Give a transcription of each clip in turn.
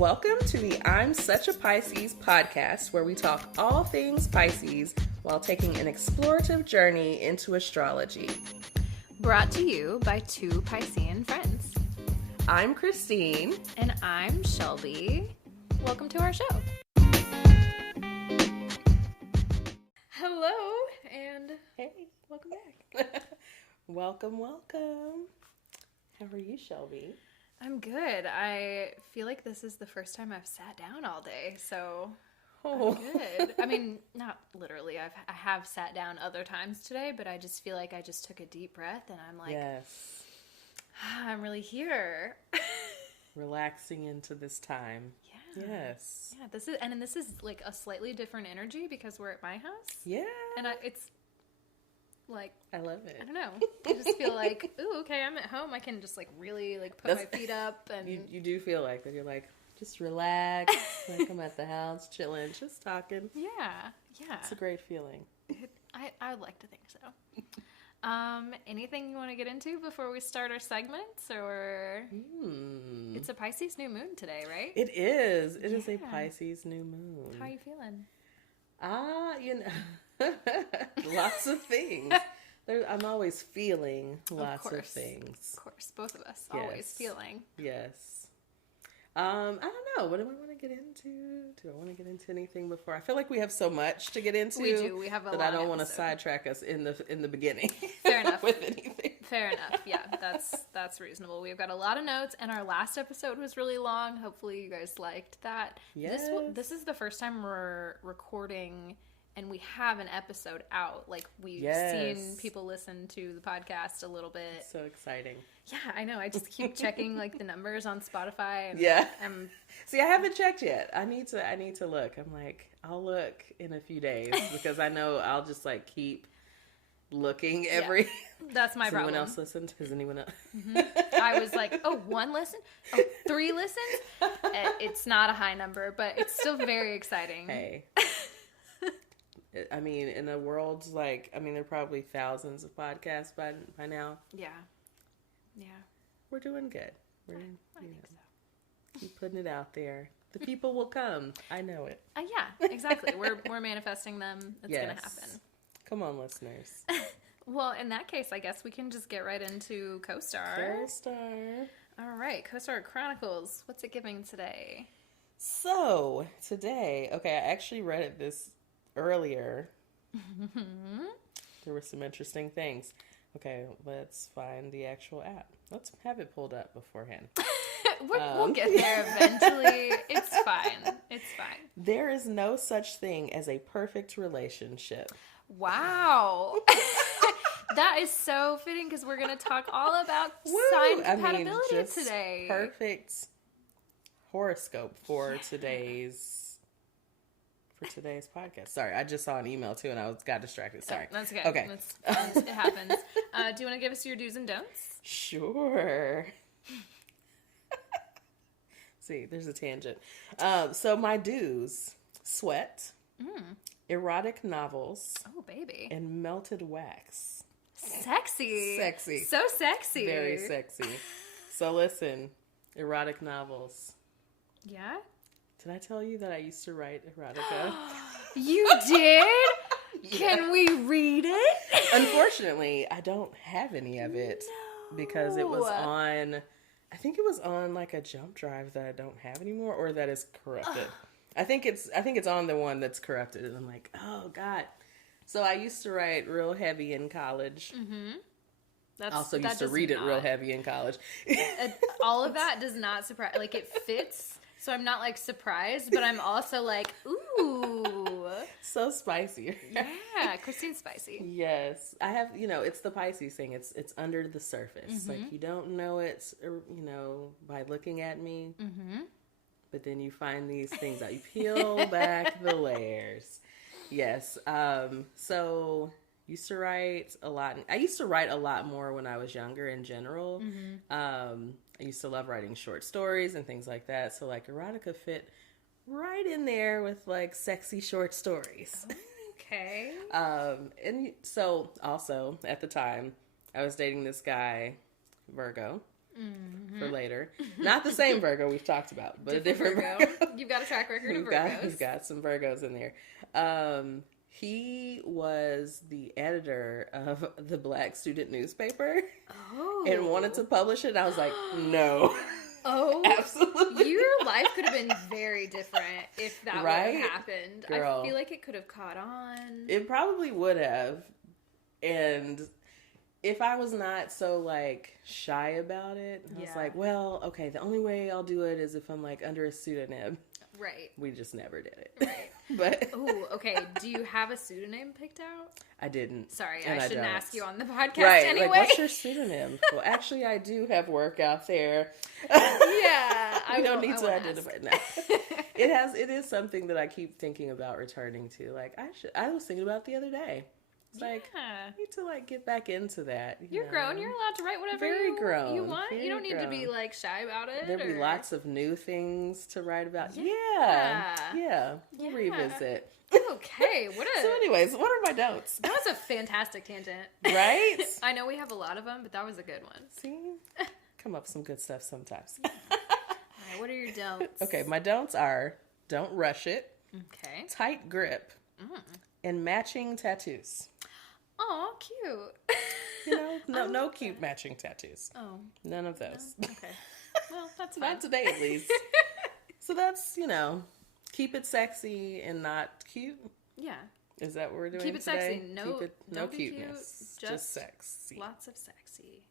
Welcome to the I'm Such a Pisces podcast, where we talk all things Pisces while taking an explorative journey into astrology. Brought to you by two Piscean friends. I'm Christine. And I'm Shelby. Welcome to our show. Hello, and Hey, welcome back. welcome. How are you, Shelby? I'm good. I feel like this is the first time I've sat down all day, so I'm good. I mean, not literally. I have sat down other times today, but I just feel like I just took a deep breath, and I'm like, yes, I'm really here. relaxing into this time. Yeah. Yes. Yeah, this is like a slightly different energy because we're at my house. Yeah. And it's like, I love it. I don't know. I just feel like, ooh, okay, I'm at home. I can just like really like put my feet up and You do feel like that. You're like, just relax. Like I'm at the house, chilling, just talking. yeah. It's a great feeling. I would like to think so. Anything you want to get into before we start our segments, or it's a Pisces new moon today, right? It is. It is a Pisces new moon. How are you feeling? Lots of things. I'm always feeling lots of things. Of course, both of us always feeling. Yes. I don't know. What do I want to get into? Do I want to get into anything before? I feel like we have so much to get into. We do. We have a lot. That I don't want to sidetrack us in the beginning. Fair enough. With anything. Fair enough. Yeah, that's reasonable. We've got a lot of notes, and our last episode was really long. Hopefully, you guys liked that. Yes. This is the first time we're recording. And we have an episode out. Like, we've seen people listen to the podcast a little bit. So exciting. Yeah, I know. I just keep checking, like, the numbers on Spotify. And See, I haven't checked yet. I need to look. I'm like, I'll look in a few days because I know I'll just, like, keep looking every... That's my problem. Anyone else listened? Has anyone else? Mm-hmm. I was like, oh, 1 listen? Oh, 3 listens? It's not a high number, but it's still very exciting. Hey. I mean, in the world's like, there are probably thousands of podcasts by now. Yeah. We're doing good. I think so. Keep putting it out there. The people will come. I know it. Yeah, exactly. We're manifesting them. It's going to happen. Come on, listeners. Well, in that case, I guess we can just get right into CoStar. All right, CoStar Chronicles. What's it giving today? So, today, okay, I actually read this earlier. There were some interesting things. Okay, let's find the actual app. Let's have it pulled up beforehand. We'll get there eventually. It's fine. There is no such thing as a perfect relationship. Wow. That is so fitting because we're going to talk all about sign compatibility today. Perfect horoscope for today's podcast. Sorry, I just saw an email too and I got distracted. Sorry. That's okay. Okay. It happens. Do you want to give us your do's and don'ts? Sure. See, there's a tangent. So my do's: sweat, erotic novels, oh baby, and melted wax. Sexy. So sexy. Very sexy. So listen, erotic novels. Yeah? Did I tell you that I used to write erotica? You did? Yeah. Can we read it? Unfortunately, I don't have any of it because it was on, I think it was on like a jump drive that I don't have anymore or that is corrupted. I think it's on the one that's corrupted and I'm like, oh God. So I used to write real heavy in college. Mm-hmm. Also used to read it real heavy in college. All of that does not surprise. Like, it fits. So I'm not, like, surprised, but I'm also like, ooh. So spicy. Yeah, Christine's spicy. Yes. I have, it's the Pisces thing. It's under the surface. Mm-hmm. Like, you don't know it, by looking at me. Mm-hmm. But then you find these things out. You peel back the layers. Yes. So used to write a lot. I used to write a lot more when I was younger in general. Mm-hmm. I used to love writing short stories and things like that. So like erotica fit right in there with like sexy short stories. Okay. And so also at the time I was dating this guy, Virgo. for later. Not the same Virgo we've talked about, but a different Virgo. You've got a track record of Virgos. We've got some Virgos in there. He was the editor of the Black student newspaper and wanted to publish it. I was like, no. Oh, absolutely. Your life could have been very different if that would have happened. Girl. I feel like it could have caught on. It probably would have. And if I was not so like shy about it, I was like, well, okay, the only way I'll do it is if I'm like under a pseudonym. Right. We just never did it. Right. But oh, okay. Do you have a pseudonym picked out? I didn't. Sorry, I shouldn't ask you on the podcast anyway. Like, what's your pseudonym? Well, actually, I do have work out there. Yeah, I don't need to identify now. It is something that I keep thinking about returning to. Like I was thinking about it the other day. It's like, I need to like get back into that. You're grown. You're allowed to write whatever you want. You don't need to be like shy about it. There'll be lots of new things to write about. Yeah. We'll revisit. Okay. So anyways, what are my don'ts? That was a fantastic tangent. Right? I know we have a lot of them, but that was a good one. See? Come up with some good stuff sometimes. All right, what are your don'ts? Okay, my don'ts are don't rush it. Okay. Tight grip. And matching tattoos. Oh, cute. You know, no cute matching tattoos. Oh. None of those. No? Okay. Well, that's fine. Not today, at least. So that's, keep it sexy and not cute. Yeah. Is that what we're doing Keep it today? sexy. No cuteness. Cute, just sexy. Lots of sexy.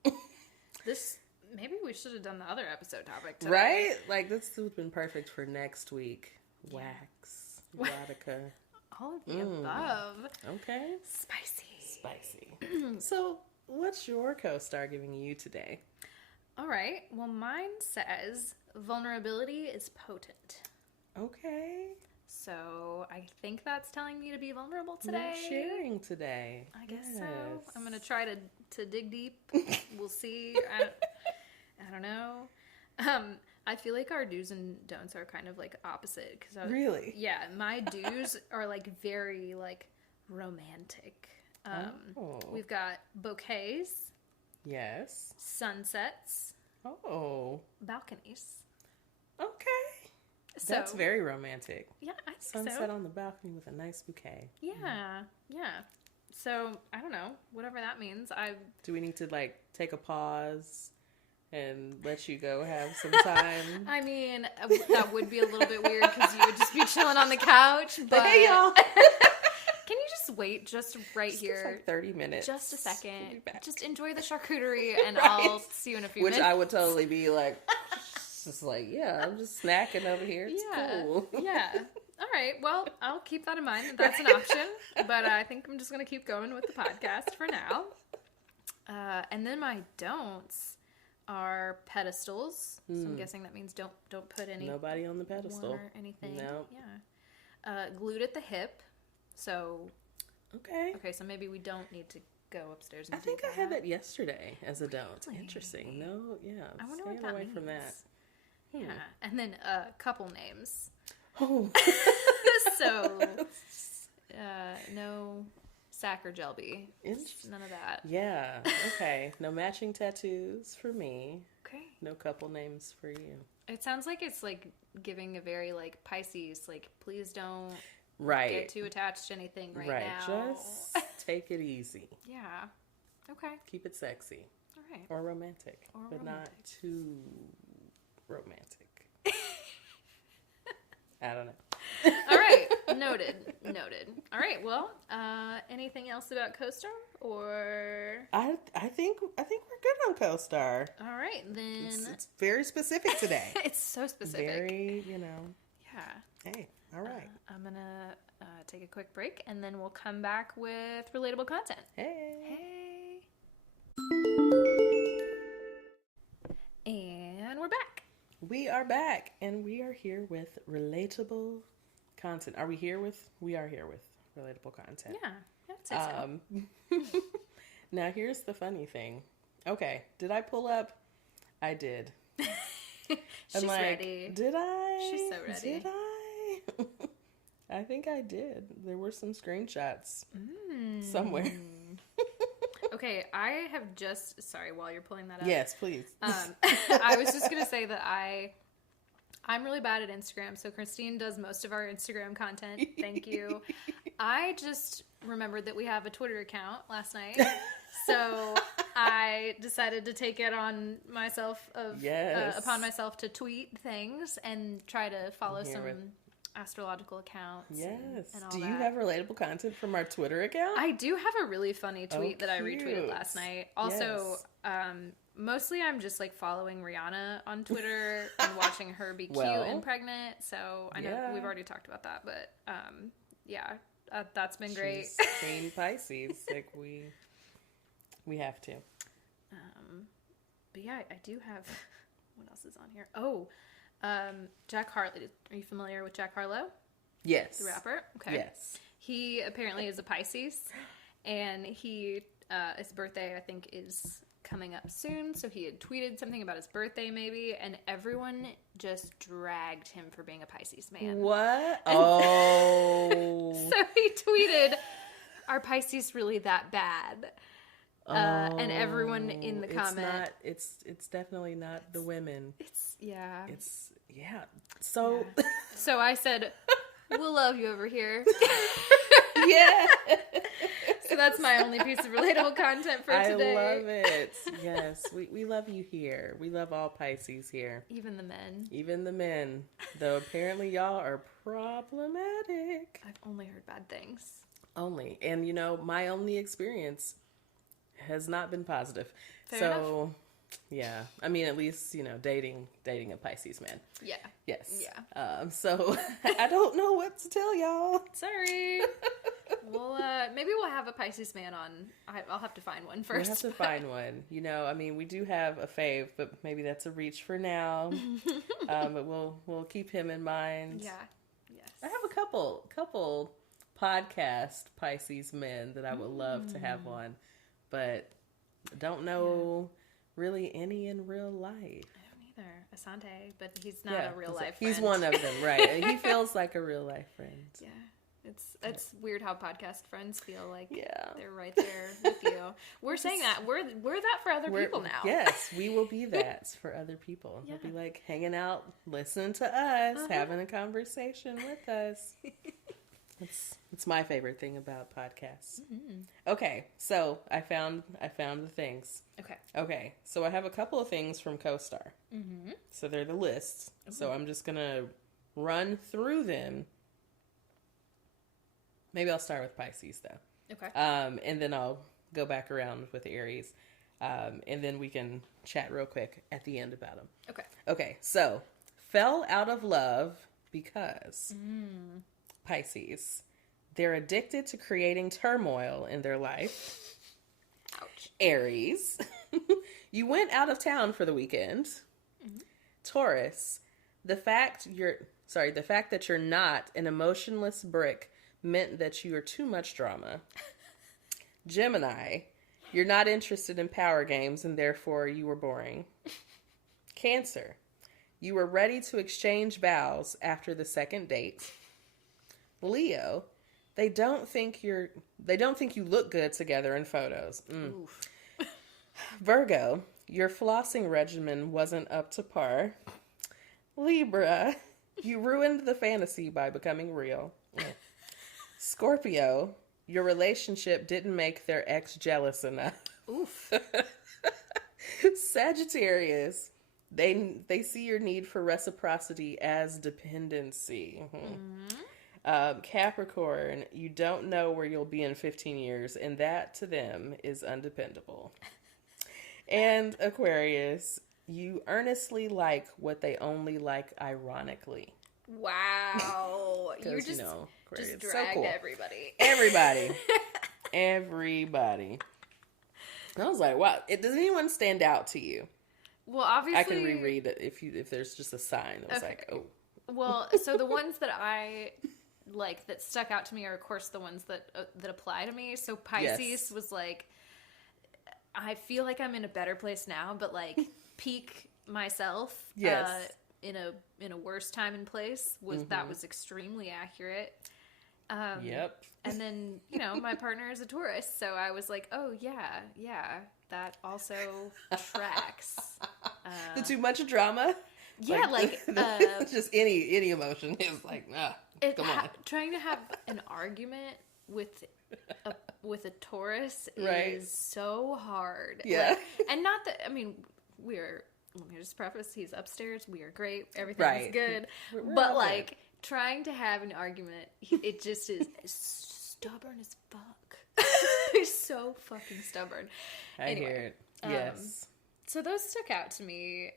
Maybe we should have done the other episode topic today. Right? Like, this would have been perfect for next week. Wax. Erotica. All of the above. Okay. Spicy. So, what's your co-star giving you today? All right. Well, mine says vulnerability is potent. Okay. So, I think that's telling me to be vulnerable today. You're sharing today. I guess so. I'm going to try to dig deep. We'll see. I don't know. I feel like our do's and don'ts are kind of like opposite. Really? Yeah. My do's are like very like romantic. We've got bouquets. Yes. Sunsets. Oh. Balconies. Okay. That's very romantic. Yeah, I think Sunset on the balcony with a nice bouquet. Yeah. Yeah. So, I don't know. Whatever that means. Do we need to like take a pause and let you go have some time? I mean, that would be a little bit weird because you would just be chilling on the couch. But hey, y'all. Can you just wait just right here? Like 30 minutes. Just a second. Just enjoy the charcuterie and right. I'll see you in a few minutes. Which I would totally be like, just like, yeah, I'm just snacking over here. It's cool. Yeah. All right. Well, I'll keep that in mind. That's an option. But I think I'm just going to keep going with the podcast for now. And then my don'ts are pedestals. So I'm guessing that means don't put any nobody on the pedestal or anything. No. Yeah. Glued at the hip. So okay. So maybe we don't need to go upstairs and I think I had that yesterday as a don't. Really? Interesting. No, yeah. I wonder what that means. From that. Yeah. And then couple names. Oh. So no Sack or Jelby. None of that. Yeah. Okay. No matching tattoos for me. Okay. No couple names for you. It sounds like it's like giving a very like Pisces, like please don't get too attached to anything right now. Just take it easy. Yeah. Okay. Keep it sexy. All right. Or romantic. But not too romantic. I don't know. All right. Noted. All right. Well, anything else about CoStar or? I think we're good on CoStar. All right, then. It's very specific today. It's so specific. Very, Yeah. Hey, all right. I'm gonna take a quick break, and then we'll come back with relatable content. Hey. And we're back. We are back, and we are here with relatable content. Are we here with? We are here with relatable content. Yeah, that's it. Now, here's the funny thing. Okay, did I pull up? I did. She's ready. Did I? She's so ready. Did I? I think I did. There were some screenshots somewhere. Okay, I have just... Sorry, while you're pulling that up. Yes, please. I was just going to say that I'm really bad at Instagram, so Christine does most of our Instagram content. Thank you. I just remembered that we have a Twitter account last night, so I decided to take it on myself upon myself to tweet things and try to follow some astrological accounts. Yes. And all Do you that. have relatable content from our Twitter account? I do have a really funny tweet that I retweeted last night. Also, mostly I'm just like following Rihanna on Twitter and watching her be cute and pregnant. So I know we've already talked about that, but that's been great. She's Queen Pisces, like we have to. But yeah, I do have. What else is on here? Oh, Jack Harlow. Are you familiar with Jack Harlow? Yes. The rapper. Okay. Yes. He apparently is a Pisces, and his birthday I think is coming up soon, so he had tweeted something about his birthday maybe, and everyone just dragged him for being a Pisces man. What? So he tweeted, "Are Pisces really that bad?" And everyone in the comment, it's definitely not the women. So so I said, "We'll love you over here." Yeah. So that's my only piece of relatable content for today. I love it. Yes, we love you here. We love all Pisces here. Even the men. Even the men. Though apparently y'all are problematic. I've only heard bad things. Only. And my only experience has not been positive. Fair enough. Yeah. I mean, at least, dating a Pisces man. Yeah. Yes. Yeah. So I don't know what to tell y'all. Sorry. Well, maybe we'll have a Pisces man on. I'll have to find one first. We'll have to find one. I mean, we do have a fave, but maybe that's a reach for now. But we'll keep him in mind. Yeah. Yes. I have a couple podcast Pisces men that I would love to have on, but don't know really any in real life. I don't either. Asante, but he's not a real life friend. He's one of them, right? He feels like a real life friend. Yeah. It's weird how podcast friends feel like they're right there with you. We're saying that. We're that for other people now. Yes, we will be that for other people. Yeah. They'll be like hanging out, listening to us, having a conversation with us. It's my favorite thing about podcasts. Mm-hmm. Okay, so I found the things. Okay, so I have a couple of things from CoStar. Mm-hmm. So they're the lists. Ooh. So I'm just gonna run through them. Maybe I'll start with Pisces though. Okay. And then I'll go back around with Aries. And then we can chat real quick at the end about them. Okay. Okay. So fell out of love because Pisces, they're addicted to creating turmoil in their life. Ouch. Aries, you went out of town for the weekend. Mm-hmm. Taurus, the fact that you're not an emotionless brick meant that you are too much drama. Gemini, you're not interested in power games and therefore you were boring. Cancer, you were ready to exchange vows after the second date. Leo, they don't think you look good together in photos. Oof. Virgo, your flossing regimen wasn't up to par. Libra, you ruined the fantasy by becoming real. Scorpio, your relationship didn't make their ex jealous enough. Oof. Sagittarius, they see your need for reciprocity as dependency. Mm-hmm. Capricorn, you don't know where you'll be in 15 years, and that to them is undependable. And Aquarius, you earnestly like what they only like ironically. Wow. You just Aquarius. dragged so cool. Everybody. Everybody. I was like, wow. Does anyone stand out to you? Well, obviously. I can reread it if there's just a sign that was like, oh. Well, so the ones that I like that stuck out to me are, of course, the ones that apply to me. So Pisces was like, I feel like I'm in a better place now, but like peak myself. Yes. In a worse time and place that was extremely accurate. Yep. And then, you know, my partner is a Taurus, so I was like, oh, yeah, that also tracks. The too much drama? Yeah, just any emotion is like, come on. Trying to have an argument with a Taurus right. is so hard. Yeah. And not that, I mean, let me just preface, he's upstairs, we are great, everything's good. But, like, trying to have an argument, it just is stubborn as fuck. He's so fucking stubborn. I hear it. Yes. So those stuck out to me.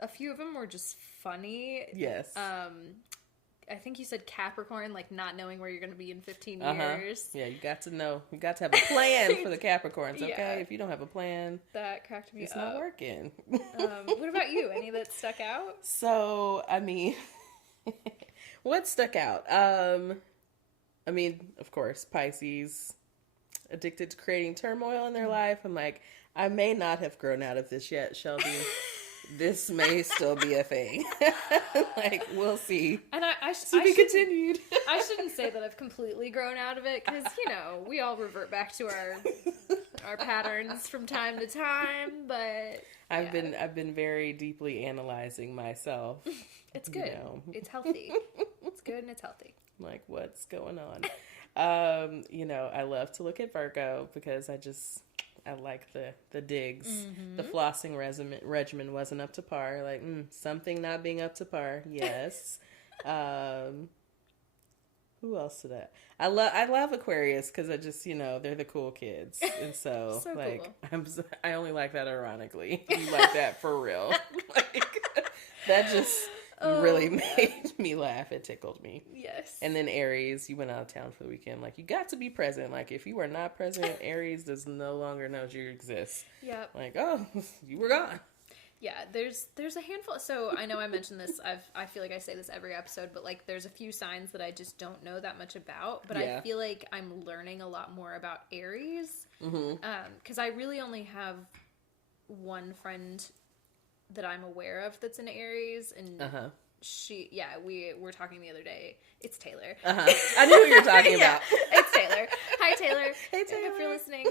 A few of them were just funny. Yes. I think you said Capricorn, like not knowing where you're going to be in 15 years. Yeah, you got to know. You got to have a plan for the Capricorns, okay? Yeah. If you don't have a plan, that cracked me up. It's not working. What about you? Any that stuck out? So, I mean, what stuck out? I mean, of course, Pisces, addicted to creating turmoil in their life. I'm like, I may not have grown out of this yet, Shelby. This may still be a thing. Like, we'll see. And I continued. I shouldn't say that I've completely grown out of it, because, you know, we all revert back to our patterns from time to time, but I've been very deeply analyzing myself. It's good. You know. It's healthy. It's good and it's healthy. Like, what's going on? You know, I love to look at Virgo because I like the digs. Mm-hmm. The flossing regimen wasn't up to par. Like, something not being up to par. Yes. Who else did I love Aquarius because I just, you know, they're the cool kids. And so, so like, cool. I only like that ironically. You like that for real. Like, that just really made me laugh. It tickled me. Yes. And then Aries, you went out of town for the weekend. Like, you got to be present. Like, if you are not present, Aries does no longer know you exist. Yep. Like, oh, you were gone. Yeah, there's a handful. So I know I mentioned this. I feel like I say this every episode, but like there's a few signs that I just don't know that much about. But I feel like I'm learning a lot more about Aries. Because I really only have one friend that I'm aware of that's an Aries, and we were talking the other day. It's Taylor. I knew who you were talking about. It's Taylor. Hi, Taylor. Hey, Taylor. If you're listening.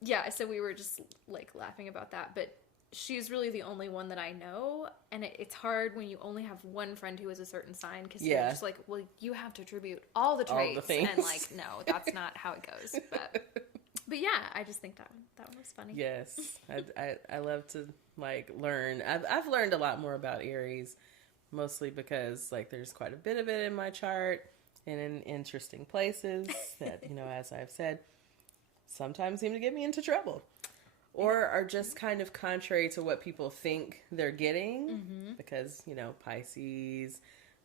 Yeah, so we were just like laughing about that, but she's really the only one that I know, and it's hard when you only have one friend who is a certain sign, because you're just like, well, you have to attribute all the traits, and like, no, that's not how it goes. But yeah, I just think that one was funny. Yes, I love to like learn. I've learned a lot more about Aries, mostly because like there's quite a bit of it in my chart and in interesting places that, you know, as I've said, sometimes seem to get me into trouble. Or are just kind of contrary to what people think they're getting. Because, you know, Pisces,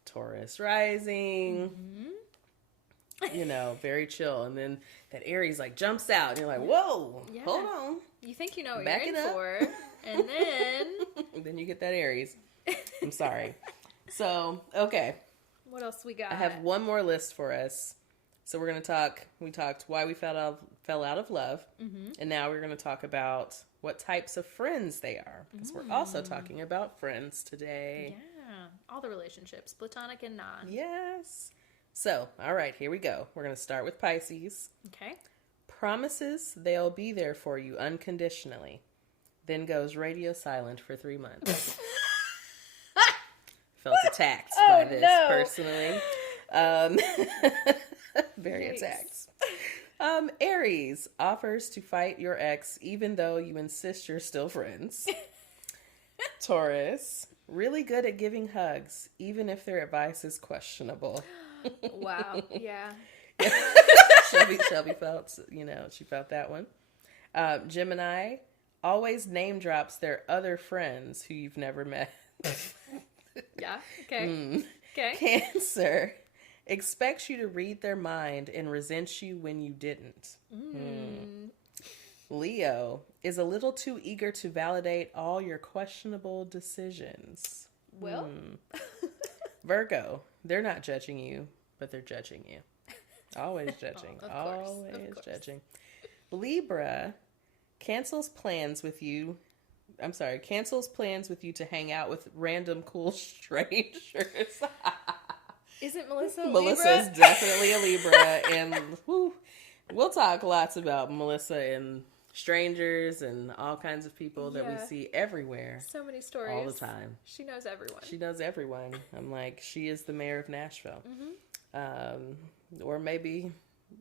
Taurus rising, you know, very chill. And then that Aries like jumps out and you're like, whoa, hold on. You think you know what you're in for. And then you get that Aries. I'm sorry. So, okay. What else we got? I have one more list for us. So we're going to we talked why we fell out of love. And now we're going to talk about what types of friends they are. Because we're also talking about friends today. Yeah. All the relationships, platonic and non. Yes. So, all right, here we go. We're going to start with Pisces. Okay. Promises they'll be there for you unconditionally. Then goes radio silent for 3 months. Felt attacked by this personally. Very attacked. Aries offers to fight your ex even though you insist you're still friends. Taurus, really good at giving hugs even if their advice is questionable. Wow. Yeah. Shelby felt, you know, she felt that one. Gemini always name drops their other friends who you've never met. Yeah. Okay. Okay. Cancer expects you to read their mind and resents you when you didn't. Leo is a little too eager to validate all your questionable decisions. Well. Virgo, they're not judging you, but they're judging you. Always judging. Always judging. Libra cancels plans with you to hang out with random cool strangers. Isn't Melissa a Melissa is Libra? definitely a Libra, and whew, we'll talk lots about Melissa and strangers and all kinds of people that we see everywhere. So many stories. All the time. She knows everyone. She knows everyone. I'm like, she is the mayor of Nashville. Or maybe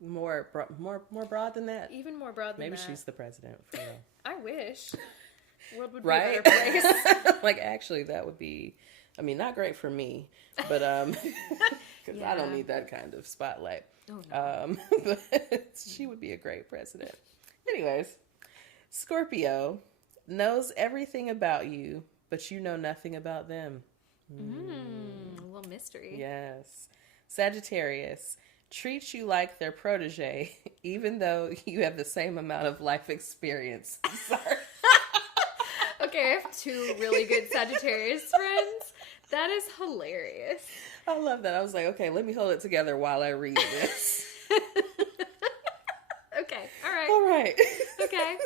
more broad than that. Even more broad than maybe that. She's the president, for real. I wish. World would be right? a better place. Like, actually, that would be, I mean, not great for me, but, because I don't need that kind of spotlight. Oh, no. But she would be a great president. Anyways, Scorpio knows everything about you, but you know nothing about them. A little mystery. Yes. Sagittarius treats you like their protege, even though you have the same amount of life experience. Sorry. Okay, I have two really good Sagittarius friends. That is hilarious. I love that. I was like, okay, let me hold it together while I read this. Okay, all right. All right. Okay.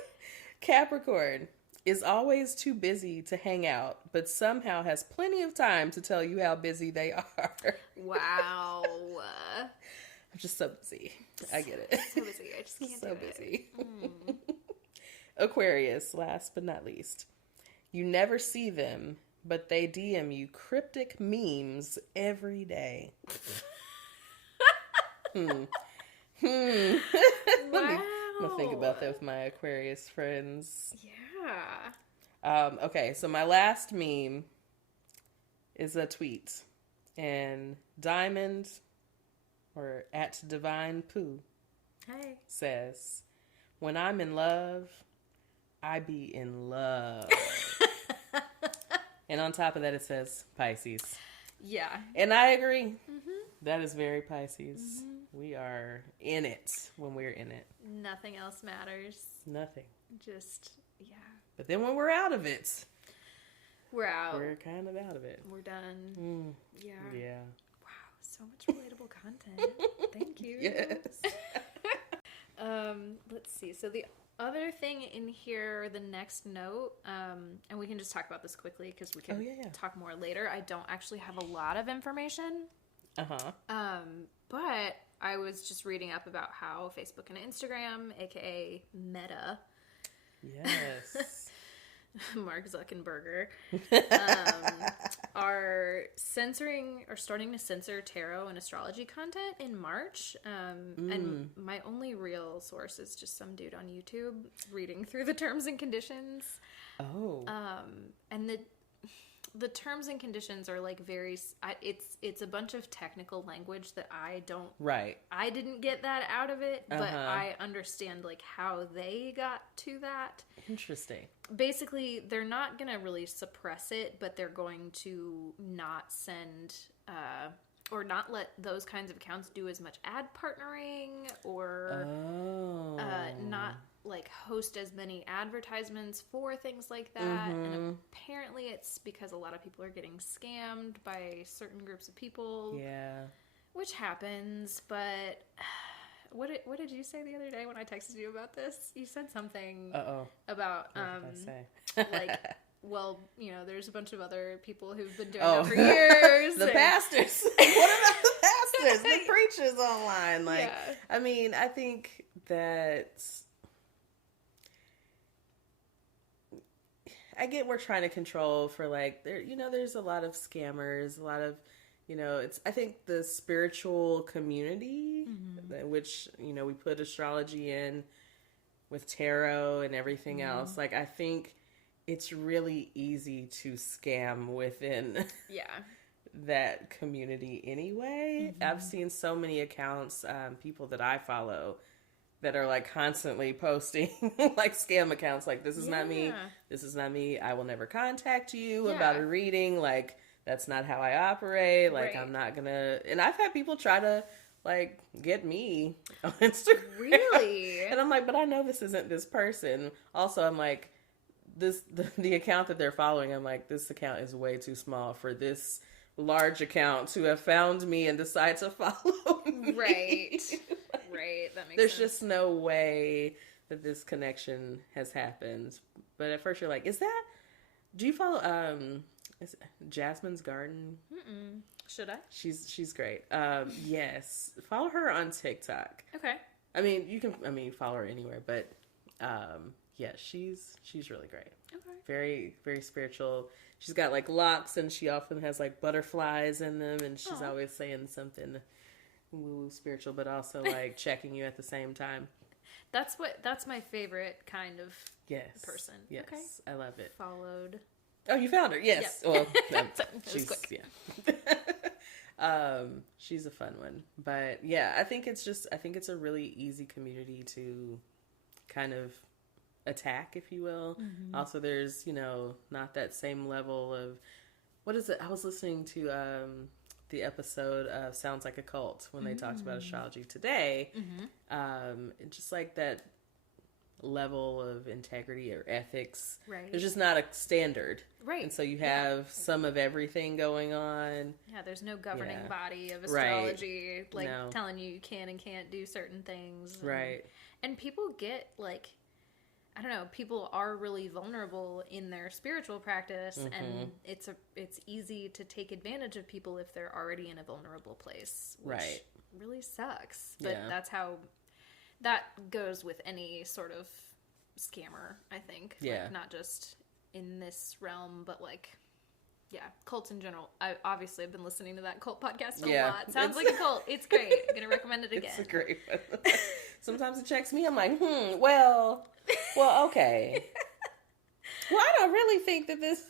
Capricorn is always too busy to hang out, but somehow has plenty of time to tell you how busy they are. Wow. I'm just so busy. I get it. So busy. I just can't so do it. busy. Aquarius, last but not least. You never see them, but they DM you cryptic memes every day. Wow. I'm gonna think about that with my Aquarius friends. Yeah. Okay, so my last meme is a tweet, and Diamond, or at Divine Pooh, Hey. says, "When I'm in love, I be in love." And on top of that, it says Pisces. Yeah. And I agree. That is very Pisces. We are in it when we're in it. Nothing else matters. Nothing. Just, yeah. But then when we're out of it, We're out. we're kind of out of it. We're done. Mm, Yeah. yeah. Wow. So much relatable content. Thank you. Yes. Let's see. So the other thing in here, the next note, and we can just talk about this quickly because we can talk more later. I don't actually have a lot of information. But I was just reading up about how Facebook and Instagram, aka Meta, Yes. Mark Zuckerberg, are starting to censor tarot and astrology content in March. And my only real source is just some dude on YouTube reading through the terms and conditions. Oh. And the terms and conditions are like it's a bunch of technical language that I didn't get that out of it, but I understand like how they got to that. Interesting. Basically, they're not going to really suppress it, but they're going to not send or not let those kinds of accounts do as much ad partnering or not like host as many advertisements for things like that. And apparently it's because a lot of people are getting scammed by certain groups of people. Yeah. Which happens, but what did you say the other day when I texted you about this? You said something about what did I say? like well, you know, there's a bunch of other people who've been doing that for years. The pastors. What about the pastors? The preachers online. Like, I mean, I think that I get we're trying to control for like there's a lot of scammers, a lot of I think the spiritual community, which we put astrology in with tarot and everything else. Like, I think it's really easy to scam within that community anyway. I've seen so many accounts, people that I follow that are like constantly posting like scam accounts like this is not me, I will never contact you about a reading, like that's not how I operate, like I'm not gonna. And I've had people try to like get me on Instagram, really, and I'm like, but I know this isn't this person. Also, I'm like, the account that they're following, I'm like, this account is way too small for this large account to have found me and decide to follow me. Right. That makes There's sense. just no way that this connection has happened. But at first you're like, do you follow is it Jasmine's Garden? Should I? She's great. Yes, follow her on TikTok. Okay. I mean, you can. I mean, follow her anywhere, but yeah, she's really great. Okay. Very very spiritual. She's got like locks, and she often has like butterflies in them, and she's always saying something woo spiritual, but also like checking you at the same time. That's my favorite kind of person. Yes, okay. I love it. Followed. Oh, you found her. Yes. Yep. Well, she's quick. Yeah. She's a fun one, but yeah, I think it's a really easy community to kind of attack, if you will. Mm-hmm. Also, there's, not that same level of, what is it? I was listening to the episode of Sounds Like a Cult when they talked about astrology today. Mm-hmm. Just like that level of integrity or ethics. Right. There's just not a standard. Right. And so you have some of everything going on. Yeah, there's no governing body of astrology telling you can and can't do certain things. Right. And people get I don't know, people are really vulnerable in their spiritual practice, and it's easy to take advantage of people if they're already in a vulnerable place, which really sucks. But that's how that goes with any sort of scammer, I think. Yeah. Not just in this realm, but cults in general. I obviously have been listening to that cult podcast a lot. Sounds like a cult. It's great. I'm going to recommend it again. It's a great one. Sometimes it checks me. I'm like, well, okay. Well, I don't really think that this...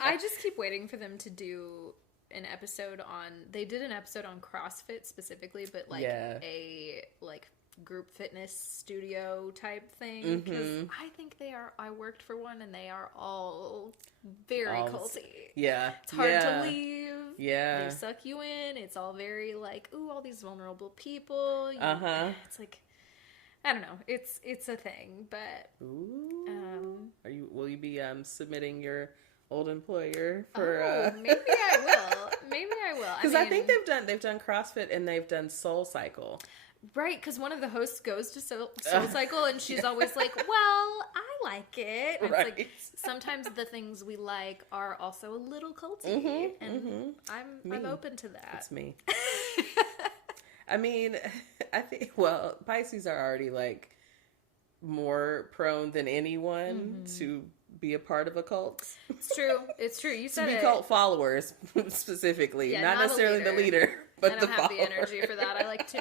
I just keep waiting for them to do an episode on... They did an episode on CrossFit specifically, but a group fitness studio type thing. Because I think they are... I worked for one, and they are all very culty. Yeah. It's hard to leave. Yeah. They suck you in. It's all very all these vulnerable people. It's I don't know. It's a thing, but will you be submitting your old employer for maybe I will. Because I think they've done CrossFit and they've done Soul Cycle. Right, because one of the hosts goes to Soul Cycle and she's always like, well, I like it. And it's like, sometimes the things we like are also a little culty. I'm open to that. It's me. I mean, I think, Pisces are already more prone than anyone to be a part of a cult. It's true. You said to be cult followers specifically, not necessarily the leader, but the followers. I don't have the energy for that.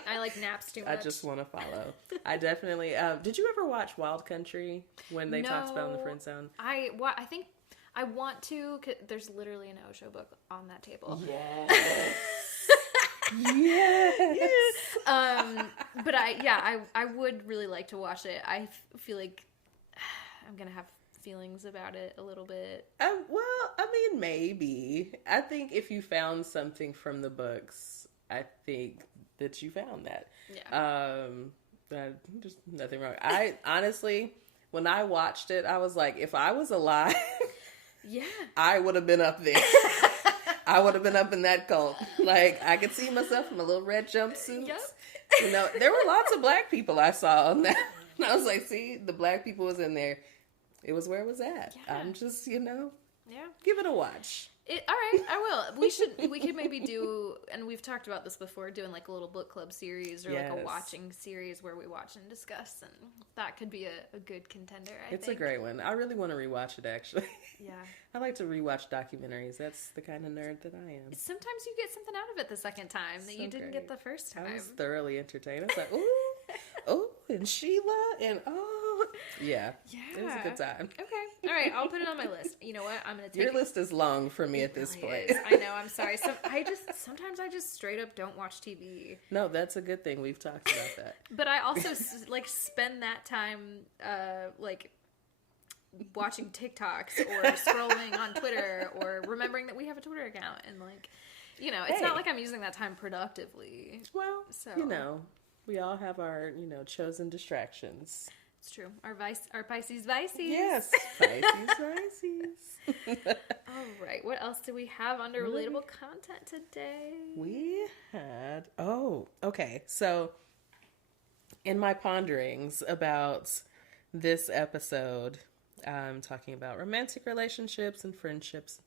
I like naps too much. I just want to follow. I definitely. Did you ever watch Wild Country when they talked about in the Friend Zone? I think I want to. 'Cause there's literally an Osho book on that table. Yes. Yes. But I would really like to watch it. I feel like I'm gonna have feelings about it a little bit. Maybe. I think if you found something from the books, I think that you found that. Yeah. There's nothing wrong. I honestly, when I watched it, I was like, if I was alive, I would have been up there. I would have been up in that cult. I could see myself in a little red jumpsuit. Yep. There were lots of black people I saw on that. And I was like, see, the black people was in there. It was where it was at. Yeah. I'm just, give it a watch. All right, I will. We could maybe do, and we've talked about this before, doing a little book club series or a watching series where we watch and discuss, and that could be a good contender, I think. It's a great one. I really want to rewatch it, actually. Yeah. I like to rewatch documentaries. That's the kind of nerd that I am. Sometimes you get something out of it the second time that you didn't get the first time. I was thoroughly entertained. I was like, ooh, and Sheila, and yeah. It was a good time. Okay. All right, I'll put it on my list. You know what? I'm going to take your list is long for me at this point. I know, I'm sorry. Sometimes I just straight up don't watch TV. No, that's a good thing. We've talked about that. But I also spend that time watching TikToks or scrolling on Twitter or remembering that we have a Twitter account and it's not like I'm using that time productively. Well, we all have our, chosen distractions. It's true. Our Pisces vices. Yes, Pisces. All right. What else do we have under relatable content today? We had... okay. So, in my ponderings about this episode, talking about romantic relationships and friendships,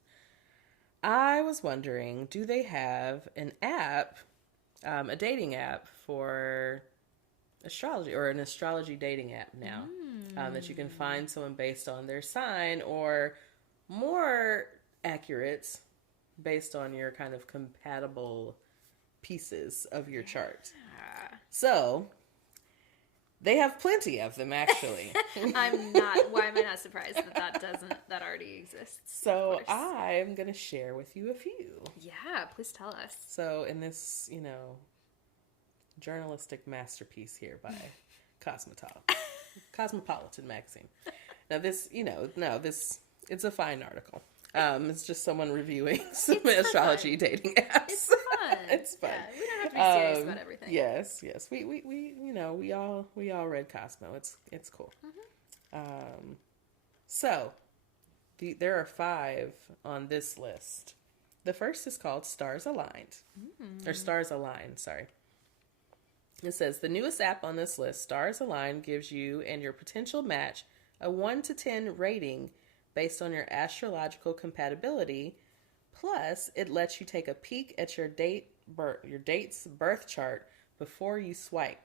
I was wondering, do they have an app, a dating app for astrology, or an astrology dating app now that you can find someone based on their sign, or more accurate, based on your kind of compatible pieces of your chart. So they have plenty of them, actually. Why am I not surprised that already exists? So I'm going to share with you a few. Yeah, please tell us. So in this, journalistic masterpiece here by Cosmopolitan magazine. Now this, it's a fine article. It's just someone reviewing some astrology dating apps. It's fun. It's fun. Yeah, we don't have to be serious about everything. Yes. We all read Cosmo. It's cool. So there are 5 on this list. The first is called Stars Aligned. Or Stars Aligned, sorry. It says, the newest app on this list, Stars Aligned, gives you and your potential match a 1 to 10 rating based on your astrological compatibility. Plus, it lets you take a peek at your date's birth chart before you swipe.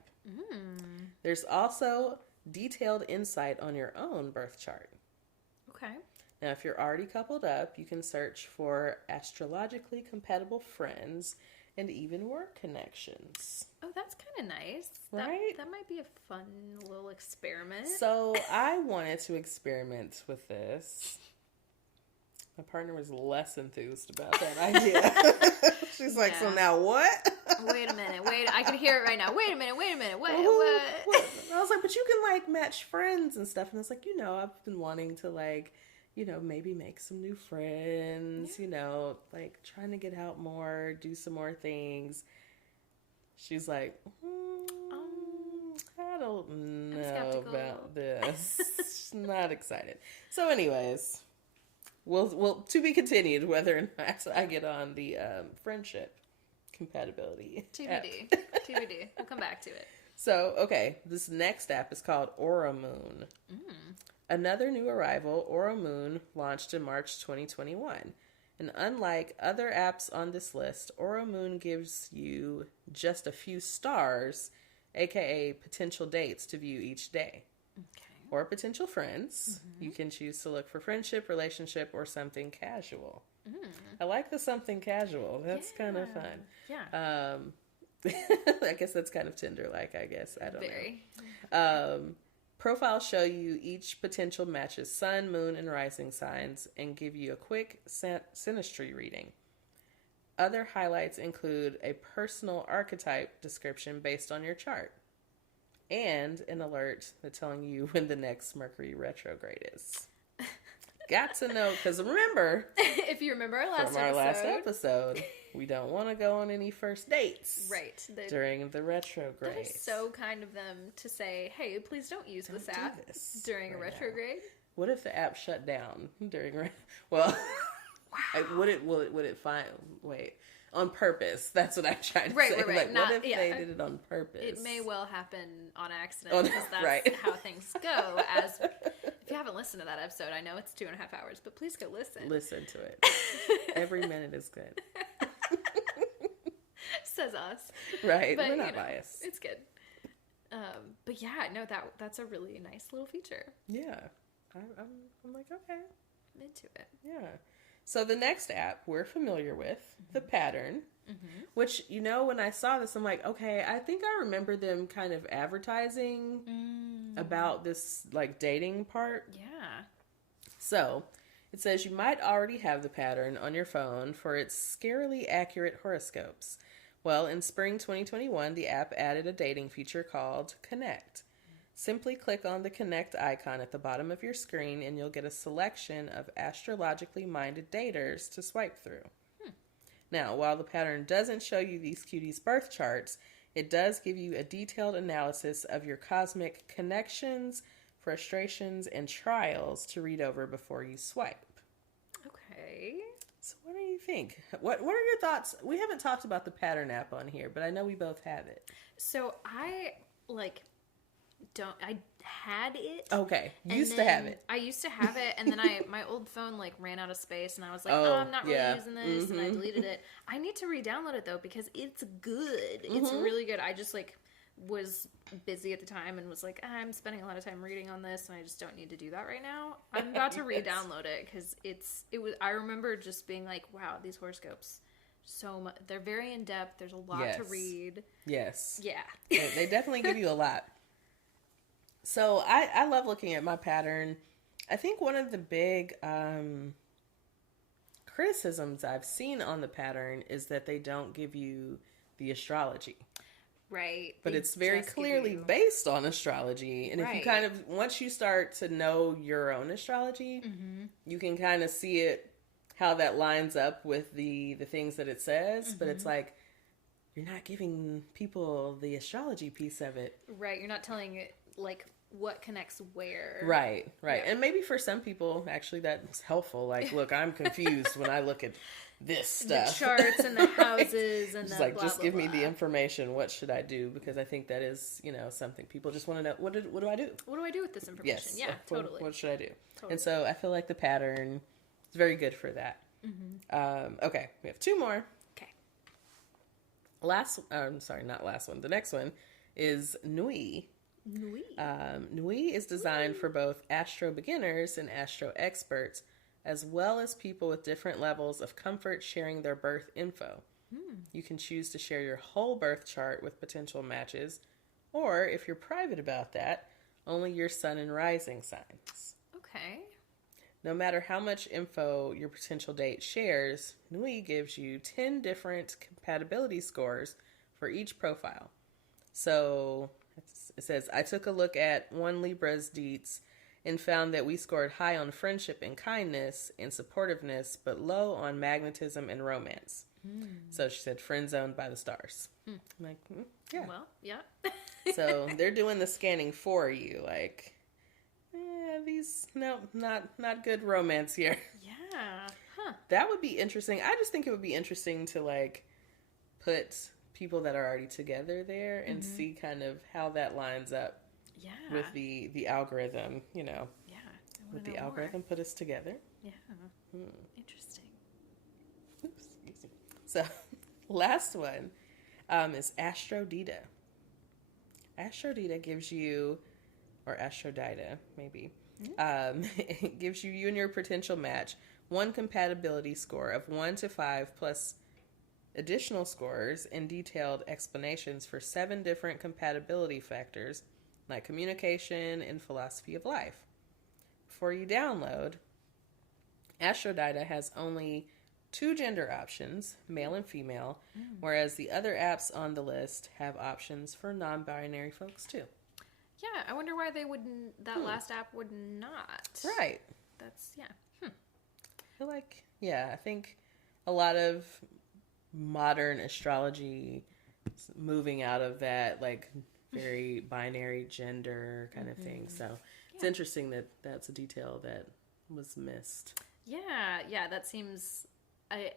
There's also detailed insight on your own birth chart. Okay. Now, if you're already coupled up, you can search for astrologically compatible friends and even work connections. Oh, that's kind of nice. Right? That might be a fun little experiment. So I wanted to experiment with this. My partner was less enthused about that idea. She's like, so now what? Wait a minute. I can hear it right now. Wait a minute. What? I was like, but you can match friends and stuff. And it's like, I've been wanting to maybe make some new friends, trying to get out more, do some more things. She's like, I don't know about this. She's not excited. So anyways, we'll to be continued whether or not I get on the friendship compatibility. TBD. We'll come back to it. So, okay, this next app is called Aura Moon. Another new arrival, Aura Moon, launched in March 2021. And unlike other apps on this list, Aura Moon gives you just a few stars, aka potential dates to view each day. Okay. Or potential friends. You can choose to look for friendship, relationship, or something casual. I like the something casual. That's kind of fun. Yeah. I guess that's kind of Tinder-like, I guess. I don't know. Profiles show you each potential match's sun, moon, and rising signs and give you a quick synastry reading. Other highlights include a personal archetype description based on your chart and an alert that's telling you when the next Mercury retrograde is. Got to know, because remember, if you remember our last episode, we don't want to go on any first dates. Right. During the retrograde. That is so kind of them to say, hey, please don't use this app during a retrograde. Now. What if the app shut down during well, would it find on purpose? That's what I'm trying to say. Right. What if they did it on purpose? It may well happen on accident because that's how things go. If you haven't listened to that episode, I know it's 2.5 hours, but please go listen. Listen to it. Every minute is good. Says us. Right. But, we're not biased. It's good. But yeah, no, that's a really nice little feature. Yeah. I'm like, okay. I'm into it. Yeah. So the next app we're familiar with, The Pattern, which, when I saw this, I'm like, okay, I think I remember them kind of advertising about this, dating part. Yeah. So it says you might already have The Pattern on your phone for its scarily accurate horoscopes. Well, in spring 2021, the app added a dating feature called Connect. Simply click on the Connect icon at the bottom of your screen and you'll get a selection of astrologically minded daters to swipe through. Now, while The Pattern doesn't show you these cuties' birth charts, it does give you a detailed analysis of your cosmic connections, frustrations, and trials to read over before you swipe. Okay. So what do you think? What are your thoughts? We haven't talked about the Pattern app on here, but I know we both have it. So I had it. Okay. Used to have it. I used to have it, and then my old phone like ran out of space, and I was like, oh, I'm not really using this, and I deleted it. I need to re-download it though, because it's good. It's really good. I just like was busy at the time and was like, I'm spending a lot of time reading on this, and I just don't need to do that right now. I'm about to re-download it, because I remember just being like, wow, these horoscopes, so much, they're very in depth. There's a lot to read. Yes. Yeah. They definitely give you a lot. So I love looking at my pattern. I think one of the big criticisms I've seen on the pattern is that they don't give you the astrology. Right. But it's very clearly based on astrology. And if you kind of, once you start to know your own astrology, you can kind of see it, how that lines up with the things that it says. But it's like, you're not giving people the astrology piece of it. Right. You're not telling it, like, what connects where. Right. Yeah. And maybe for some people, actually, that's helpful. Like, look, I'm confused when I look at this stuff. The charts and the houses and just the like, blah, just blah, give blah. me the information. What should I do? Because I think that is, something people just want to know. What do I do? What do I do with this information? Yes. Yeah, totally. What should I do? Totally. And so I feel like the pattern is very good for that. Okay. We have two more. Okay. Not last one. The next one is Nui. Nui is designed for both astro beginners and astro experts, as well as people with different levels of comfort sharing their birth info. You can choose to share your whole birth chart with potential matches, or if you're private about that, only your sun and rising signs. Okay. No matter how much info your potential date shares, Nui gives you 10 different compatibility scores for each profile. So it says, I took a look at one Libra's deets and found that we scored high on friendship and kindness and supportiveness, but low on magnetism and romance. So she said, friend zoned by the stars. I'm like, yeah. Well, yeah. So they're doing the scanning for you. Like, not good romance here. Yeah. Huh. That would be interesting. I just think it would be interesting to like put people that are already together there and see kind of how that lines up with the algorithm, Yeah. Would the algorithm put us together? Yeah. Interesting. Oops, easy. So, last one is Astrodita. Astrodita gives you, or Astrodita, maybe, it gives you and your potential match one compatibility score of 1 to 5 plus additional scores and detailed explanations for 7 different compatibility factors like communication and philosophy of life. Before you download, Astrodita has only 2 gender options, male and female, whereas the other apps on the list have options for non-binary folks too. Yeah, I wonder why they wouldn't, that last app would not. Right. That's, I feel like, I think a lot of modern astrology is moving out of that, like, very binary gender kind of thing. So it's interesting that that's a detail that was missed. Yeah, that seems... I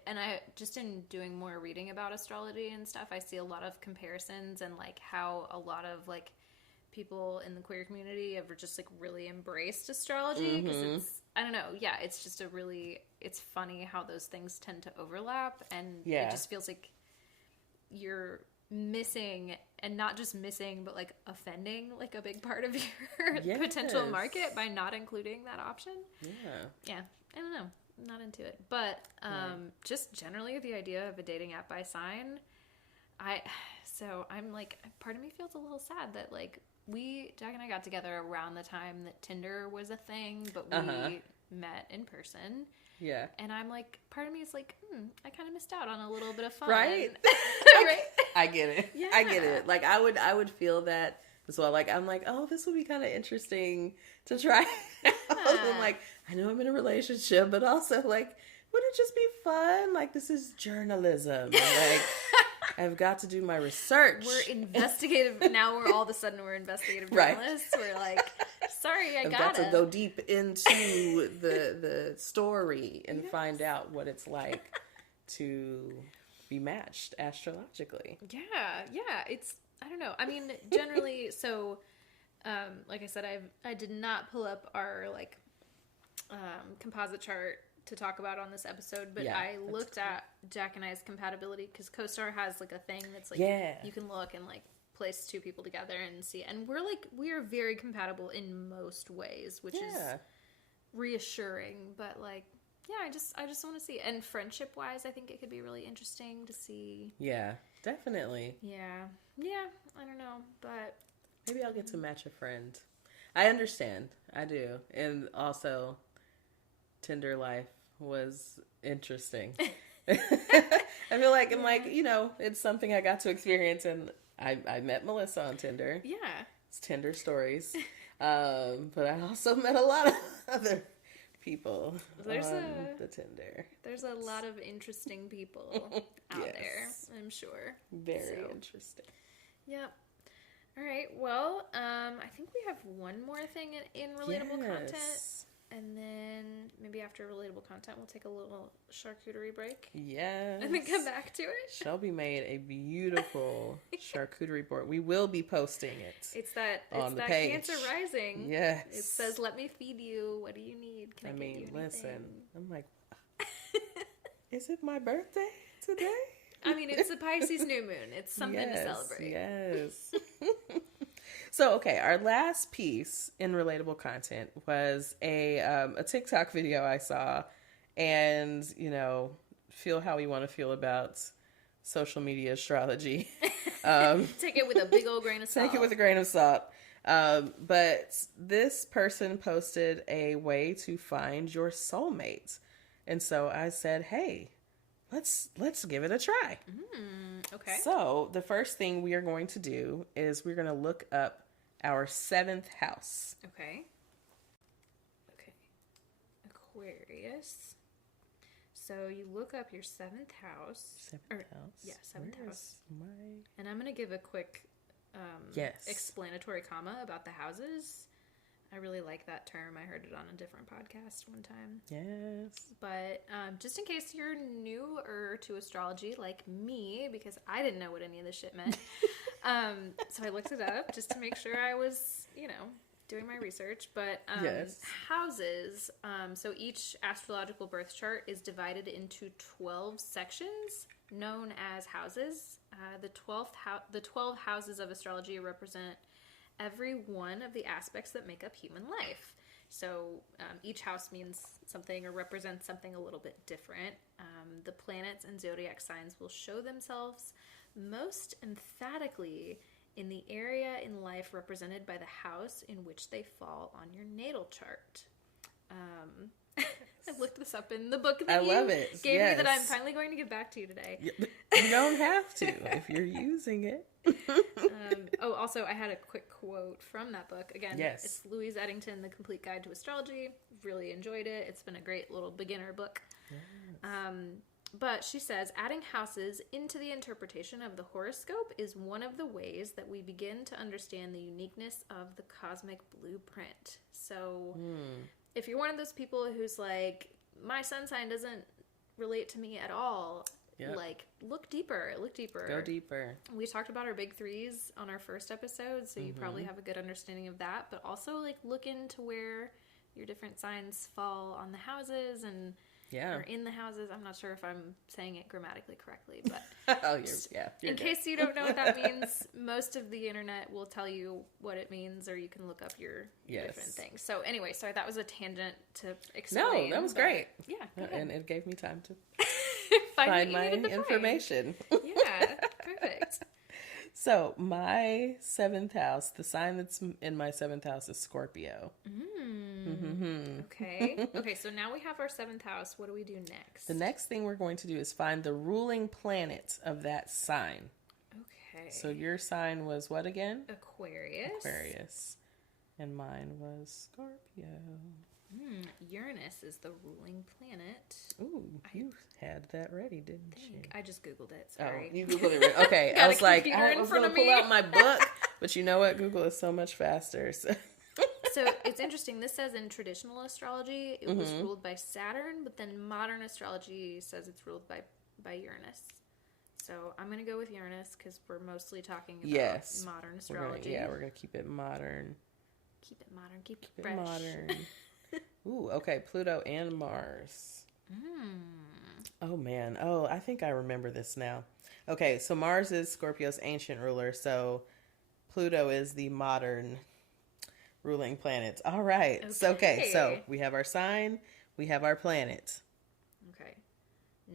just in doing more reading about astrology and stuff, I see a lot of comparisons and like how a lot of like people in the queer community have just like really embraced astrology because it's, I don't know, it's just it's funny how those things tend to overlap, and it just feels like you're missing, and not just missing, but like offending like a big part of your potential market by not including that option. Yeah, I don't know. Not into it, but just generally the idea of a dating app by sign, I'm like, part of me feels a little sad that like Jack and I got together around the time that Tinder was a thing, but we met in person. Yeah. And I'm like, part of me is like, I kind of missed out on a little bit of fun. Right? Right? I get it. Yeah. I get it. Like I would feel that as well. Like I'm like, oh, this would be kind of interesting to try. I'm like, I know I'm in a relationship, but also like, would it just be fun? Like this is journalism. Like I've got to do my research. We're investigative now. We're investigative journalists. We're like, sorry, I've got to go deep into the story and find out what it's like to be matched astrologically. Yeah. It's, I don't know. I mean, generally, so Like I said, I did not pull up our like composite chart to talk about on this episode, but I looked at Jack and I's compatibility because CoStar has like a thing that's like you can look and like place two people together and see, and we are very compatible in most ways, which is reassuring. But like, yeah, I just want to see, and friendship wise, I think it could be really interesting to see. Yeah, definitely. Yeah, I don't know, but maybe I'll get to match a friend. I understand, I do, and also Tinder life was interesting. I feel like I'm like, you know, it's something I got to experience, and I met Melissa on Tinder. Yeah. It's Tinder stories. But I also met a lot of other people on the Tinder. There's a lot of interesting people out there, I'm sure. Very interesting. Yep. All right. Well, I think we have one more thing in relatable content. And then maybe after relatable content, we'll take a little charcuterie break. Yes. And then come back to it. Shelby made a beautiful charcuterie board. We will be posting it. It's that Cancer Rising. Yes. It says, "Let me feed you. What do you need? Can I get you anything?" Listen. I'm like, is it my birthday today? I mean, it's a Pisces new moon. It's something to celebrate. Yes. So, okay, our last piece in relatable content was a TikTok video I saw, and, you know, feel how we want to feel about social media astrology. Take it with a big old grain of salt. Take it with a grain of salt. But this person posted a way to find your soulmate. And so I said, hey, let's give it a try. Okay. So the first thing we are going to do is we're going to look up our 7th house. Okay. Aquarius. So you look up your 7th house. 7th house? Yeah, 7th house. My... And I'm going to give a quick explanatory comma about the houses. I really like that term. I heard it on a different podcast one time. Yes. But just in case you're newer to astrology, like me, because I didn't know what any of this shit meant, so I looked it up just to make sure I was, you know, doing my research. But houses, so each astrological birth chart is divided into 12 sections known as houses. The 12 houses of astrology represent every one of the aspects that make up human life. So each house means something or represents something a little bit different. The planets and zodiac signs will show themselves most emphatically in the area in life represented by the house in which they fall on your natal chart. I looked this up in the book that love it. Gave me that I'm finally going to give back to you today. You don't have to if you're using it. Also, I had a quick quote from that book. Again, it's Louise Eddington, The Complete Guide to Astrology. Really enjoyed it. It's been a great little beginner book. Yes. But she says, adding houses into the interpretation of the horoscope is one of the ways that we begin to understand the uniqueness of the cosmic blueprint. So if you're one of those people who's like, my sun sign doesn't relate to me at all, like, look deeper. Go deeper. We talked about our big threes on our first episode, so you probably have a good understanding of that. But also, like, look into where your different signs fall on the houses and or in the houses. I'm not sure if I'm saying it grammatically correctly, but you're in case you don't know what that means, most of the internet will tell you what it means, or you can look up your different things. So anyway, sorry, that was a tangent to explain. No, that was great. Yeah, and it gave me time to find my information. Yeah, perfect. So my 7th house, the sign that's in my 7th house is Scorpio. Okay, so now we have our 7th house. What do we do next? The next thing we're going to do is find the ruling planet of that sign. Okay. So your sign was what again? Aquarius. And mine was Scorpio. Uranus is the ruling planet. Ooh, you had that ready, didn't you? I just Googled it. Sorry. Oh, you Googled it. Okay, I was like, I was going to pull out my book, but you know what? Google is so much faster. So it's interesting. This says in traditional astrology, it was ruled by Saturn, but then modern astrology says it's ruled by Uranus. So I'm going to go with Uranus because we're mostly talking about modern astrology. We're going to keep it modern. Keep it modern. Keep it Keep fresh. it modern. Ooh, okay. Pluto and Mars. Oh, man. Oh, I think I remember this now. Okay, so Mars is Scorpio's ancient ruler, so Pluto is the modern ruling planet. All right. So we have our sign, we have our planet. Okay.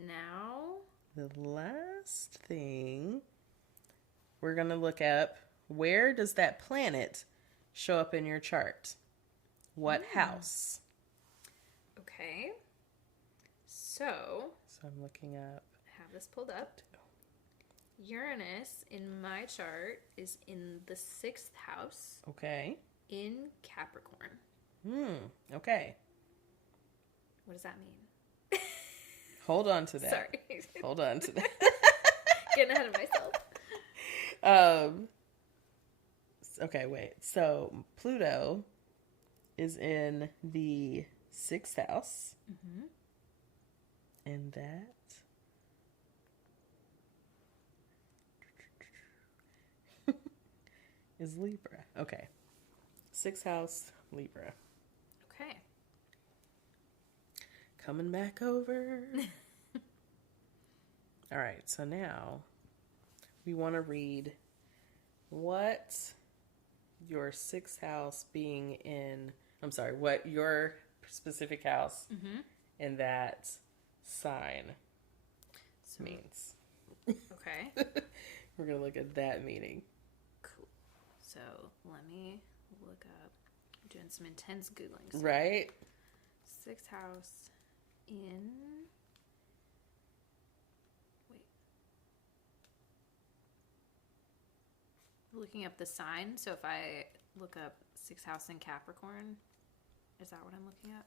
Now, the last thing we're going to look up, where does that planet show up in your chart? What house? Okay. So I'm looking up. I have this pulled up. Uranus in my chart is in the 6th house. Okay. In Capricorn. Okay. What does that mean? Hold on to that. Sorry. Hold on to that. Getting ahead of myself. Okay, wait. So Pluto is in the 6th house. Mm-hmm. And that is Libra. Okay. 6th house, Libra. Okay. Coming back over. All right, so now we want to read what your 6th house being in, what your specific house in that sign means. Okay. We're going to look at that meaning. Cool. So let me look up. I'm doing some intense Googling. So Right? 6th house in... Wait. Looking up the sign. So if I look up 6th house in Capricorn, is that what I'm looking at?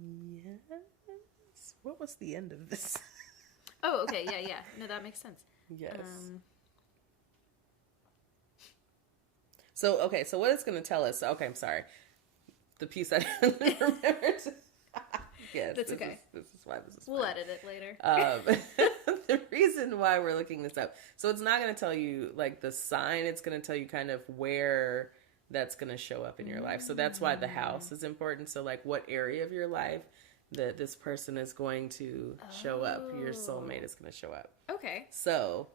Yes. What was the end of this? Oh, okay. Yeah. No, that makes sense. Yes. So what it's going to tell us... Okay, I'm sorry. The piece I didn't remember to... Yes. That's okay. This is why this is We'll fun. edit it later. The reason why we're looking this up... So it's not going to tell you, like, the sign. It's going to tell you kind of where that's going to show up in your life. So that's why the house is important. So, like, what area of your life that this person is going to show up. Your soulmate is going to show up. Okay. So...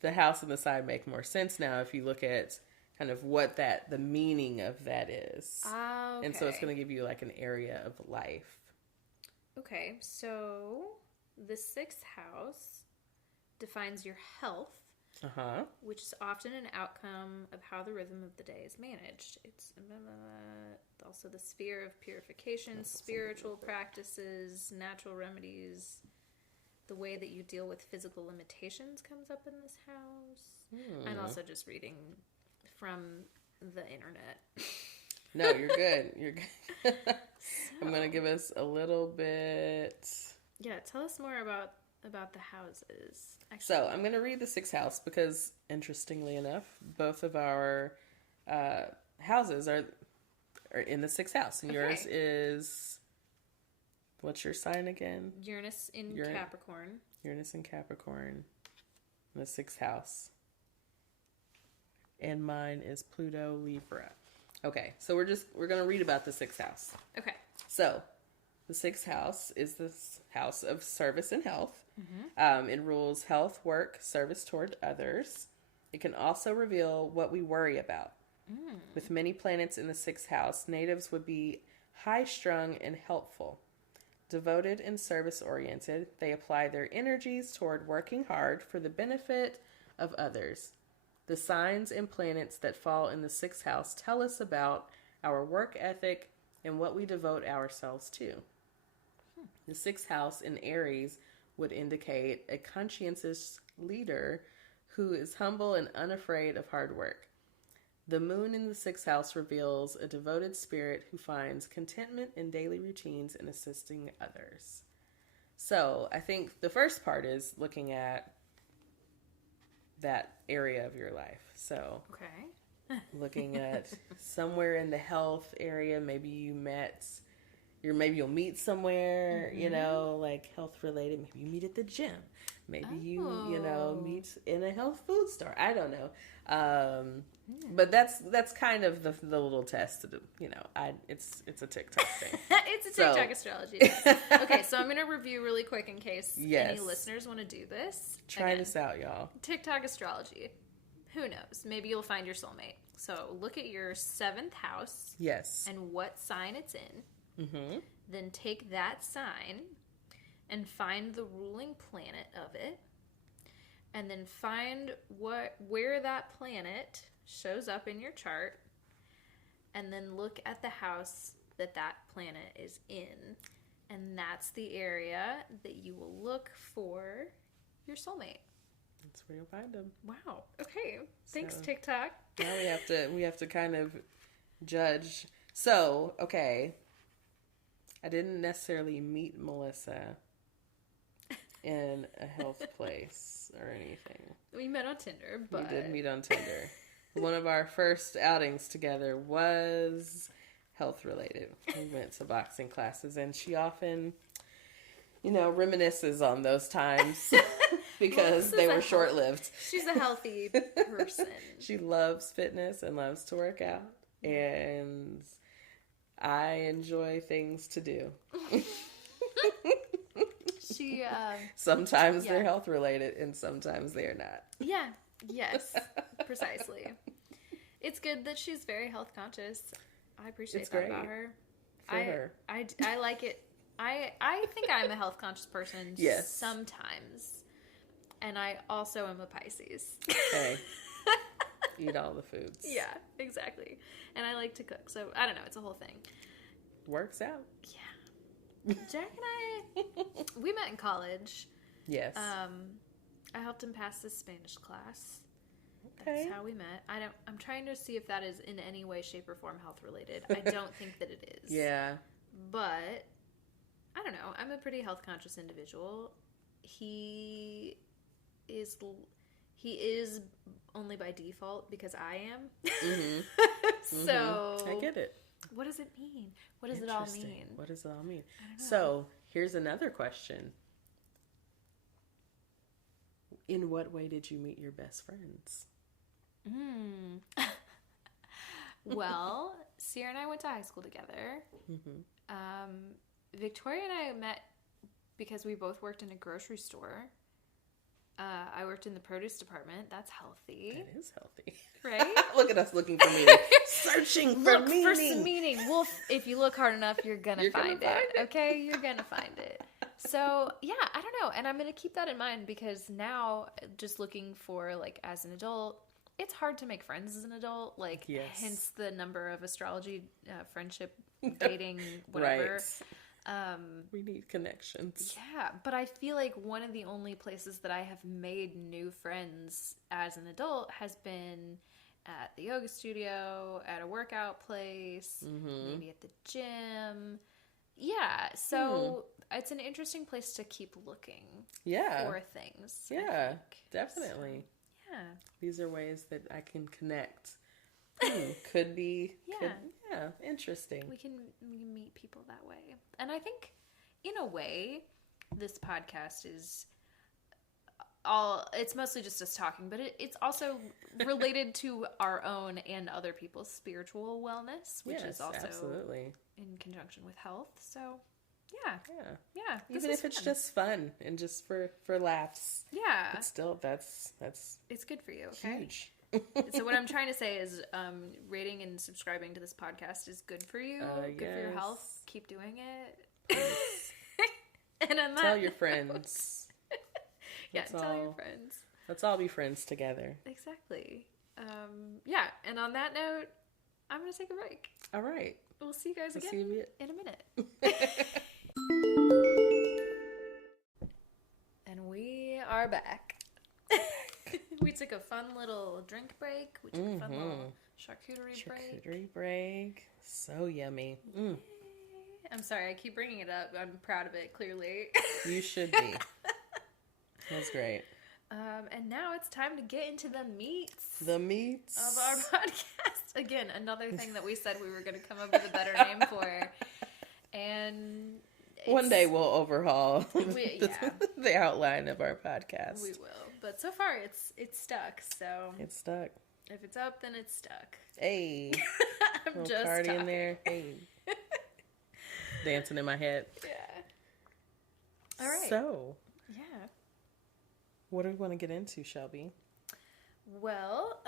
the house and the sign make more sense now if you look at kind of what the meaning of that is. Okay. And so it's going to give you like an area of life. Okay, so the 6th house defines your health, which is often an outcome of how the rhythm of the day is managed. It's also the sphere of purification, spiritual practices, natural remedies. The way that you deal with physical limitations comes up in this house. I'm also just reading from the internet. No, you're good. You're good. I'm going to give us a little bit. Yeah, tell us more about the houses. Actually. So I'm going to read the 6th house because, interestingly enough, both of our houses are in the 6th house. And yours is... What's your sign again? Uranus in Capricorn. Uranus in Capricorn. In the 6th house. And mine is Pluto Libra. Okay, so we're going to read about the 6th house. Okay. So, the 6th house is the house of service and health. It rules health, work, service toward others. It can also reveal what we worry about. With many planets in the 6th house, natives would be high-strung and helpful. Devoted and service-oriented, they apply their energies toward working hard for the benefit of others. The signs and planets that fall in the 6th house tell us about our work ethic and what we devote ourselves to. The 6th house in Aries would indicate a conscientious leader who is humble and unafraid of hard work. The moon in the 6th house reveals a devoted spirit who finds contentment in daily routines and assisting others. So I think the first part is looking at that area of your life. So looking at somewhere in the health area, maybe you'll meet somewhere, like health related. Maybe you meet at the gym. Maybe you meet in a health food store. I don't know. But that's kind of the little test. It's a TikTok thing. It's a TikTok astrology. Okay, so I'm going to review really quick in case any listeners want to do this. Try this out, y'all. TikTok astrology. Who knows? Maybe you'll find your soulmate. So look at your 7th house. Yes. And what sign it's in. Mm-hmm. Then take that sign and find the ruling planet of it. And then find where that planet shows up in your chart. And then look at the house that planet is in. And that's the area that you will look for your soulmate. That's where you'll find them. Wow. Okay. Thanks, TikTok. Now we have to kind of judge. So, okay. I didn't necessarily meet Melissa in a health place or anything. We met on Tinder, but... We did meet on Tinder. One of our first outings together was health related. We went to boxing classes, and she often, reminisces on those times because they were short-lived. She's a healthy person. She loves fitness and loves to work out, and I enjoy things to do. Sometimes they're health related and sometimes they're not. Yeah. Yes. Precisely. It's good that she's very health conscious. I appreciate that about her. I like it. I think I'm a health conscious person sometimes. And I also am a Pisces. Hey. Eat all the foods. Yeah, exactly. And I like to cook. So I don't know, it's a whole thing. Works out. Yeah. Jack and I, we met in college. Yes. I helped him pass his Spanish class. Okay. That's how we met. I'm trying to see if that is in any way, shape, or form health related. I don't think that it is. Yeah. But I don't know. I'm a pretty health conscious individual. He is only by default because I am. Mm-hmm. So I get it. What does it mean? What does it all mean? What does it all mean? So here's another question. In what way did you meet your best friends? Well, Sierra and I went to high school together. Mm-hmm. Victoria and I met because we both worked in a grocery store. I worked in the produce department. That's healthy. That is healthy. Right? Look at us looking for meaning. Searching for meaning. Look for some meaning. Well, if you look hard enough, you're going to find it. Okay? You're going to find it. So, yeah, I don't know. And I'm going to keep that in mind because now, just looking for, as an adult, it's hard to make friends as an adult. Hence the number of astrology, friendship, dating, whatever. Right. We need connections. Yeah, but I feel like one of the only places that I have made new friends as an adult has been at the yoga studio, at a workout place, maybe at the gym. Yeah, so it's an interesting place to keep looking for things. Yeah, definitely. So, yeah. These are ways that I can connect. Could be. Interesting. We can meet people that way. And I think, in a way, this podcast is it's mostly just us talking, but it's also related to our own and other people's spiritual wellness, which is also absolutely in conjunction with health. So, yeah. Even if it's just fun and just for laughs. Yeah. It's still, that's it's good for you, okay? Huge. So what I'm trying to say is rating and subscribing to this podcast is good for you, good for your health. Keep doing it. And on that, tell your friends. Tell your friends. Let's all be friends together. Exactly. And on that note, I'm going to take a break. All right. We'll see you guys again in a minute. And we are back. We took a fun little drink break. We took a fun little charcuterie break. So yummy. I'm sorry, I keep bringing it up. I'm proud of it, clearly. You should be. That's great. And now it's time to get into the meats. The meats of our podcast. Again, another thing that we said we were going to come up with a better name for. And One day we'll overhaul yeah. the outline of our podcast. We will. But so far it's stuck, so. It's stuck. If it's up, then it's stuck. Hey. I'm just party talking. in there. Hey. Dancing in my head. Yeah. All right. So. Yeah. What do we want to get into, Shelby? Well,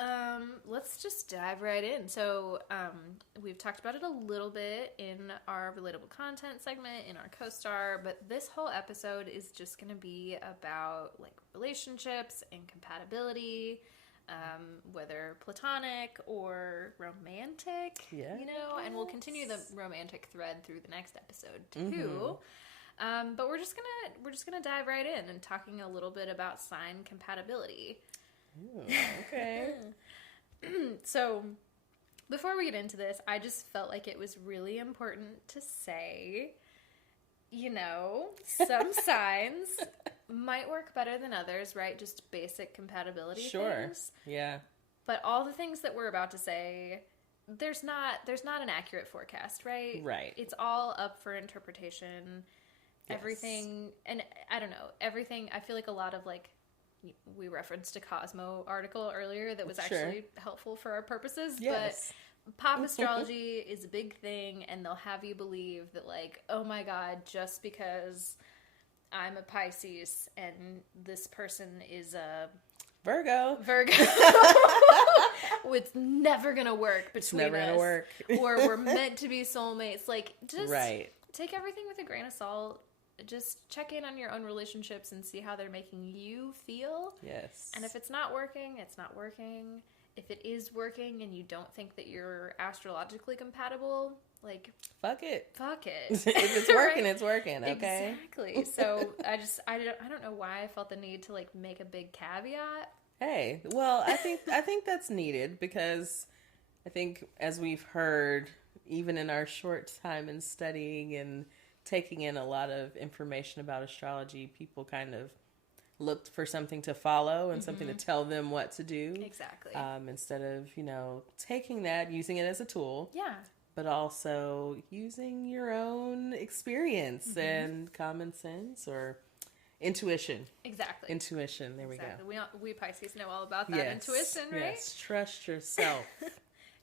let's just dive right in. So, we've talked about it a little bit in our relatable content segment in our co-star, but this whole episode is just going to be about like relationships and compatibility, whether platonic or romantic, yeah, and we'll continue the romantic thread through the next episode too. But we're just gonna dive right in and talking a little bit about sign compatibility. Ooh, okay. So, before we get into this, I just felt like it was really important to say, some signs might work better than others, right? Just basic compatibility things. Yeah. But all the things that we're about to say, there's not an accurate forecast, right? Right. It's all up for interpretation. Yes. Everything, and I don't know, everything, I feel like a lot of like, we referenced a Cosmo article earlier that was actually helpful for our purposes, yes. But pop astrology is a big thing, and they'll have you believe that like, oh my god, just because I'm a Pisces and this person is a Virgo, it's never gonna work between us. It's never gonna work. Or we're meant to be soulmates. Like, just take everything with a grain of salt. Just check in on your own relationships and see how they're making you feel. Yes. And if it's not working, it's not working. If it is working and you don't think that you're astrologically compatible, like, fuck it. If it's working, it's working. Okay. Exactly. So I don't know why I felt the need to like make a big caveat. Hey, well, I think that's needed because I think as we've heard, even in our short time in studying and taking in a lot of information about astrology, people kind of looked for something to follow and something to tell them what to do. Exactly. Instead of, taking that, using it as a tool. Yeah. But also using your own experience and common sense or intuition. Exactly. Intuition. There we go. We Pisces know all about that intuition, right? Yes. Trust yourself.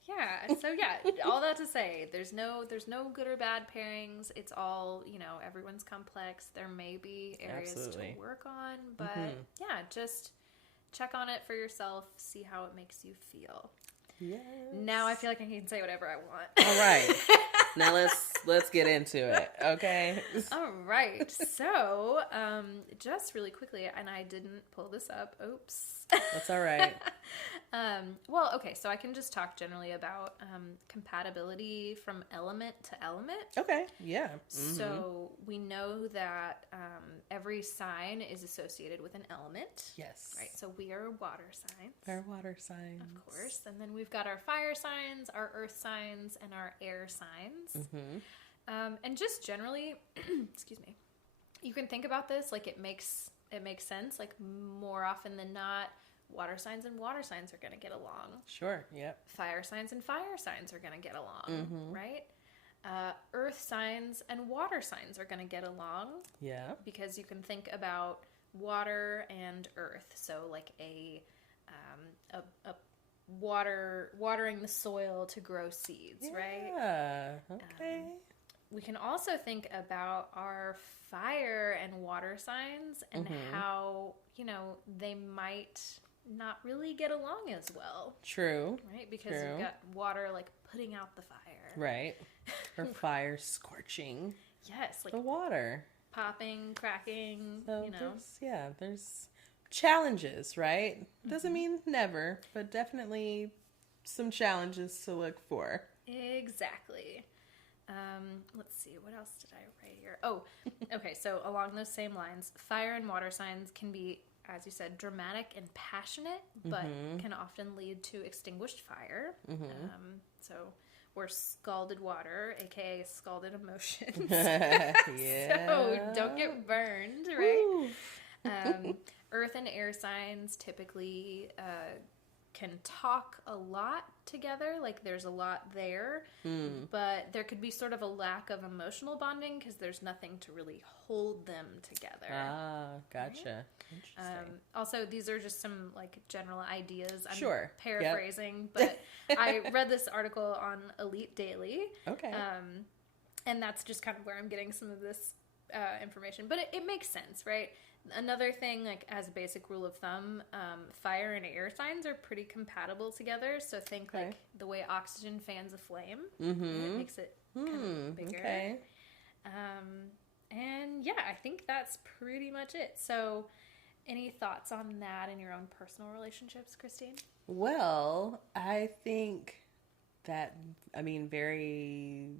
Yeah. So all that to say, there's no good or bad pairings. It's all, everyone's complex. There may be areas to work on, but just check on it for yourself. See how it makes you feel. Yes. Now I feel like I can say whatever I want. All right. Now let's get into it. Okay. All right. So, just really quickly, and I didn't pull this up. Oops. That's all right. Well, okay, so I can just talk generally about compatibility from element to element. Okay, yeah. Mm-hmm. So we know that every sign is associated with an element. Yes. Right, so we are water signs. Our water signs. Of course. And then we've got our fire signs, our earth signs, and our air signs. Mm-hmm. And just generally, excuse me, you can think about this like it makes sense. Like more often than not, water signs and water signs are going to get along. Sure, yep. Fire signs and fire signs are going to get along, right? Earth signs and water signs are going to get along. Yeah. Because you can think about water and earth. So like a watering the soil to grow seeds, right? Yeah, okay. We can also think about our fire and water signs and how, they might not really get along as well. True. Right? Because you've got water like putting out the fire. Right. Or fire scorching. Yes. Like the water. Popping, cracking, so there's challenges, right? Doesn't mean never, but definitely some challenges to look for. Exactly. Let's see, what else did I write here? Oh, okay, so along those same lines, fire and water signs can be, as you said, dramatic and passionate, but can often lead to extinguished fire. So we're scalded water, aka scalded emotions. Yeah. So don't get burned, right? Earth and air signs typically can talk a lot together. Like there's a lot there, but there could be sort of a lack of emotional bonding because there's nothing to really hold them together. Ah, gotcha. Right? Interesting. Also, these are just some like general ideas. I'm sure. paraphrasing, but I read this article on Elite Daily. Okay. And that's just kind of where I'm getting some of this information. But it makes sense, right? Another thing, like as a basic rule of thumb, fire and air signs are pretty compatible together. So think like the way oxygen fans a flame. It makes it kind of bigger. Okay. And yeah, I think that's pretty much it. So any thoughts on that in your own personal relationships, Christine? Well, I think that, I mean, very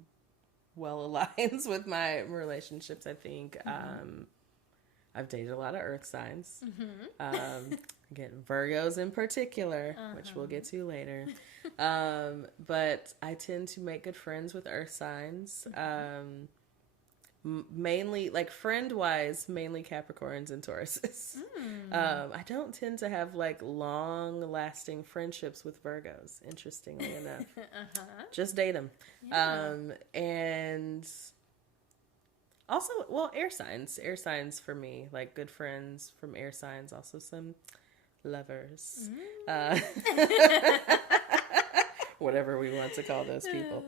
well aligns with my relationships. I think I've dated a lot of earth signs. Again, Virgos in particular, which we'll get to later. But I tend to make good friends with earth signs. Mainly, like friend-wise, mainly Capricorns and Tauruses. I don't tend to have like long-lasting friendships with Virgos, interestingly enough. Just date them. Yeah. And also, well, air signs for me, like good friends from air signs, also some lovers. Whatever we want to call those people.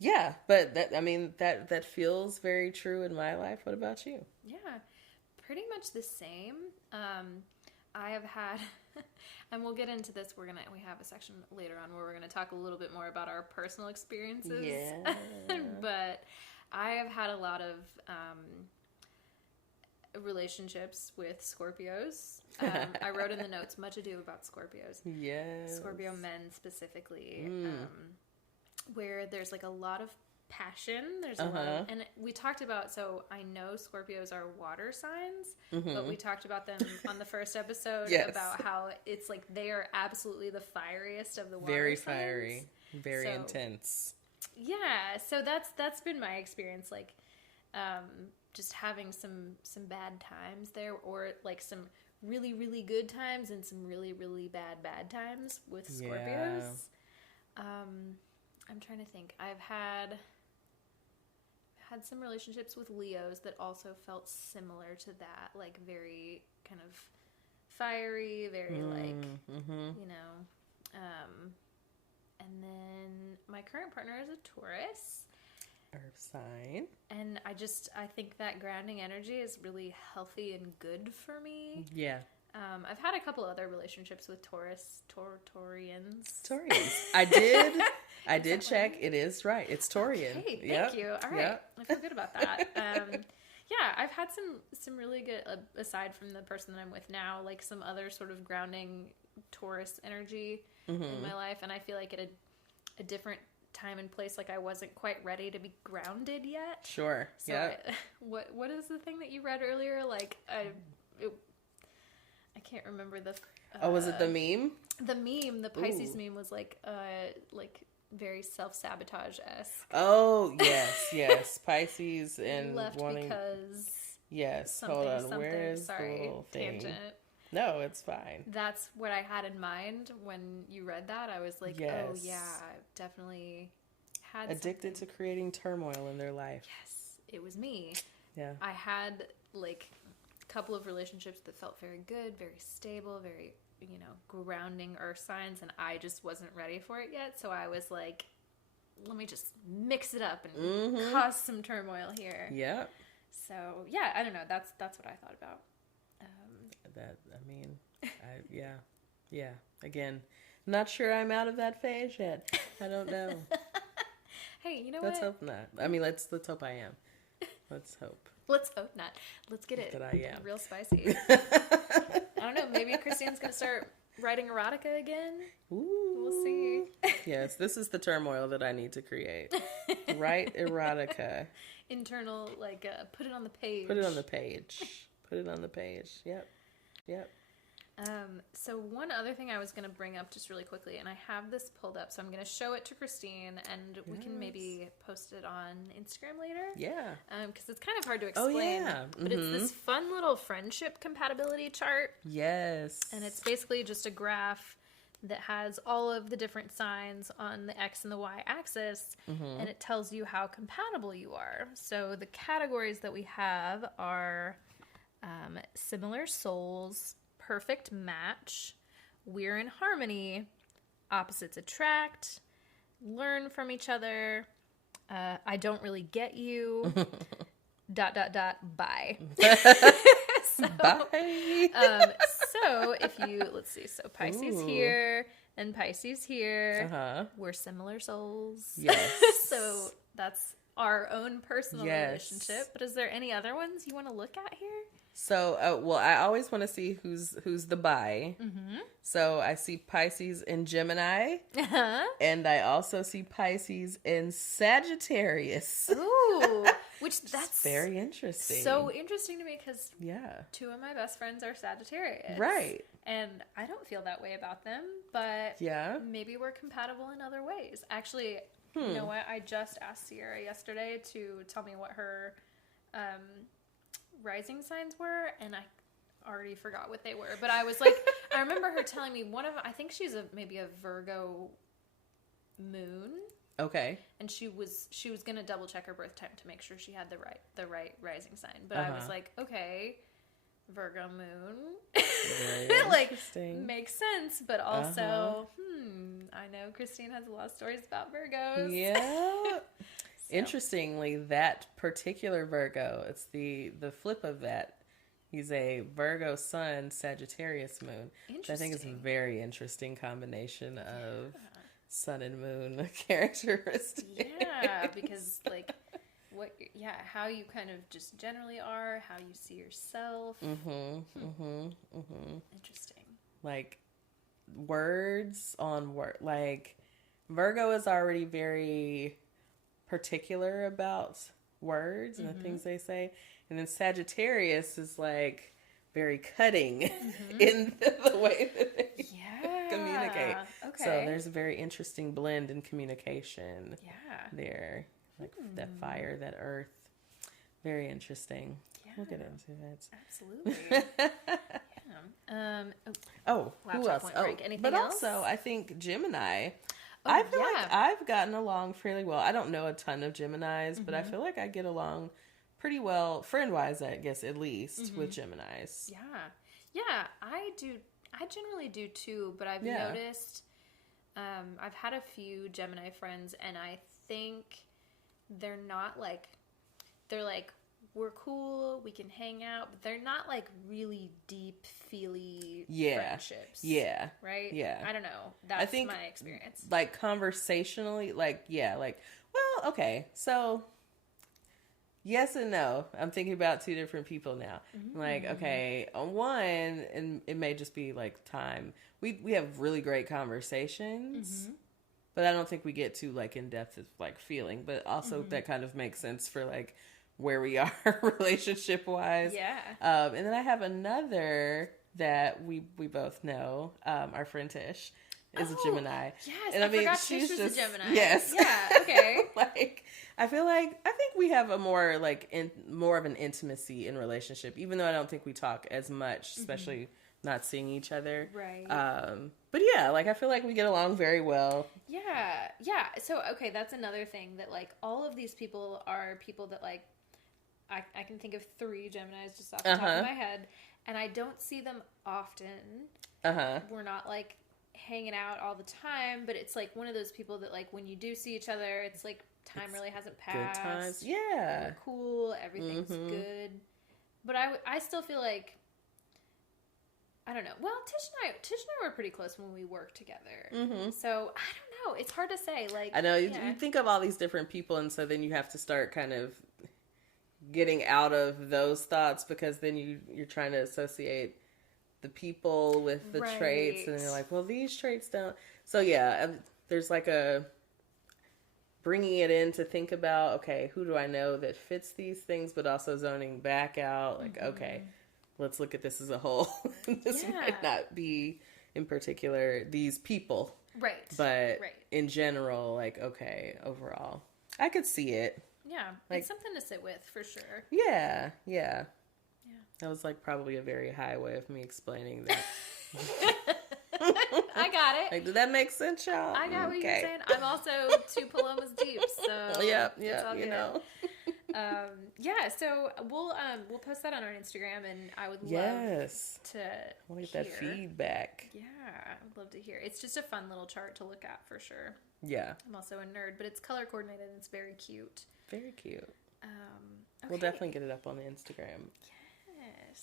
Yeah, but that feels very true in my life. What about you? Yeah, pretty much the same. I have had, and we'll get into this. We have a section later on where we're gonna talk a little bit more about our personal experiences. Yeah. But I have had a lot of relationships with Scorpios. I wrote in the notes, much ado about Scorpios. Yes. Scorpio men specifically, where there's like a lot of passion. There's a lot of, and we talked about, so I know Scorpios are water signs, but we talked about them on the first episode about how it's like they are absolutely the fieriest of the water very signs. Fiery, very intense. Yeah, so that's been my experience, like just having some bad times there, or like some really, really good times and some really, really bad times with Scorpios. I'm trying to think. I've had some relationships with Leos that also felt similar to that, like very kind of fiery, very like, you know. And then my current partner is a Taurus. Earth sign. And I think that grounding energy is really healthy and good for me. Yeah. I've had a couple other relationships with Taurians. I did check. Right? It is right. It's Taurian. Okay, thank you. All right. I feel good about that. Yeah, I've had some really good, aside from the person that I'm with now, like some other sort of grounding Taurus energy in my life. And I feel like at a different time and place, like I wasn't quite ready to be grounded yet. Sure. So what is the thing that you read earlier? Like I can't remember the. Was it the meme? The meme, the Pisces meme was like very self-sabotage-esque. Oh yes, Pisces and left wanting because hold on. Where is sorry, the little thing? tangent. No, it's fine. That's what I had in mind when you read that. I was like, oh yeah, I've definitely had addicted to creating turmoil in their life. Yes, it was me. Yeah. I had like a couple of relationships that felt very good, very stable, very, you know, grounding earth signs, and I just wasn't ready for it yet. So I was like, let me just mix it up and cause some turmoil here. Yeah. So yeah, I don't know. That's what I thought about. Yeah. Again, not sure I'm out of that phase yet. I don't know. Hey, you know let's what? Hope not. I mean, let's hope I am. Let's hope. Let's hope not. Let's get it. That I am. Real spicy. I don't know. Maybe Christine's going to start writing erotica again. Ooh. We'll see. Yes, this is the turmoil that I need to create. Write erotica. Internal, like, put it on the page. Put it on the page. Put it on the page. Yep. So one other thing I was going to bring up just really quickly, and I have this pulled up, so I'm going to show it to Christine, and we can maybe post it on Instagram later. Yeah. Because it's kind of hard to explain. Oh, yeah. But it's this fun little friendship compatibility chart. Yes. And it's basically just a graph that has all of the different signs on the X and the Y axis, and it tells you how compatible you are. So the categories that we have are similar souls, perfect match, we're in harmony, opposites attract, learn from each other, I don't really get you, ... bye. So, bye. So if you, let's see, so Pisces here and Pisces here, we're similar souls. Yes. So that's our own personal relationship. But is there any other ones you want to look at here? So, well, I always want to see who's the bi. So I see Pisces in Gemini, and I also see Pisces in Sagittarius. Ooh, which that's very interesting. So interesting to me because 2 of my best friends are Sagittarius, right? And I don't feel that way about them, but maybe we're compatible in other ways. Actually, you know what? I just asked Sierra yesterday to tell me what her rising signs were, and I already forgot what they were. But I was like, I remember her telling me I think she's maybe a Virgo moon. Okay. And she was gonna double check her birth time to make sure she had the right rising sign. But I was like, okay, Virgo moon, like makes sense. But also, I know Christine has a lot of stories about Virgos. Yeah. So. Interestingly, that particular Virgo, it's the flip of that. He's a Virgo sun, Sagittarius moon. I think it's a very interesting combination of sun and moon characteristics. Yeah, because how you kind of just generally are, how you see yourself. Interesting. Like words on word. Like Virgo is already very particular about words and the things they say, and then Sagittarius is like very cutting in the way that they communicate. Okay. So there's a very interesting blend in communication. There, like that fire, that earth, very interesting. We'll get into it. Absolutely. Who else? Anything but else? Also, I think Gemini. I feel like I've gotten along fairly well. I don't know a ton of Geminis, but I feel like I get along pretty well, friend-wise, I guess, at least, with Geminis. Yeah, I do. I generally do too, but I've noticed, I've had a few Gemini friends, and I think they're not like, we're cool, we can hang out, but they're not like really deep, feely friendships. Yeah. Right? Yeah. I don't know. That's my experience. Like conversationally, well, okay, so yes and no. I'm thinking about 2 different people now. Like, okay, on one, and it may just be like time. We have really great conversations, but I don't think we get too like in depth of like feeling. But also that kind of makes sense for like where we are relationship wise. Yeah. And then I have another that we both know. Our friend Tish is a Gemini. Yes, and I forgot she's Tish just a Gemini. Yes. Yeah. Okay. Like I think we have a more of an intimacy in relationship, even though I don't think we talk as much, especially not seeing each other. Right. But yeah, like I feel like we get along very well. Yeah. Yeah. So okay, that's another thing that like all of these people are people that like I can think of 3 Geminis just off the top of my head, and I don't see them often. We're not like hanging out all the time, but it's like one of those people that like when you do see each other, it's like time really hasn't passed. Good times. Yeah. We're cool. Everything's good. But I still feel like, I don't know. Well, Tish and I were pretty close when we worked together. So I don't know. It's hard to say. Like I know you think of all these different people, and so then you have to start kind of getting out of those thoughts, because then you're trying to associate the people with the traits, and then you're like, well, these traits don't. So yeah, there's like a bringing it in to think about, okay, who do I know that fits these things, but also zoning back out, like, okay, let's look at this as a whole. This might not be in particular these people, right? But in general, like, okay, overall, I could see it. Yeah, like, it's something to sit with for sure. Yeah. That was like probably a very high way of me explaining that. I got it. Like, did that make sense, y'all? I got what you're saying. I'm also 2 Palomas deep, so yep, you know. Yeah, so we'll post that on our Instagram, and I would love to I get that feedback. Yeah, I would love to hear. It's just a fun little chart to look at for sure. Yeah. I'm also a nerd, but it's color coordinated and it's very cute. Very cute. Okay. We'll definitely get it up on the Instagram. Yes.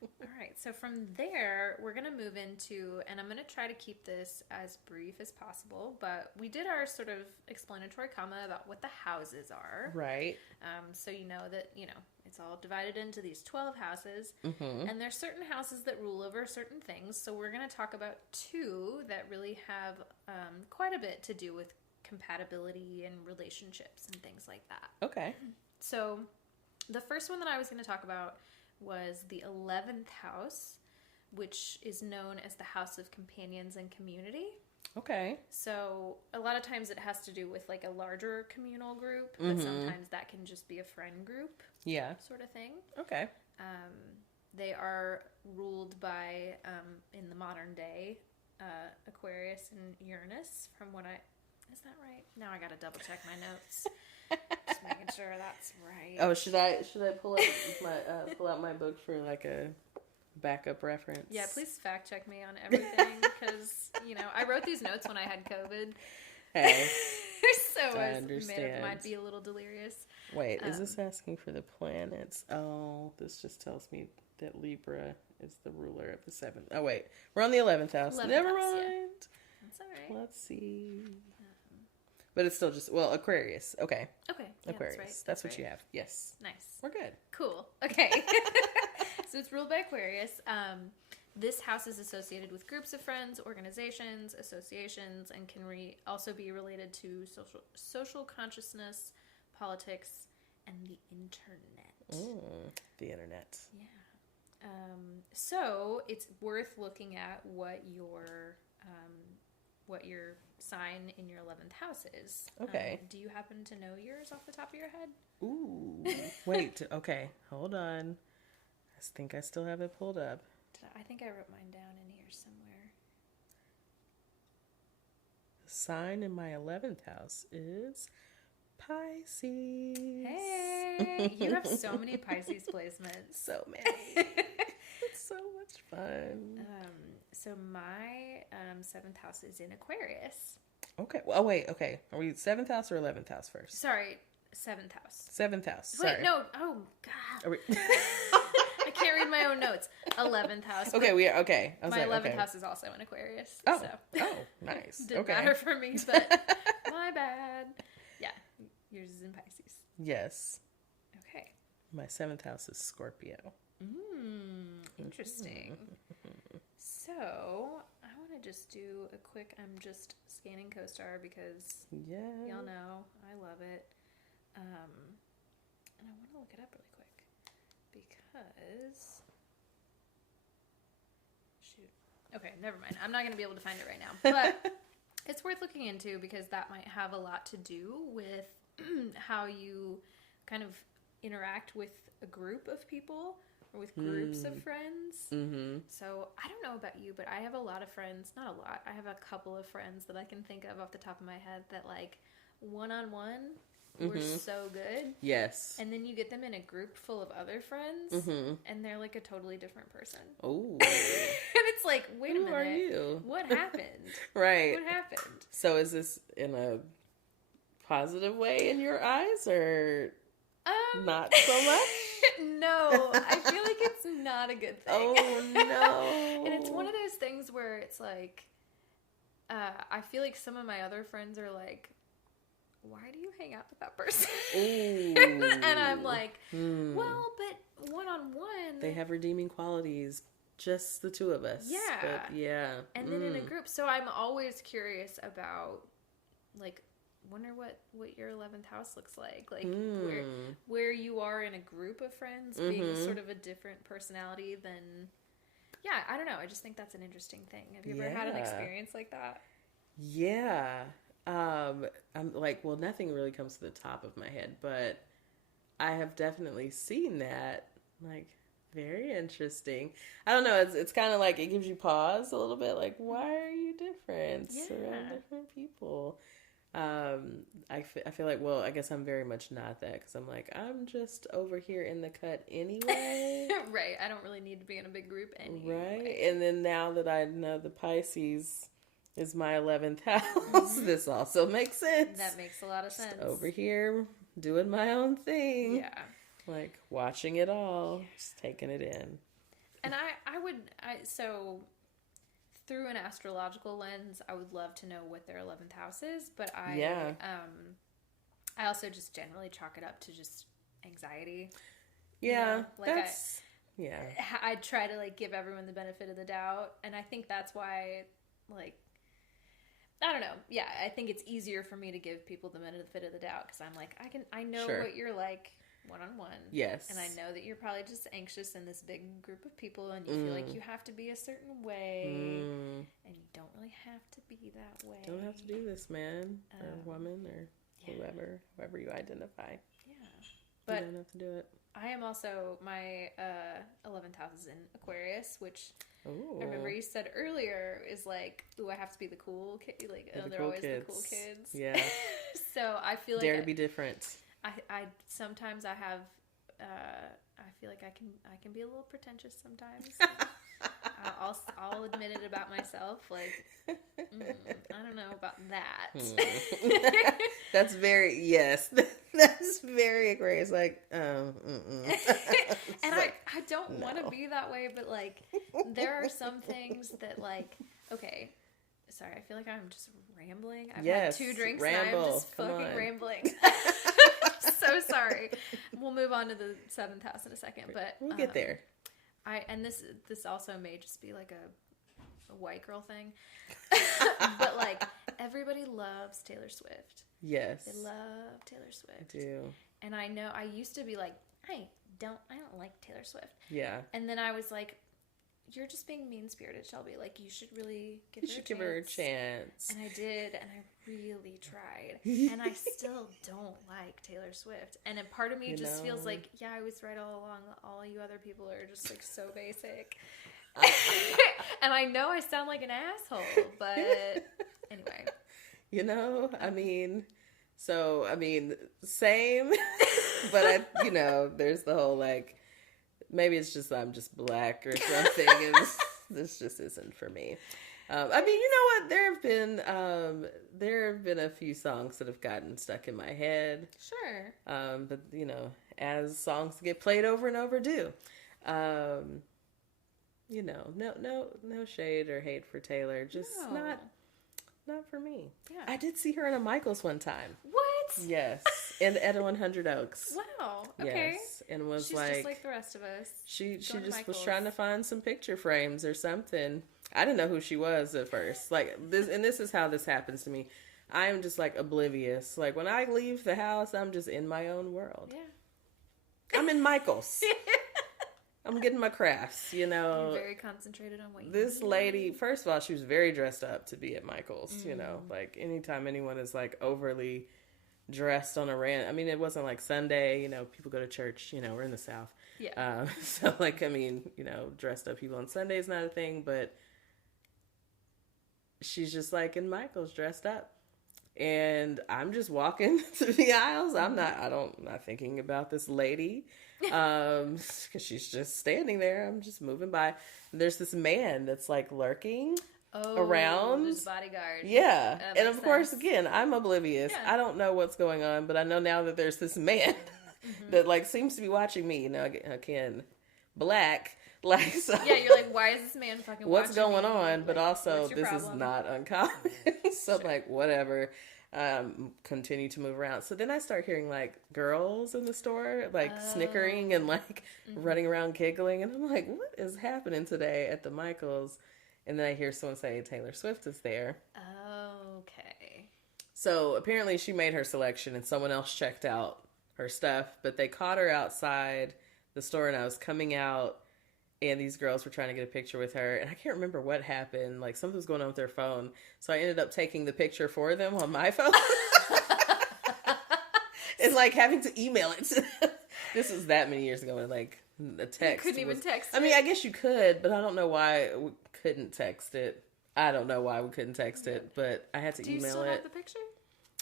All right. So from there, we're going to move into, and I'm going to try to keep this as brief as possible, but we did our sort of explanatory comment about what the houses are. Right. So you know that, it's all divided into these 12 houses, and there's certain houses that rule over certain things. So we're going to talk about 2 that really have quite a bit to do with compatibility and relationships and things like that. Okay. So the first one that I was going to talk about was the 11th house, which is known as the house of companions and community. Okay. So a lot of times it has to do with like a larger communal group, but sometimes that can just be a friend group. Yeah. Sort of thing. Okay. They are ruled by, in the modern day, Aquarius and Uranus, is that right? Now I gotta double check my notes. Just making sure that's right. Oh, should I pull out my book for like a backup reference? Yeah, please fact check me on everything because I wrote these notes when I had COVID. Hey, so I understand. It might be a little delirious. Wait, is this asking for the planets? Oh, this just tells me that Libra is the ruler of the 7th. Oh wait, we're on the 11th house. Never mind. Yeah. That's all right. Let's see. But it's still just, Aquarius. Okay. Okay. Yeah, Aquarius. That's what you have. Yes. Nice. We're good. Cool. Okay. So it's ruled by Aquarius. This house is associated with groups of friends, organizations, associations, and can also be related to social consciousness, politics, and the internet. The internet. Yeah. So it's worth looking at what your sign in your 11th house is. Okay. Do you happen to know yours off the top of your head? Ooh. Wait. Okay. Hold on. I think I still have it pulled up. I think I wrote mine down in here somewhere. The sign in my 11th house is Pisces. Hey! You have so many Pisces placements. So many. It's so much fun. So my 7th house is in Aquarius. Okay. Well, wait. Okay. Are we 7th house or 11th house first? Sorry, 7th house. 7th house. Wait, sorry. no. Oh, God. I can't read my own notes. 11th house. Okay, we are. Okay. I was my like, 11th house is also in Aquarius. Oh. So. Oh, nice. Didn't matter for me, but my bad. Yeah. Yours is in Pisces. Yes. Okay. My 7th house is Scorpio. Interesting. So, I want to just do a quick, I'm just scanning CoStar because y'all know I love it. And I want to look it up really quick because, shoot. Okay, never mind. I'm not going to be able to find it right now. But it's worth looking into because that might have a lot to do with how you kind of interact with a group of people or with groups of friends. So I don't know about you, but I have a lot of friends, not a lot, I have a couple of friends that I can think of off the top of my head that like one-on-one were so good. Yes. And then you get them in a group full of other friends and they're like a totally different person. Oh. And it's like, wait a minute. Who are you? What happened? Right. What happened? So is this in a positive way in your eyes or not so much? No, I feel like it's not a good thing. Oh, no. And it's one of those things where it's like, I feel like some of my other friends are like, why do you hang out with that person? And I'm like, well, but one-on-one. They have redeeming qualities. Just the two of us. Yeah. But yeah. And then in a group. So I'm always curious about, like, wonder what your 11th house looks like. Like, where you are in a group of friends being sort of a different personality than... Yeah, I don't know. I just think that's an interesting thing. Have you ever had an experience like that? Yeah. I'm like, well, nothing really comes to the top of my head, but I have definitely seen that. Like, Very interesting. I don't know. It's kind of like it gives you pause a little bit. Like, why are you different around different people? I feel like, well, I guess I'm very much not that because I'm like, I'm just over here in the cut anyway. Right. I don't really need to be in a big group anyway. Right. And then now that I know the Pisces is my 11th house, this also makes sense. That makes a lot of sense. Just over here doing my own thing. Yeah. Like watching it all, just taking it in. And so through an astrological lens, I would love to know what their 11th house is, but I also just generally chalk it up to just anxiety. Yeah. You know? I try to like give everyone the benefit of the doubt, and I think that's why like I don't know. Yeah, I think it's easier for me to give people the benefit of the doubt because I'm like I know what you're like one-on-one. Yes. And I know that you're probably just anxious in this big group of people and you feel like you have to be a certain way. And you don't really have to be that way. Don't have to do this, man. Or woman or whoever you identify. Yeah. But you don't have to do it. I am also, my 11th house is in Aquarius, which I remember you said earlier is like, ooh, I have to be the cool kid. Like, they're always the cool kids. Yeah. So I feel like Dare to be different. I sometimes I have I feel like I can be a little pretentious sometimes. I'll admit it about myself. Like I don't know about that. That's very That's very Aquarius. Like and I don't want to be that way, but like there are some things that like okay. Sorry, I feel like I'm just rambling. I've had 2 drinks and I'm just fucking rambling. So sorry. We'll move on to the 7th house in a second, but we'll get there. This also may just be like a white girl thing, but like everybody loves Taylor Swift. Yes, they love Taylor Swift. I do. And I know I used to be like, I don't like Taylor Swift. Yeah. And then I was like, you're just being mean-spirited, Shelby. Like, you should really give her a chance. And I did, and I really tried. And I still don't like Taylor Swift. And a part of me just feels like, yeah, I was right all along. All you other people are just, like, so basic. And I know I sound like an asshole, but anyway. Same. But, there's the whole, like, maybe it's just I'm just black or something, and this just isn't for me. You know what? There have been a few songs that have gotten stuck in my head. Sure. But as songs get played over and over do. No shade or hate for Taylor. Just not for me. Yeah. I did see her in a Michaels one time. What? Yes. In Etta 100 Oaks. Wow. Okay. Yes. And was She's just like the rest of us. She just was trying to find some picture frames or something. I didn't know who she was at first. Like this is how this happens to me. I am just like oblivious. Like when I leave the house, I'm just in my own world. Yeah. I'm in Michaels. I'm getting my crafts, You're very concentrated on what you This lady, first of all, she was very dressed up to be at Michael's, Like, anytime anyone is, like, overly dressed on a rant. I mean, it wasn't, like, Sunday, people go to church, we're in the South. Yeah. So, like, I mean, dressed up people on Sunday is not a thing, but she's just, like, in Michael's dressed up. And I'm just walking through the aisles. I'm not thinking about this lady. Because she's just standing there. I'm just moving by. There's this man that's like lurking around. His bodyguard. Yeah. And of course, again, I'm oblivious. Yeah. I don't know what's going on, but I know now that there's this man that like seems to be watching me. Again, black. Like, so, yeah, you're like, why is this man fucking what's watching going me? on? But also, this problem? is not uncommon. So, sure. Like, whatever. Continue to move around. So then I start hearing like girls in the store, like snickering and like running around giggling. And I'm like, what is happening today at the Michaels? And then I hear someone say Taylor Swift is there. Okay. So apparently she made her selection and someone else checked out her stuff, but they caught her outside the store and I was coming out and these girls were trying to get a picture with her. And I can't remember what happened. Like, something was going on with their phone. So I ended up taking the picture for them on my phone. It's like having to email it to them. This was that many years ago. And, like, a text. You couldn't even text I mean, I guess you could, but I don't know why we couldn't text it. I don't know why we couldn't text it, but I had to email it. Do you still have the picture?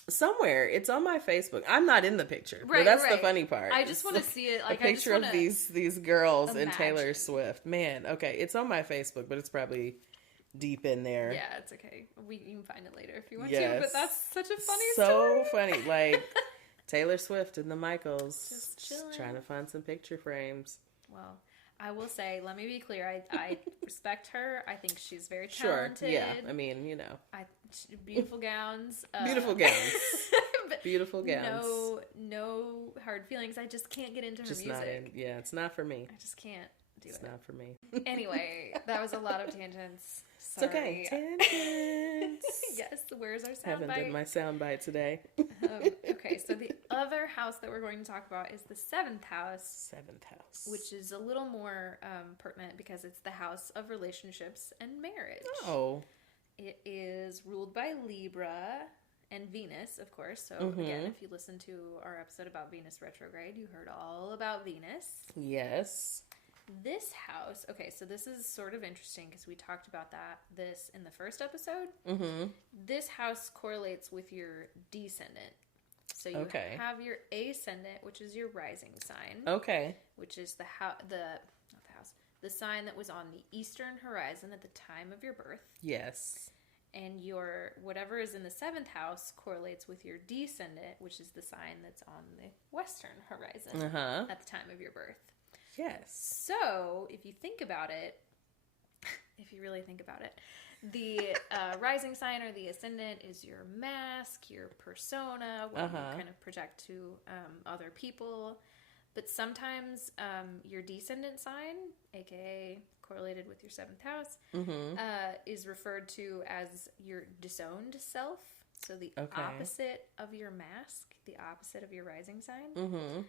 Somewhere. It's on my Facebook. I'm not in the picture. Right, but that's the funny part. I just want to see it. Like, a picture of these girls and Taylor Swift. Man, okay. It's on my Facebook, but it's probably deep in there. Yeah, it's okay. You can find it later if you want to, but that's such a funny story. So funny. Like, Taylor Swift and the Michaels just trying to find some picture frames. Well, I will say, let me be clear. I respect her. I think she's very talented. Sure. Yeah. I mean, you know. Beautiful gowns. Beautiful gowns. Beautiful gowns. No hard feelings. I just can't get into her music. It's not for me. I just can't do it. It's not for me. Anyway, that was a lot of tangents. Sorry. It's okay. Tangents. Yes. Where's our soundbite? Haven't done my soundbite today. Okay, so the other house that we're going to talk about is the seventh house. Which is a little more pertinent because it's the house of relationships and marriage. Oh. It is ruled by Libra and Venus, of course. So again, if you listen to our episode about Venus retrograde, you heard all about Venus. Yes. This house, okay, so this is sort of interesting because we talked about this in the first episode. Mm-hmm. This house correlates with your descendant. So you have your ascendant, which is your rising sign. Okay. Which is the sign that was on the eastern horizon at the time of your birth. Yes. And your whatever is in the seventh house correlates with your descendant, which is the sign that's on the western horizon at the time of your birth. Yes. So, if you think about it, if you really think about it, the rising sign or the ascendant is your mask, your persona, what you kind of project to other people. But sometimes your descendant sign, aka correlated with your seventh house, is referred to as your disowned self. So the opposite of your mask, the opposite of your rising sign.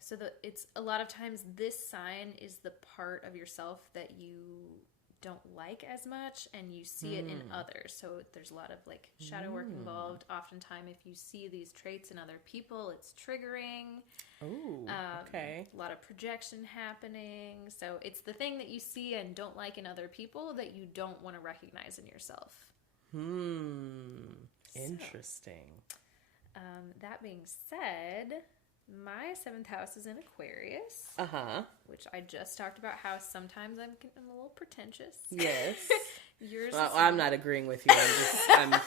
So it's a lot of times this sign is the part of yourself that you don't like as much, and you see it in others. So there's a lot of like shadow work involved. Oftentimes, if you see these traits in other people, it's triggering. Ooh, okay. A lot of projection happening. So it's the thing that you see and don't like in other people that you don't want to recognize in yourself. Interesting. So, that being said, my seventh house is in Aquarius. Which I just talked about how sometimes I'm a little pretentious. Yes. Yours. Well, I'm not agreeing with you. I'm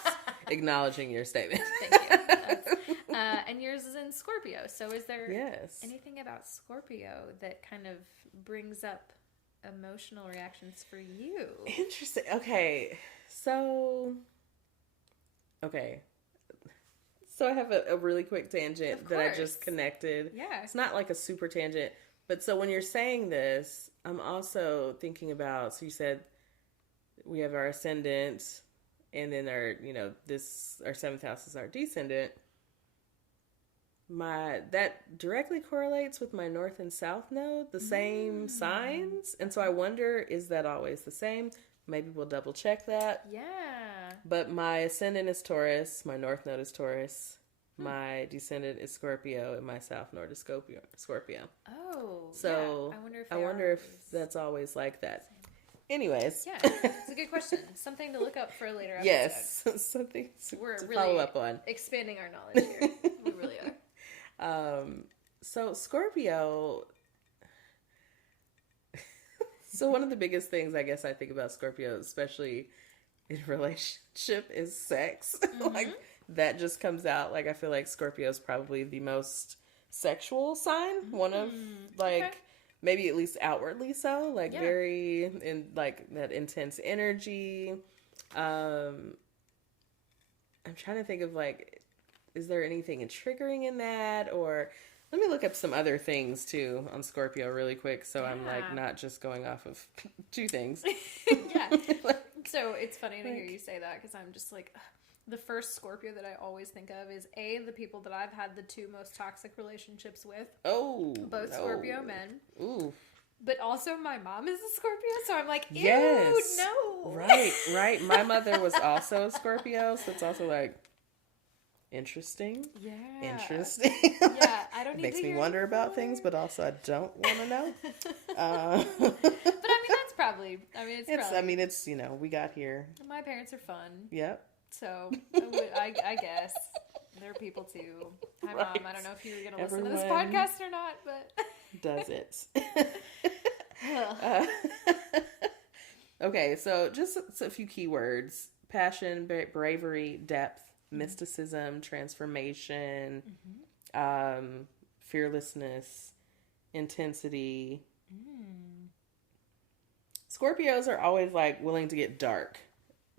acknowledging your statement. Thank you. And yours is in Scorpio. So is there anything about Scorpio that kind of brings up emotional reactions for you? Interesting. Okay. So I have a really quick tangent that I just connected. Yeah. It's not like a super tangent, but so when you're saying this, I'm also thinking about, so you said we have our ascendant and then our seventh house is our descendant. That directly correlates with my north and south node, the same signs. And so I wonder, is that always the same? Maybe we'll double check that. Yeah. But my ascendant is Taurus, my north node is Taurus, my descendant is Scorpio, and my south node is Scorpio. Oh. So yeah. I wonder if that's always like that. Anyways. Yeah, it's a good question. Something to look up for a later episode. Yes, something to really follow up on. Expanding our knowledge here. We really are. So Scorpio... So one of the biggest things I guess I think about Scorpio, especially in relationship, is sex. Like that just comes out. Like I feel like Scorpio is probably the most sexual sign. One of maybe at least outwardly so. Like very in like that intense energy. I'm trying to think of like, is there anything triggering in that or? Let me look up some other things, too, on Scorpio really quick, so I'm, like, not just going off of two things. Yeah. So it's funny to hear you say that, because I'm just like, the first Scorpio that I always think of is, the people that I've had the two most toxic relationships with. Oh. Both Scorpio men. Ooh. But also my mom is a Scorpio, so I'm like, ew, no. Right. My mother was also a Scorpio, so it's also like... Interesting. Yeah. Interesting. Yeah, I don't It need makes to me hear wonder about more. things, but also I don't want to know. But I mean, that's probably. I mean, it's probably. I mean, it's, we got here. My parents are fun, Yep. so I guess there are people too. Hi, Right. Mom. I don't know if you were gonna listen to Everyone this podcast or not, but does it. Okay, so just a few keywords: passion, bravery, depth, mysticism, transformation, fearlessness, intensity. Scorpios are always like willing to get dark.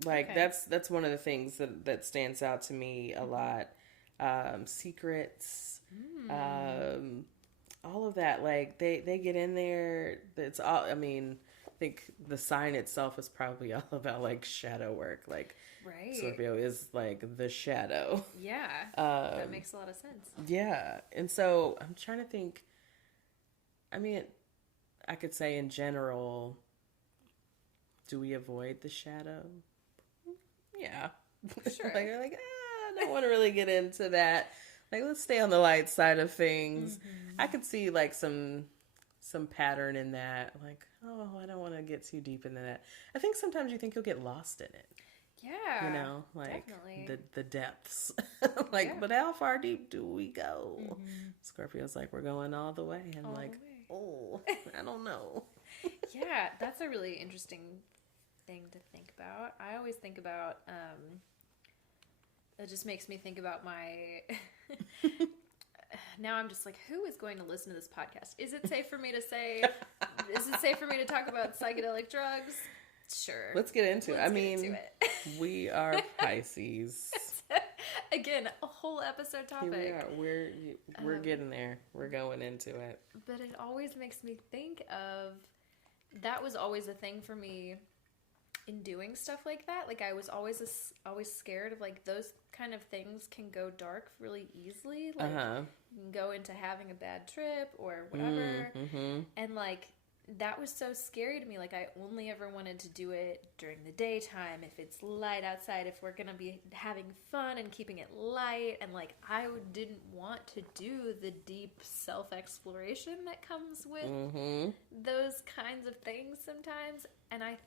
Like Okay. that's one of the things that stands out to me a lot. Secrets, all of that. Like they get in there. It's all. I mean, I think the sign itself is probably all about like shadow work. Like right. Scorpio is like the shadow. Yeah, that makes a lot of sense. Yeah, and so I'm trying to think. I mean, I could say in general, do we avoid the shadow? Yeah. Sure. Like, you're like, I don't want to really get into that. Like, let's stay on the light side of things. I could see like some pattern in that. Like, oh, I don't want to get too deep into that. I think sometimes you think you'll get lost in it. Yeah, Like definitely. the depths. Like, Yeah. but how far deep do we go? Scorpio's like, we're going all the way. I'm All the like, way. oh, I don't know. Yeah, that's a really interesting thing to think about. I always think about it just makes me think about my now I'm just like, who is going to listen to this podcast? Is it safe for me to say is it safe for me to talk about psychedelic drugs? Sure. Let's get into it. Let's I get mean, into it. we are Pisces. Again, a whole episode topic. Here we are. We're getting there. We're going into it. But it always makes me think of that was always a thing for me in doing stuff like that. Like I was always scared of like those kind of things can go dark really easily. Like you can go into having a bad trip or whatever. And like that was so scary to me. Like I only ever wanted to do it during the daytime, if it's light outside, if we're gonna be having fun and keeping it light. And like I didn't want to do the deep self-exploration that comes with those kinds of things sometimes. And I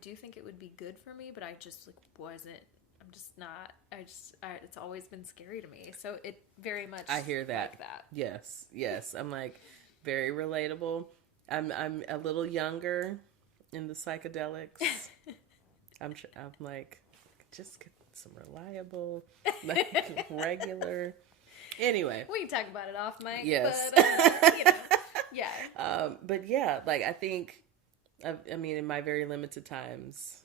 do think it would be good for me, but I just like wasn't. I'm just not. It's always been scary to me. So it very much. I hear that. Like that. Yes. I'm like very relatable. I'm a little younger in the psychedelics. I'm like, just get some reliable, like regular. Anyway, we can talk about it off mic. Yes. But yeah. But yeah, like I think, I mean, in my very limited times,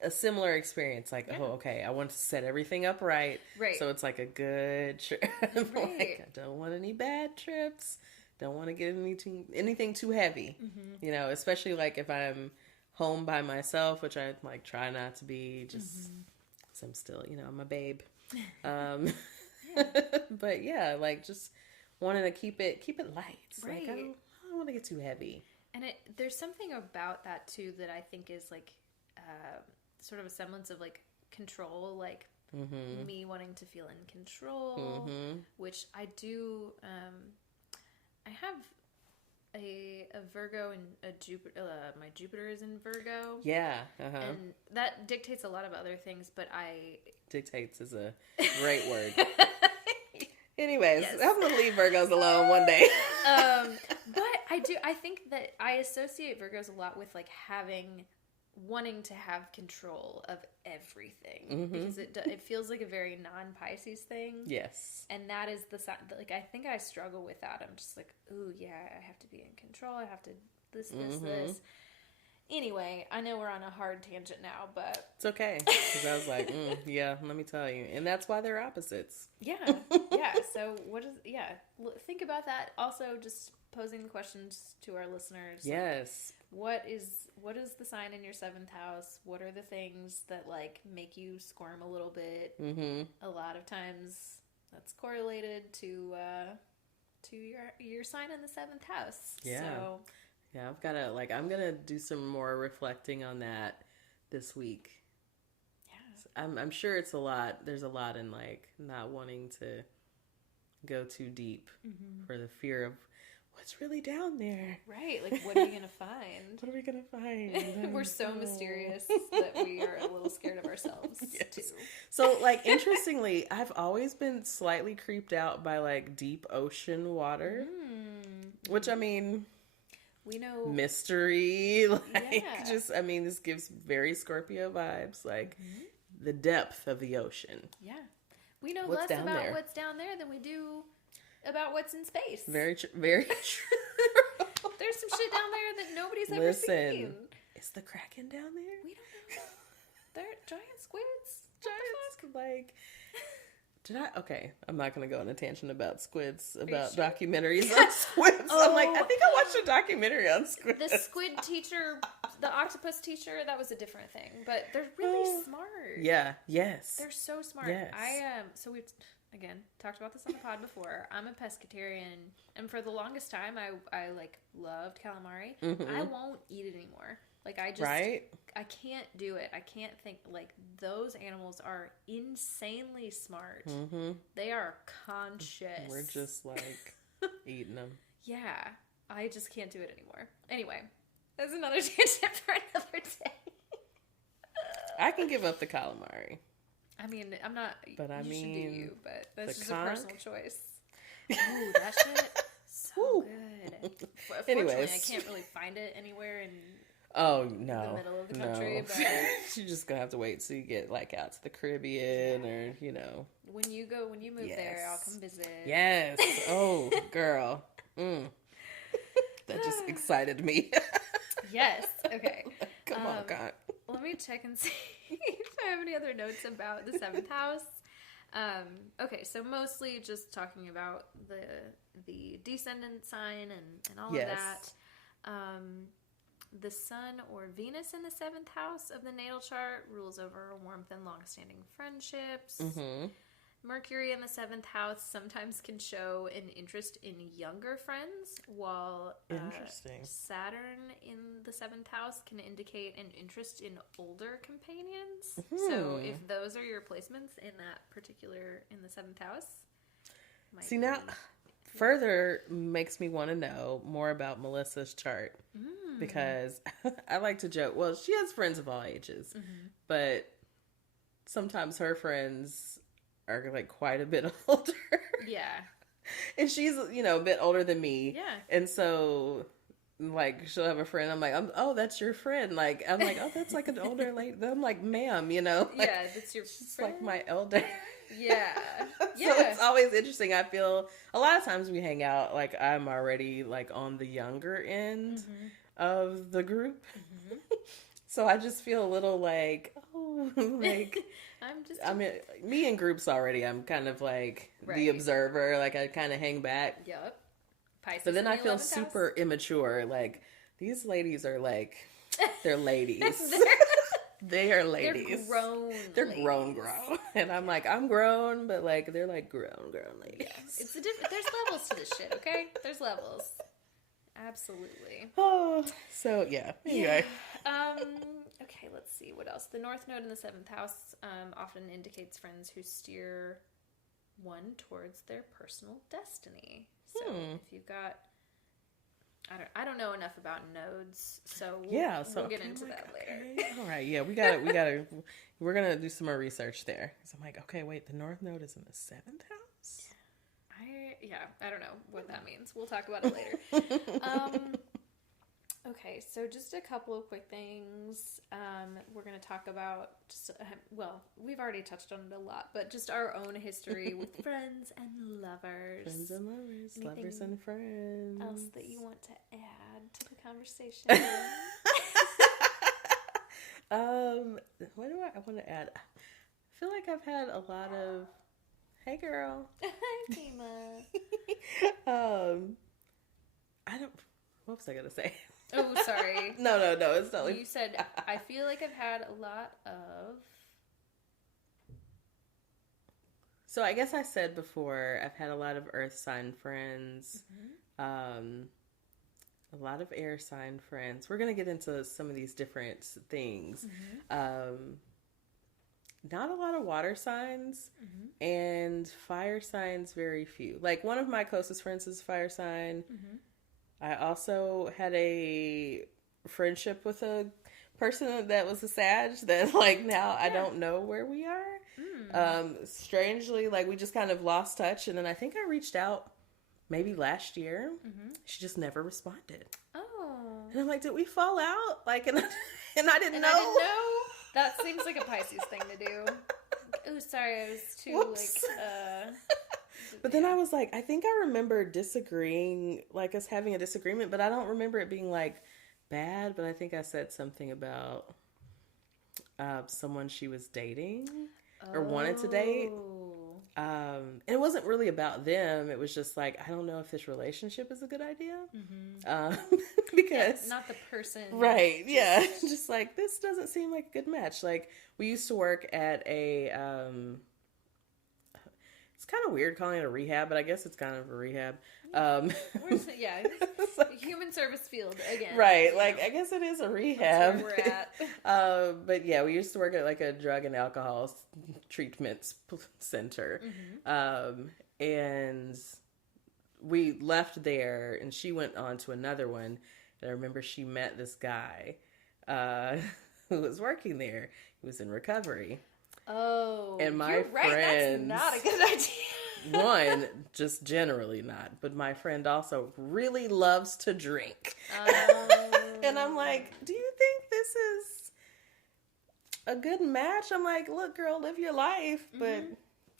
a similar experience. Like, oh, okay, I want to set everything up right. So it's like a good trip. Like, I don't want any bad trips. Don't want to get anything too heavy, especially like if I'm home by myself, which I like try not to be, just because I'm still, I'm a babe. But yeah, like just wanting to keep it light. Right. Like I don't want to get too heavy. And there's something about that too that I think is like sort of a semblance of like control, like me wanting to feel in control, which I do. I have a Virgo and a Jupiter. My Jupiter is in Virgo. Yeah, and that dictates a lot of other things. But dictates is a great word. Anyways, I'm gonna leave Virgos alone one day. But I think that I associate Virgos a lot with like wanting to have control of everything because it feels like a very non-Pisces thing. Yes. And that is the sign. Like I think I struggle with that. I'm just like, ooh, yeah, I have to be in control. I have to this. Anyway, I know we're on a hard tangent now, but it's okay because I was like, yeah, let me tell you, and that's why they're opposites. Yeah. So think about that. Also, just posing the questions to our listeners. Yes. Like, what is the sign in your 7th house? What are the things that like make you squirm a little bit? A lot of times that's correlated to your sign in the 7th house. Yeah. So, yeah, I'm gonna do some more reflecting on that this week. Yeah. I'm sure it's a lot. There's a lot in like not wanting to go too deep for the fear of what's really down there. Right. Like, what are you going to find? What are we going to find? We're so mysterious that we are a little scared of ourselves, too. So, like, interestingly, I've always been slightly creeped out by, like, deep ocean water. Which, I mean, we know. Mystery. Like, just, I mean, this gives very Scorpio vibes. Like, the depth of the ocean. Yeah. We know less about what's down there than we do about what's in space. Very true. Very true. There's some shit down there that nobody's ever seen. Is the Kraken down there? We don't know. They're giant squids. Giants, like... Okay, I'm not going to go on a tangent about squids, about documentaries on squids. I'm like, I think I watched a documentary on squids. The squid teacher, the octopus teacher, that was a different thing. But they're really smart. Yeah, yes. They're so smart. Yes. So we've, again, talked about this on the pod before. I'm a pescatarian, and for the longest time, I like, loved calamari. I won't eat it anymore. Like, I just... Right? I can't do it. I can't think... Like, those animals are insanely smart. They are conscious. We're just, like, eating them. Yeah. I just can't do it anymore. Anyway, that's another tangent for another day. I can give up the calamari. I mean, I'm not... But I mean... should do you, but that's just conch? a personal choice. Ooh, that shit... So good. Unfortunately, I can't really find it anywhere in... Oh, no. The middle of the country, but... You're just gonna have to wait till you get, like, out to the Caribbean or, you know. When you move there, I'll come visit. Yes. Oh, girl. That just excited me. Yes. Okay. Come on, God. Let me check and see if I have any other notes about the 7th house. Okay, so mostly just talking about the descendant sign and all of that. The sun or Venus in the 7th house of the natal chart rules over warmth and long-standing friendships. Mercury in the 7th house sometimes can show an interest in younger friends, while Saturn in the 7th house can indicate an interest in older companions. So if those are your placements in the 7th house. See, now further makes me want to know more about Melissa's chart. Because I like to joke, well, she has friends of all ages, but sometimes her friends are like quite a bit older. Yeah. And she's, you know, a bit older than me. Yeah. And so, like, she'll have a friend. I'm like, oh, that's your friend. Like, I'm like, oh, that's like an older lady. I'm like, ma'am, you know. Like, yeah, that's your friend. She's like my elder. Yeah. So it's always interesting. I feel a lot of times we hang out, like, I'm already, like, on the younger end of the group. So I just feel a little like, oh, like, I mean, me in groups already, I'm kind of like the observer, like I kind of hang back. Yep. Pisces, but then I feel super immature. Like, these ladies are like, they're ladies. They are ladies. They're grown. And I'm like, I'm grown, but like, they're like grown ladies. Yeah. It's a different, there's levels to this shit, okay? There's levels. Absolutely. Oh, so yeah. Anyway. Okay, let's see what else. The North Node in the 7th house often indicates friends who steer one towards their personal destiny. So if you've got, I don't know enough about nodes, so we'll get into that later. All right, yeah, we're gonna do some more research there. So I'm like, okay, wait, the North Node is in the 7th house. I don't know what that means. We'll talk about it later. Okay, so just a couple of quick things. We're going to talk about, we've already touched on it a lot, but just our own history with friends and lovers. Friends and lovers, lovers and friends. Else that you want to add to the conversation? What do I want to add? I feel like I've had a lot of, hey girl. Hi, Tima. What was I going to say? Oh, sorry. No, it's totally... You said, I feel like I've had a lot of... So I guess I said before, I've had a lot of earth sign friends, a lot of air sign friends. We're going to get into some of these different things. not a lot of water signs, and fire signs very few. Like, one of my closest friends is a fire sign. I also had a friendship with a person that was a Sag that, like, now I don't know where we are. Strangely, like, we just kind of lost touch, and then I think I reached out maybe last year. She just never responded. Oh. And I'm like, did we fall out? Like, and I didn't know. I didn't know. That seems like a Pisces thing to do. Oh, sorry, I was too, Whoops. But then I was like, I think I remember disagreeing, like us having a disagreement, but I don't remember it being, like, bad. But I think I said something about someone she was dating or wanted to date. And it wasn't really about them. It was just like, I don't know if this relationship is a good idea. Because not the person. Right. Yeah. Just like, this doesn't seem like a good match. Like, we used to work at a, it's kind of weird calling it a rehab, but I guess it's kind of a rehab. Yeah. Human service field again. Right. Like, I guess it is a rehab. That's where we're at. But yeah, we used to work at like a drug and alcohol treatment center. And we left there and she went on to another one. And I remember she met this guy who was working there. He was in recovery. Oh, and my you're right. friends, That's not a good idea. One, just generally not. But my friend also really loves to drink. And I'm like, do you think this is a good match? I'm like, look, girl, live your life. But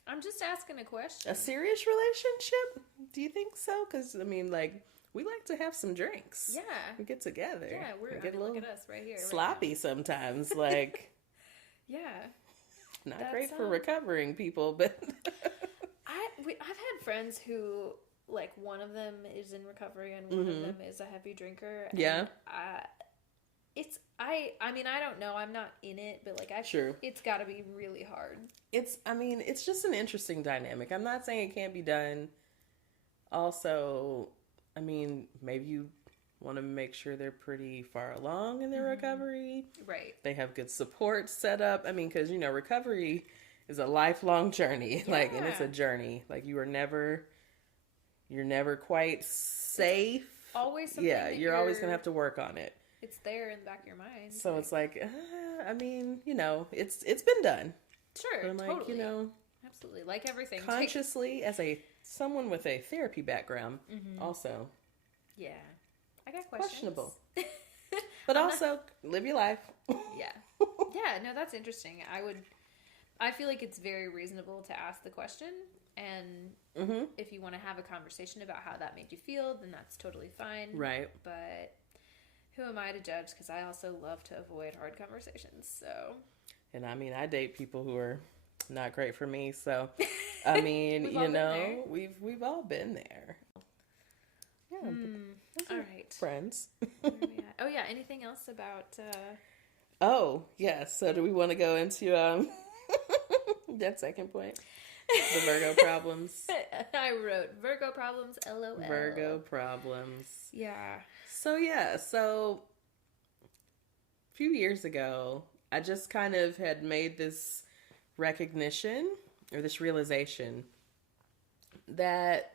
I'm just asking a question. A serious relationship? Do you think so? Because, I mean, like, we like to have some drinks. Yeah. We get together. Yeah, look at us right here. Sloppy sometimes. Like, yeah. Not great for recovering people, but... I've had friends who, like, one of them is in recovery and one of them is a heavy drinker. And yeah. I mean, I don't know. I'm not in it, but, like, it's got to be really hard. It's just an interesting dynamic. I'm not saying it can't be done. Also, I mean, maybe you want to make sure they're pretty far along in their recovery. Right. They have good support set up. I mean, because, recovery is a lifelong journey. Yeah. Like, and it's a journey. Like, you're never quite safe. It's always something. Yeah, you're always going to have to work on it. It's there in the back of your mind. So it's like, I mean, it's been done. Sure, but I'm like, totally. Absolutely. Like everything. Consciously, as someone with a therapy background, also. Yeah. I got questions. Questionable. But also, live your life. Yeah. Yeah, no, that's interesting. I feel like it's very reasonable to ask the question. And if you want to have a conversation about how that made you feel, then that's totally fine. Right. But who am I to judge? Because I also love to avoid hard conversations. So. And I mean, I date people who are not great for me. So, I mean, we've all been there. Yeah. All right. Friends. Oh, yeah. Anything else about... Oh, yeah. So do we want to go into that second point? The Virgo problems. I wrote Virgo problems, LOL. Virgo problems. Yeah. So a few years ago, I just kind of had made this recognition or this realization that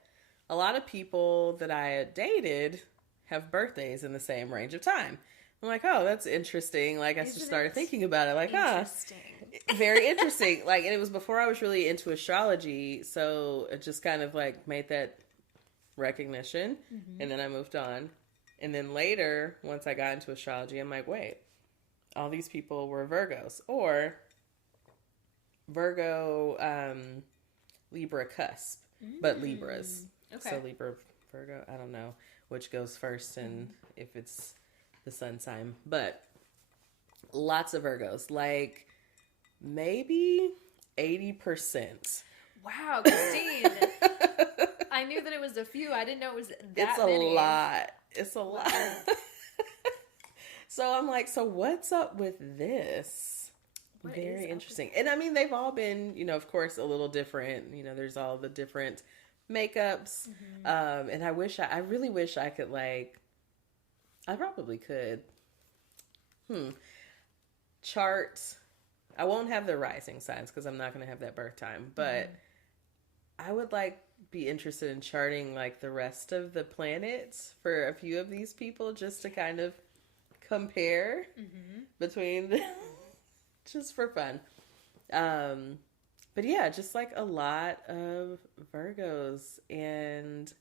a lot of people that I had dated have birthdays in the same range of time. I'm like, oh, that's interesting. Like, I just started thinking about it. Like, very interesting. Like, and it was before I was really into astrology. So it just kind of like made that recognition. And then I moved on. And then later, once I got into astrology, I'm like, wait, all these people were Virgos. Or Virgo, Libra cusp, but Libras. Okay. So Libra, Virgo, I don't know which goes first and if it's the sun sign. But lots of Virgos, like maybe 80%. Wow, Christine. I knew that it was a few. I didn't know it was that many. It's a lot. So I'm like, so what's up with this? Very interesting. And I mean, they've all been, of course, a little different. There's all the different makeups. And I really wish I could, like, I probably could chart I won't have the rising signs because I'm not going to have that birth time, but I would like be interested in charting like the rest of the planets for a few of these people just to kind of compare between just for fun. But yeah, just like a lot of Virgos, and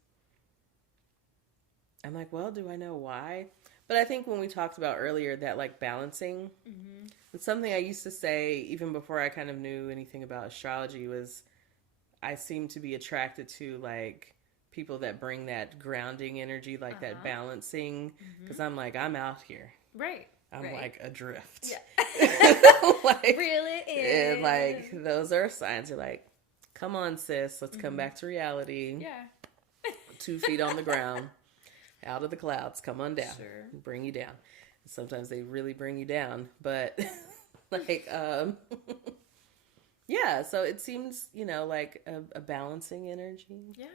I'm like, well, do I know why? But I think when we talked about earlier that like balancing, it's something I used to say even before I kind of knew anything about astrology was I seem to be attracted to like people that bring that grounding energy, like that balancing, because I'm like, I'm out here. Right. I'm like adrift. Yeah. Like, really is. And like, those are signs. You're like, come on, sis, let's come back to reality. Yeah. 2 feet on the ground, out of the clouds, come on down. Sure. Bring you down. Sometimes they really bring you down, but like, yeah, so it seems, you know, like a balancing energy. Yeah.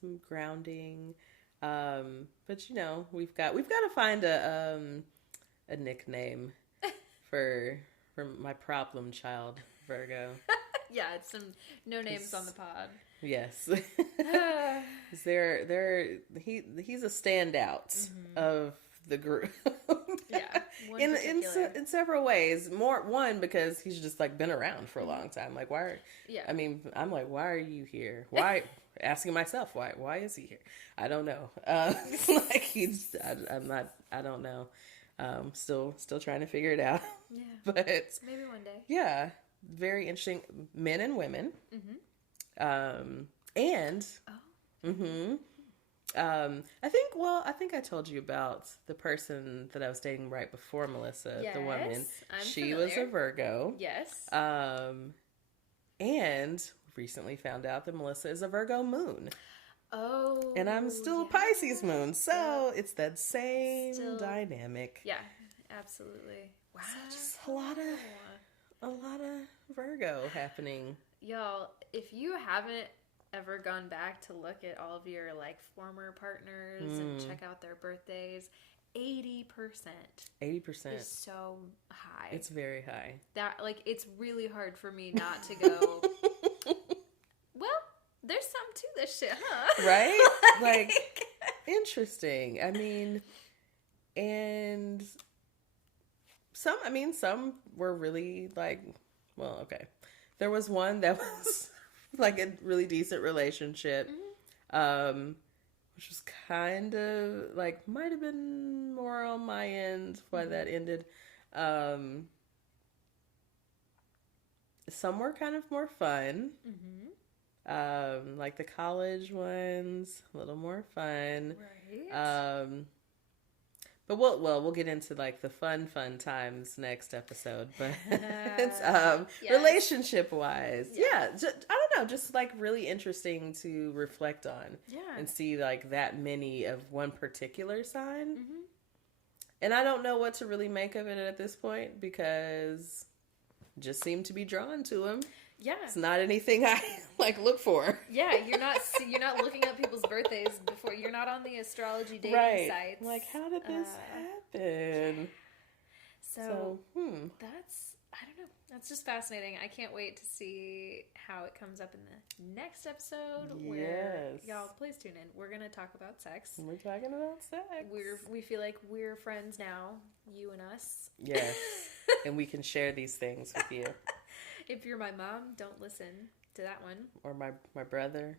Some grounding. But you know, we've got to find a nickname for my problem child, Virgo. Yeah, it's some no names on the pod. Yes. He's a standout of the group. Yeah. In several ways. One, because he's just like been around for a long time. Like, why are, I mean, I'm like, why are you here? Why? Asking myself, why is he here? I don't know. Like I don't know. Still trying to figure it out. Yeah. But maybe one day. Yeah. Very interesting. Men and women. And I think I told you about the person that I was dating right before Melissa, the woman. She was a Virgo. Yes. And recently found out that Melissa is a Virgo moon. Oh. And I'm still a Pisces moon. So it's that same dynamic. Yeah, absolutely. Wow. So just a lot of Virgo happening. Y'all, if you haven't ever gone back to look at all of your like former partners and check out their birthdays, 80% is so high. It's very high. That like it's really hard for me not to go, well, there's something to this shit, huh? Right? Like interesting. I mean, and some were really like, well, okay. There was one that was like a really decent relationship, which was kind of like, might have been more on my end why that ended. Some were kind of more fun. Like the college ones, a little more fun. Right. But we'll get into like the fun times next episode. But it's yes. Relationship wise, I don't know, just like really interesting to reflect on, and see like that many of one particular sign. And I don't know what to really make of it at this point because I just seem to be drawn to him. Yeah, it's not anything I like look for. Yeah, you're not looking up people's birthdays before. You're not on the astrology dating sites. Like, how did this happen? So I don't know. That's just fascinating. I can't wait to see how it comes up in the next episode. Where y'all please tune in. We're gonna talk about sex. We're talking about sex. We feel like we're friends now, you and us. Yes, and we can share these things with you. If you're my mom, don't listen to that one. Or my brother.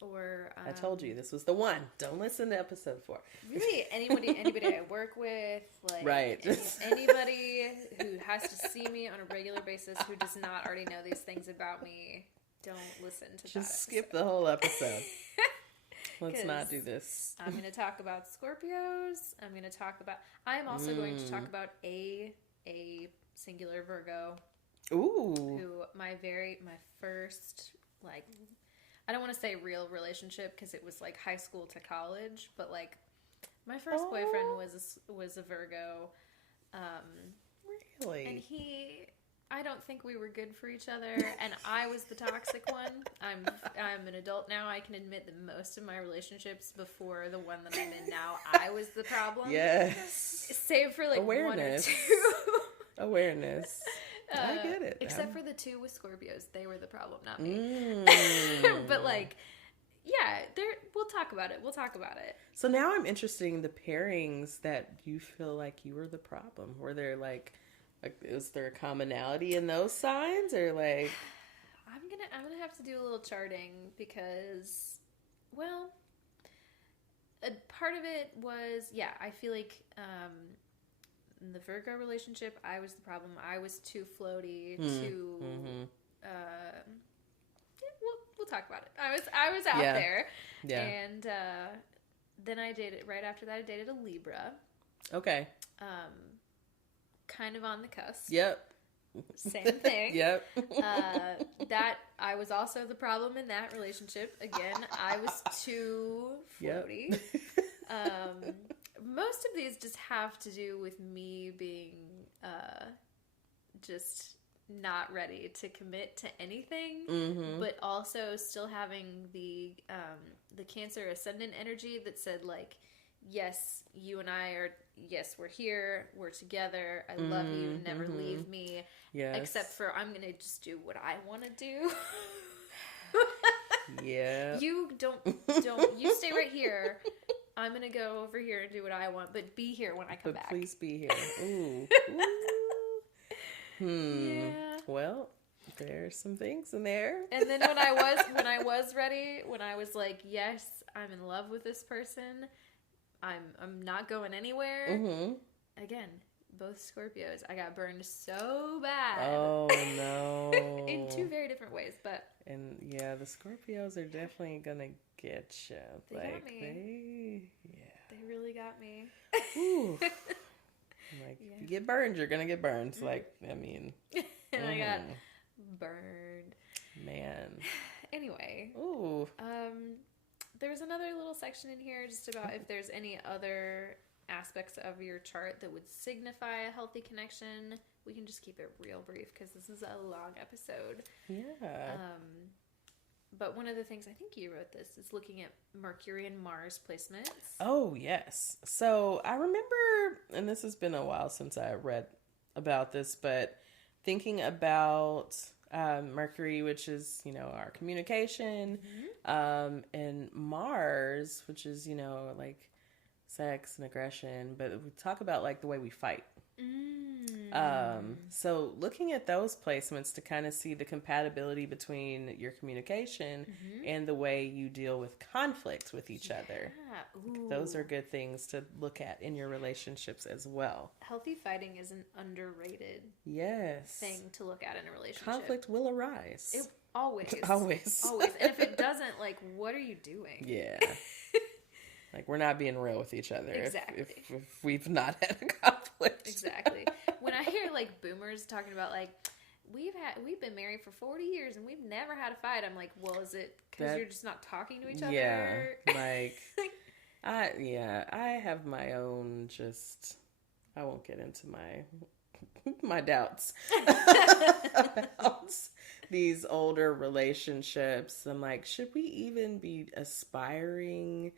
Or I told you this was the one. Don't listen to episode 4. Really, anybody I work with, like right. Anybody who has to see me on a regular basis who does not already know these things about me, don't listen to that. Just skip the whole episode. Let's not do this. I'm going to talk about Scorpios. I am also going to talk about a singular Virgo. Ooh. Who my first, like, I don't want to say real relationship because it was like high school to college, but like my first boyfriend was a Virgo. Really? And I don't think we were good for each other, and I was the toxic one. I'm an adult now. I can admit that most of my relationships before the one that I'm in now, I was the problem. Yes. Save for like awareness. 1 or 2. Awareness. I get it. Except for the 2 with Scorpios. They were the problem, not me. But like, yeah, we'll talk about it. So now I'm interested in the pairings that you feel like you were the problem. Were there like is there a commonality in those signs, or like? I'm gonna have to do a little charting because, well, a part of it was, I feel like in the Virgo relationship, I was the problem. I was too floaty, too. We'll talk about it. I was out there, and then right after that, I dated a Libra. Okay. Kind of on the cusp. Yep. Same thing. Yep. That I was also the problem in that relationship. Again, I was too floaty. Yep. Most of these just have to do with me being just not ready to commit to anything, but also still having the Cancer ascendant energy that said like, yes, you and I are, yes, we're here, we're together, I love you, never leave me. Yes. Except for I'm going to just do what I want to do. Yeah. You don't, you stay right here. I'm going to go over here and do what I want, but be here when I come back. Please be here. Ooh. Yeah. Well, there's some things in there. And then when I was ready, when I was like, yes, I'm in love with this person, I'm not going anywhere. Again, both Scorpios. I got burned so bad. Oh no! In 2 very different ways, but. And yeah, the Scorpios are definitely gonna get you. They got me. They really got me. Ooh. Like, if you get burned, you're gonna get burned. It's like, I mean. And I got burned. Man. Anyway. Ooh. There's another little section in here just about if there's any other aspects of your chart that would signify a healthy connection. We can just keep it real brief because this is a long episode. Yeah. But one of the things, I think you wrote this, is looking at Mercury and Mars placements. Oh, yes. So I remember, and this has been a while since I read about this, but thinking about Mercury, which is, our communication, and Mars, which is, like sex and aggression, but we talk about like the way we fight. So looking at those placements to kind of see the compatibility between your communication and the way you deal with conflict with each other. Those are good things to look at in your relationships as well. Healthy fighting is an underrated thing to look at in a relationship. Conflict will arise. Always. And if it doesn't, like, what are you doing? Yeah. Like, we're not being real with each other Exactly. if we've not had a conflict. Exactly. When I hear, like, boomers talking about, like, we've been married for 40 years and we've never had a fight, I'm like, well, is it because you're just not talking to each other? Yeah. Like, I have my own I won't get into my doubts about these older relationships. I'm like, should we even be aspiring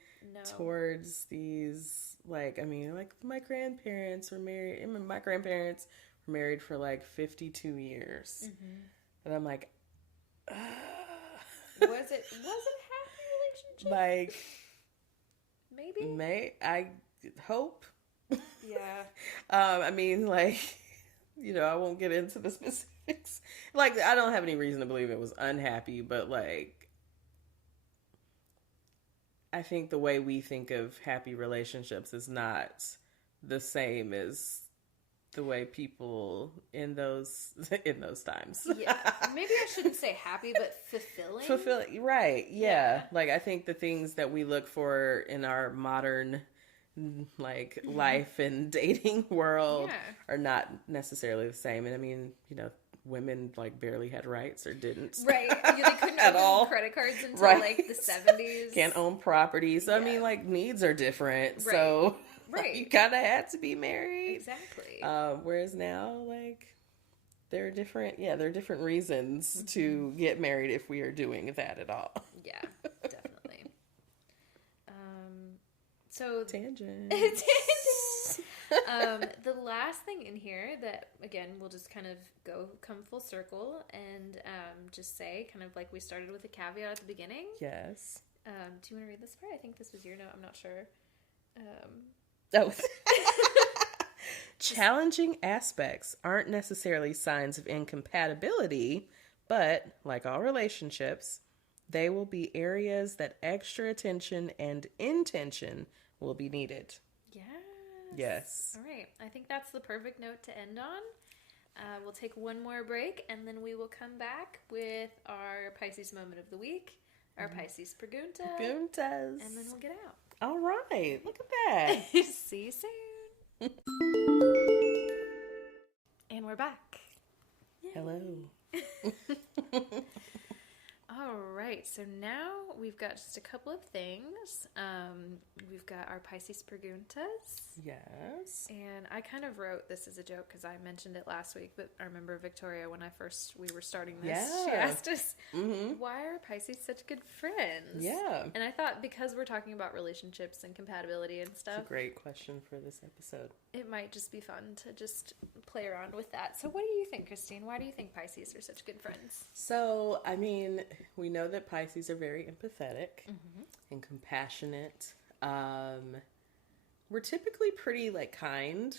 towards these? Like, I mean, like my grandparents were married. My grandparents were married for like 52 years, and I'm like, was it a happy relationship? Like, maybe. I hope. Yeah. I mean, like, I won't get into the specifics. Like, I don't have any reason to believe it was unhappy, but, like, I think the way we think of happy relationships is not the same as the way people in those times. Yeah. Maybe I shouldn't say happy, but fulfilling. Fulfilling, right. Yeah. Like, I think the things that we look for in our modern life and dating world are not necessarily the same. And I mean, women like barely had rights or didn't. Right. They couldn't at open all. Credit cards until like the 70s. Can't own property. So I mean, like, needs are different. Right. So you kind of had to be married. Exactly. Whereas now, like, there are different reasons to get married if we are doing that at all. Yeah, definitely. So Tangent. The last thing in here that, again, we'll just kind of come full circle and just say, kind of like we started with a caveat at the beginning. Yes. Do you want to read this part? I think this was your note. I'm not sure. Oh. Challenging aspects aren't necessarily signs of incompatibility, but, like all relationships, they will be areas that extra attention and intention will be needed. Yes. All right. I think that's the perfect note to end on. We'll take one more break, and then we will come back with our Pisces moment of the week, our Pisces Pregunta. Preguntas. And then we'll get out. All right. Look at that. See you soon. And we're back. Yay. Hello. All right, so now we've got just a couple of things. We've got our Pisces Preguntas. Yes. And I kind of wrote this as a joke because I mentioned it last week, but I remember Victoria, when we were starting this, she asked us, why are Pisces such good friends? Yeah. And I thought because we're talking about relationships and compatibility and stuff. It's a great question for this episode. It might just be fun to just play around with that. So what do you think, Christine? Why do you think Pisces are such good friends? So, I mean, we know that Pisces are very empathetic and compassionate. We're typically pretty, like, kind.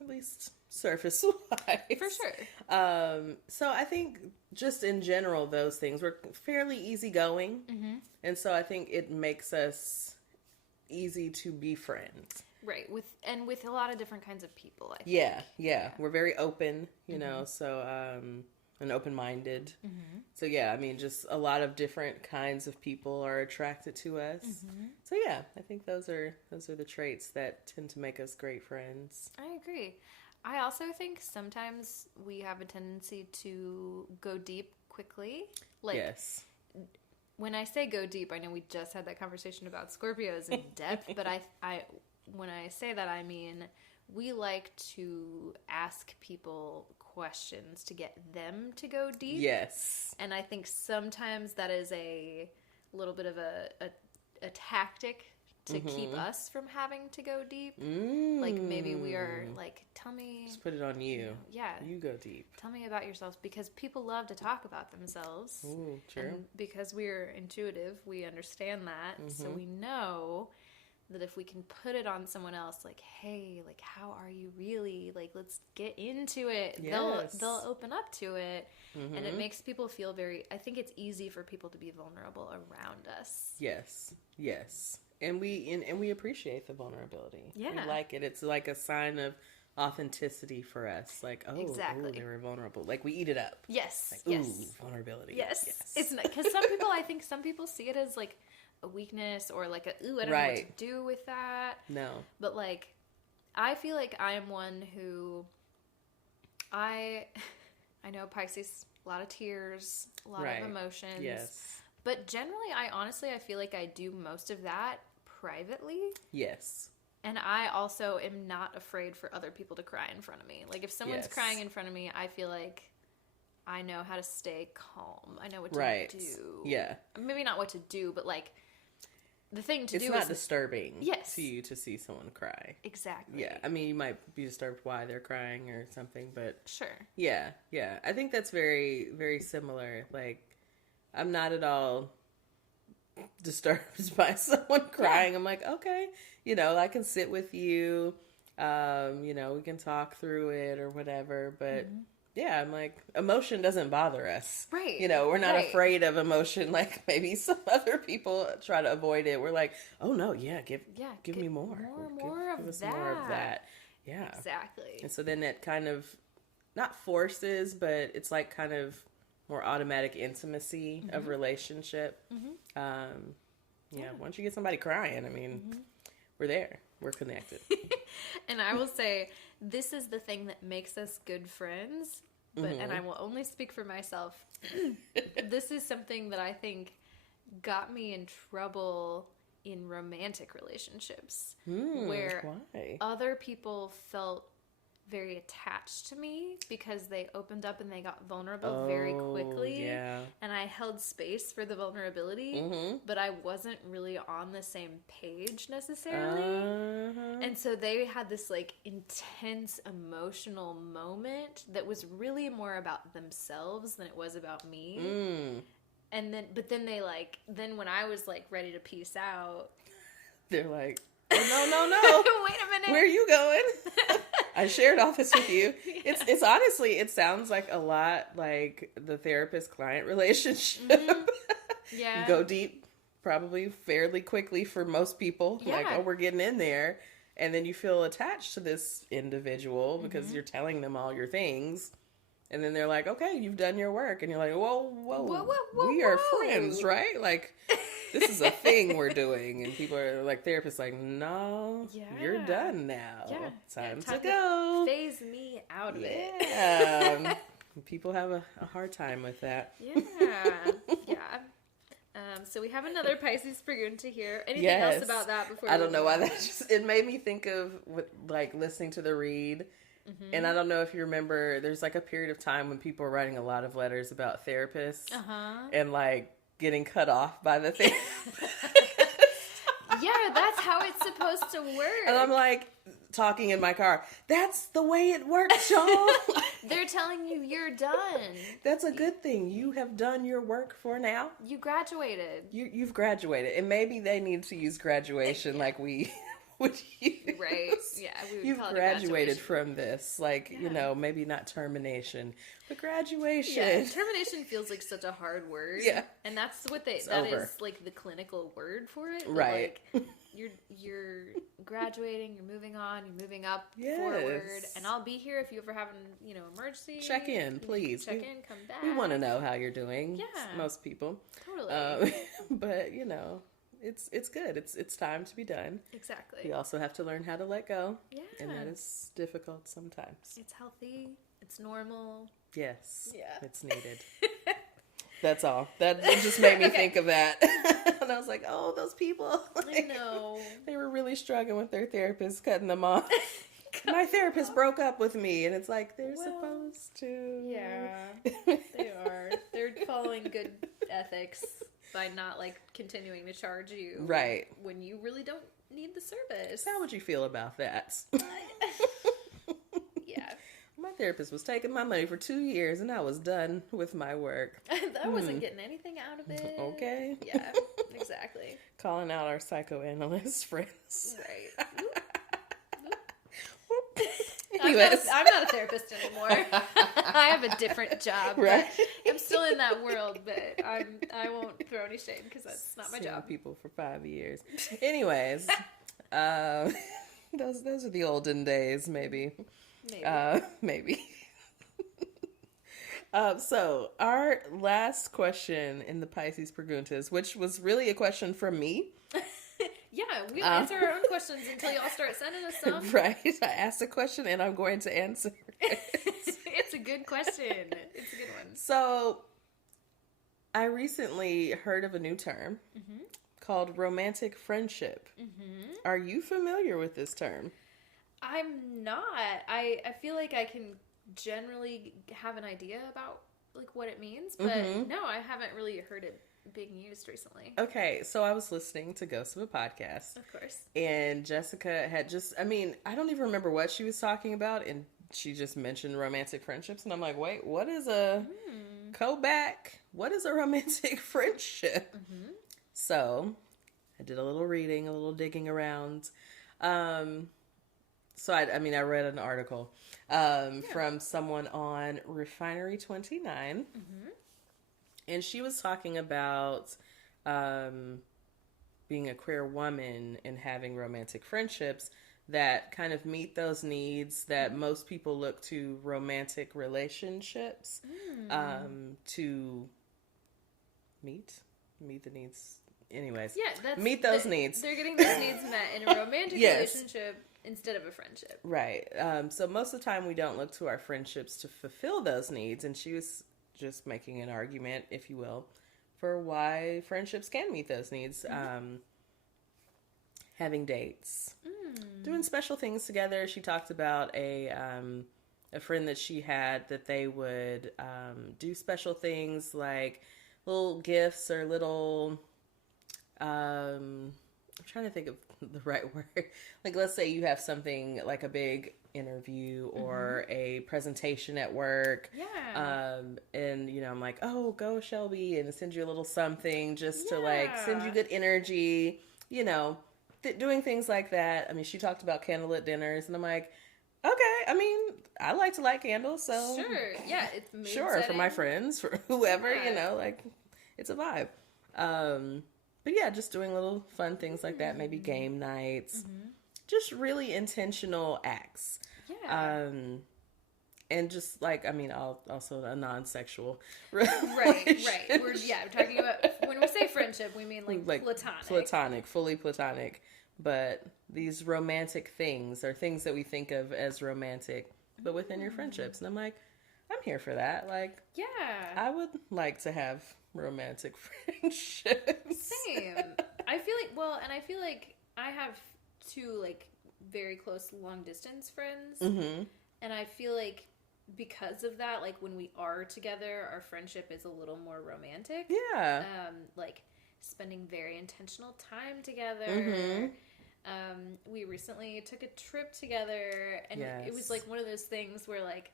At least surface-wise. For sure. So I think just in general, those things, we're fairly easygoing. And so I think it makes us easy to be friends. Right, with a lot of different kinds of people, I think. Yeah. We're very open, you know, so, and open-minded. So, yeah, I mean, just a lot of different kinds of people are attracted to us. So, yeah, I think those are the traits that tend to make us great friends. I agree. I also think sometimes we have a tendency to go deep quickly. Like, yes. When I say go deep, I know we just had that conversation about Scorpios in depth, but I when I say that, I mean we like to ask people questions to get them to go deep. Yes. And I think sometimes that is a little bit of a tactic to keep us from having to go deep. Like maybe we are like, tell me. Just put it on you. Yeah. You go deep. Tell me about yourselves, because people love to talk about themselves. Ooh, true. And because we're intuitive, we understand that. So we know that if we can put it on someone else, like, hey, like, how are you really? Like, let's get into it. Yes. They'll open up to it. And it makes people feel I think it's easy for people to be vulnerable around us. Yes. And we appreciate the vulnerability. Yeah. We like it. It's like a sign of authenticity for us. Like, Exactly. they were vulnerable. Like, we eat it up. Yes. Like, yes. Vulnerability. Yes. It's not, because some people see it as like a weakness or like I don't know what to do with that. No. But like, I feel like I am one who I know Pisces, a lot of tears, a lot of emotions. Yes. But generally, I feel like I do most of that privately. Yes. And I also am not afraid for other people to cry in front of me. Like, if someone's crying in front of me, I feel like I know how to stay calm. I know what to do. Yeah. Maybe not what to do, but like, the thing to do is... It's not disturbing to you to see someone cry. Exactly. Yeah. I mean, you might be disturbed why they're crying or something, but... Sure. Yeah. I think that's very, very similar. Like, I'm not at all disturbed by someone crying. I'm like, okay, I can sit with you. We can talk through it or whatever, but... Yeah, I'm like, emotion doesn't bother us. Right. We're not afraid of emotion like maybe some other people try to avoid it. We're like, oh no, give me more. Give us more of that. Yeah. Exactly. And so then it kind of, not forces, but it's like kind of more automatic intimacy of relationship. Once you get somebody crying, I mean, we're there. We're connected. And I will say, this is the thing that makes us good friends, but and I will only speak for myself. This is something that I think got me in trouble in romantic relationships, where other people felt very attached to me because they opened up and they got vulnerable very quickly. Yeah. And I held space for the vulnerability, but I wasn't really on the same page necessarily. And so they had this like intense emotional moment that was really more about themselves than it was about me. And then they like, then when I was like ready to peace out, they're like, oh, no. Wait a minute. Where are you going? I shared all this with you. Yeah. It's honestly, it sounds like a lot like the therapist-client relationship. Yeah. You go deep probably fairly quickly for most people. Yeah. Like, oh, we're getting in there. And then you feel attached to this individual because you're telling them all your things. And then they're like, okay, you've done your work. And you're like, whoa, we are friends, right? Like, this is a thing we're doing. And people are like, therapists like, no, you're done now. Yeah. Time to go. Phase me out of it. Yeah. People have a hard time with that. Yeah. So we have another Pisces Pregunta here. Anything else about that before? I don't know why it made me think of like listening to the read. And I don't know if you remember, there's like a period of time when people were writing a lot of letters about therapists and like getting cut off by the therapist. Yeah, that's how it's supposed to work. And I'm like, talking in my car, that's the way it works, y'all. They're telling you you're done. That's a good thing. You have done your work for now. You graduated. You've graduated. And maybe they need to use graduation like we would use. Right. Yeah. We would You've call it graduated from this. Like, you know, maybe not termination, but graduation. Yeah. Termination feels like such a hard word. Yeah. And that's what that is like the clinical word for it. Right. Like, you're graduating, you're moving on, you're moving up forward, and I'll be here if you ever have an emergency. Check in, please. Check in, come back. We want to know how you're doing. Yeah, most people. Totally. But it's good. It's time to be done. Exactly. You also have to learn how to let go. Yeah, and that is difficult sometimes. It's healthy. It's normal. Yes. Yeah. It's needed. That's all. That just made me think of that. And I was like, oh, those people. Like, I know. They were really struggling with their therapist cutting them off. My therapist broke up with me. And it's like, they're supposed to. Yeah, they are. They're following good ethics by not, like, continuing to charge you. Right. When you really don't need the service. How would you feel about that? Yeah. My therapist was taking my money for 2 years, and I was done with my work. I wasn't getting anything out of it. Okay. Yeah, exactly. Calling out our psychoanalyst friends. Right. Anyways. I'm not a therapist anymore. I have a different job. Right. I'm still in that world, but I won't throw any shade because that's not my job. People for 5 years. Anyways, those are the olden days, maybe. Maybe. So our last question in the Pisces Preguntas, which was really a question from me. Yeah, we answer our own questions until y'all start sending us some. Right. I asked a question and I'm going to answer it. It's a good question. It's a good one. So I recently heard of a new term called romantic friendship. Are you familiar with this term? I'm not. I feel like I can generally have an idea about like what it means, but no, I haven't really heard it being used recently. Okay, so I was listening to Ghost of a Podcast. Of course. And Jessica had I don't even remember what she was talking about, and she just mentioned romantic friendships, and I'm like, wait, what is go back? What is a romantic friendship? So I did a little reading, a little digging around. So I read an article from someone on Refinery 29, and she was talking about being a queer woman and having romantic friendships that kind of meet those needs that most people look to romantic relationships to meet the needs. Anyways, meet those needs. They're getting those needs met in a romantic relationship instead of a friendship. Right. So most of the time we don't look to our friendships to fulfill those needs. And she was just making an argument, if you will, for why friendships can meet those needs. Having dates, doing special things together. She talked about a friend that she had that they would do special things like little gifts or little I'm trying to think of the right word. Like, let's say you have something like a big interview or a presentation at work. Yeah. And, you know, I'm like, oh, go Shelby, and send you a little something just to, like, send you good energy, you know, doing things like that. I mean, she talked about candlelit dinners, and I'm like, okay, I mean, I like to light candles, so. Sure, yeah, it's mood sure, setting. for my friends, for whoever, you know, like, it's a vibe. But yeah, just doing little fun things like that, maybe game nights, just really intentional acts. Yeah. And just like, I mean, also a non-sexual Right. We're talking about, when we say friendship, we mean like platonic. Fully platonic. But these romantic things are things that we think of as romantic, but within your friendships. And I'm like, I'm here for that. Like, yeah, I would like to have romantic friendships. Same. I feel like I have two like very close long distance friends, and I feel like because of that, like when we are together, our friendship is a little more romantic. Yeah. Like spending very intentional time together. We recently took a trip together, and it was like one of those things where like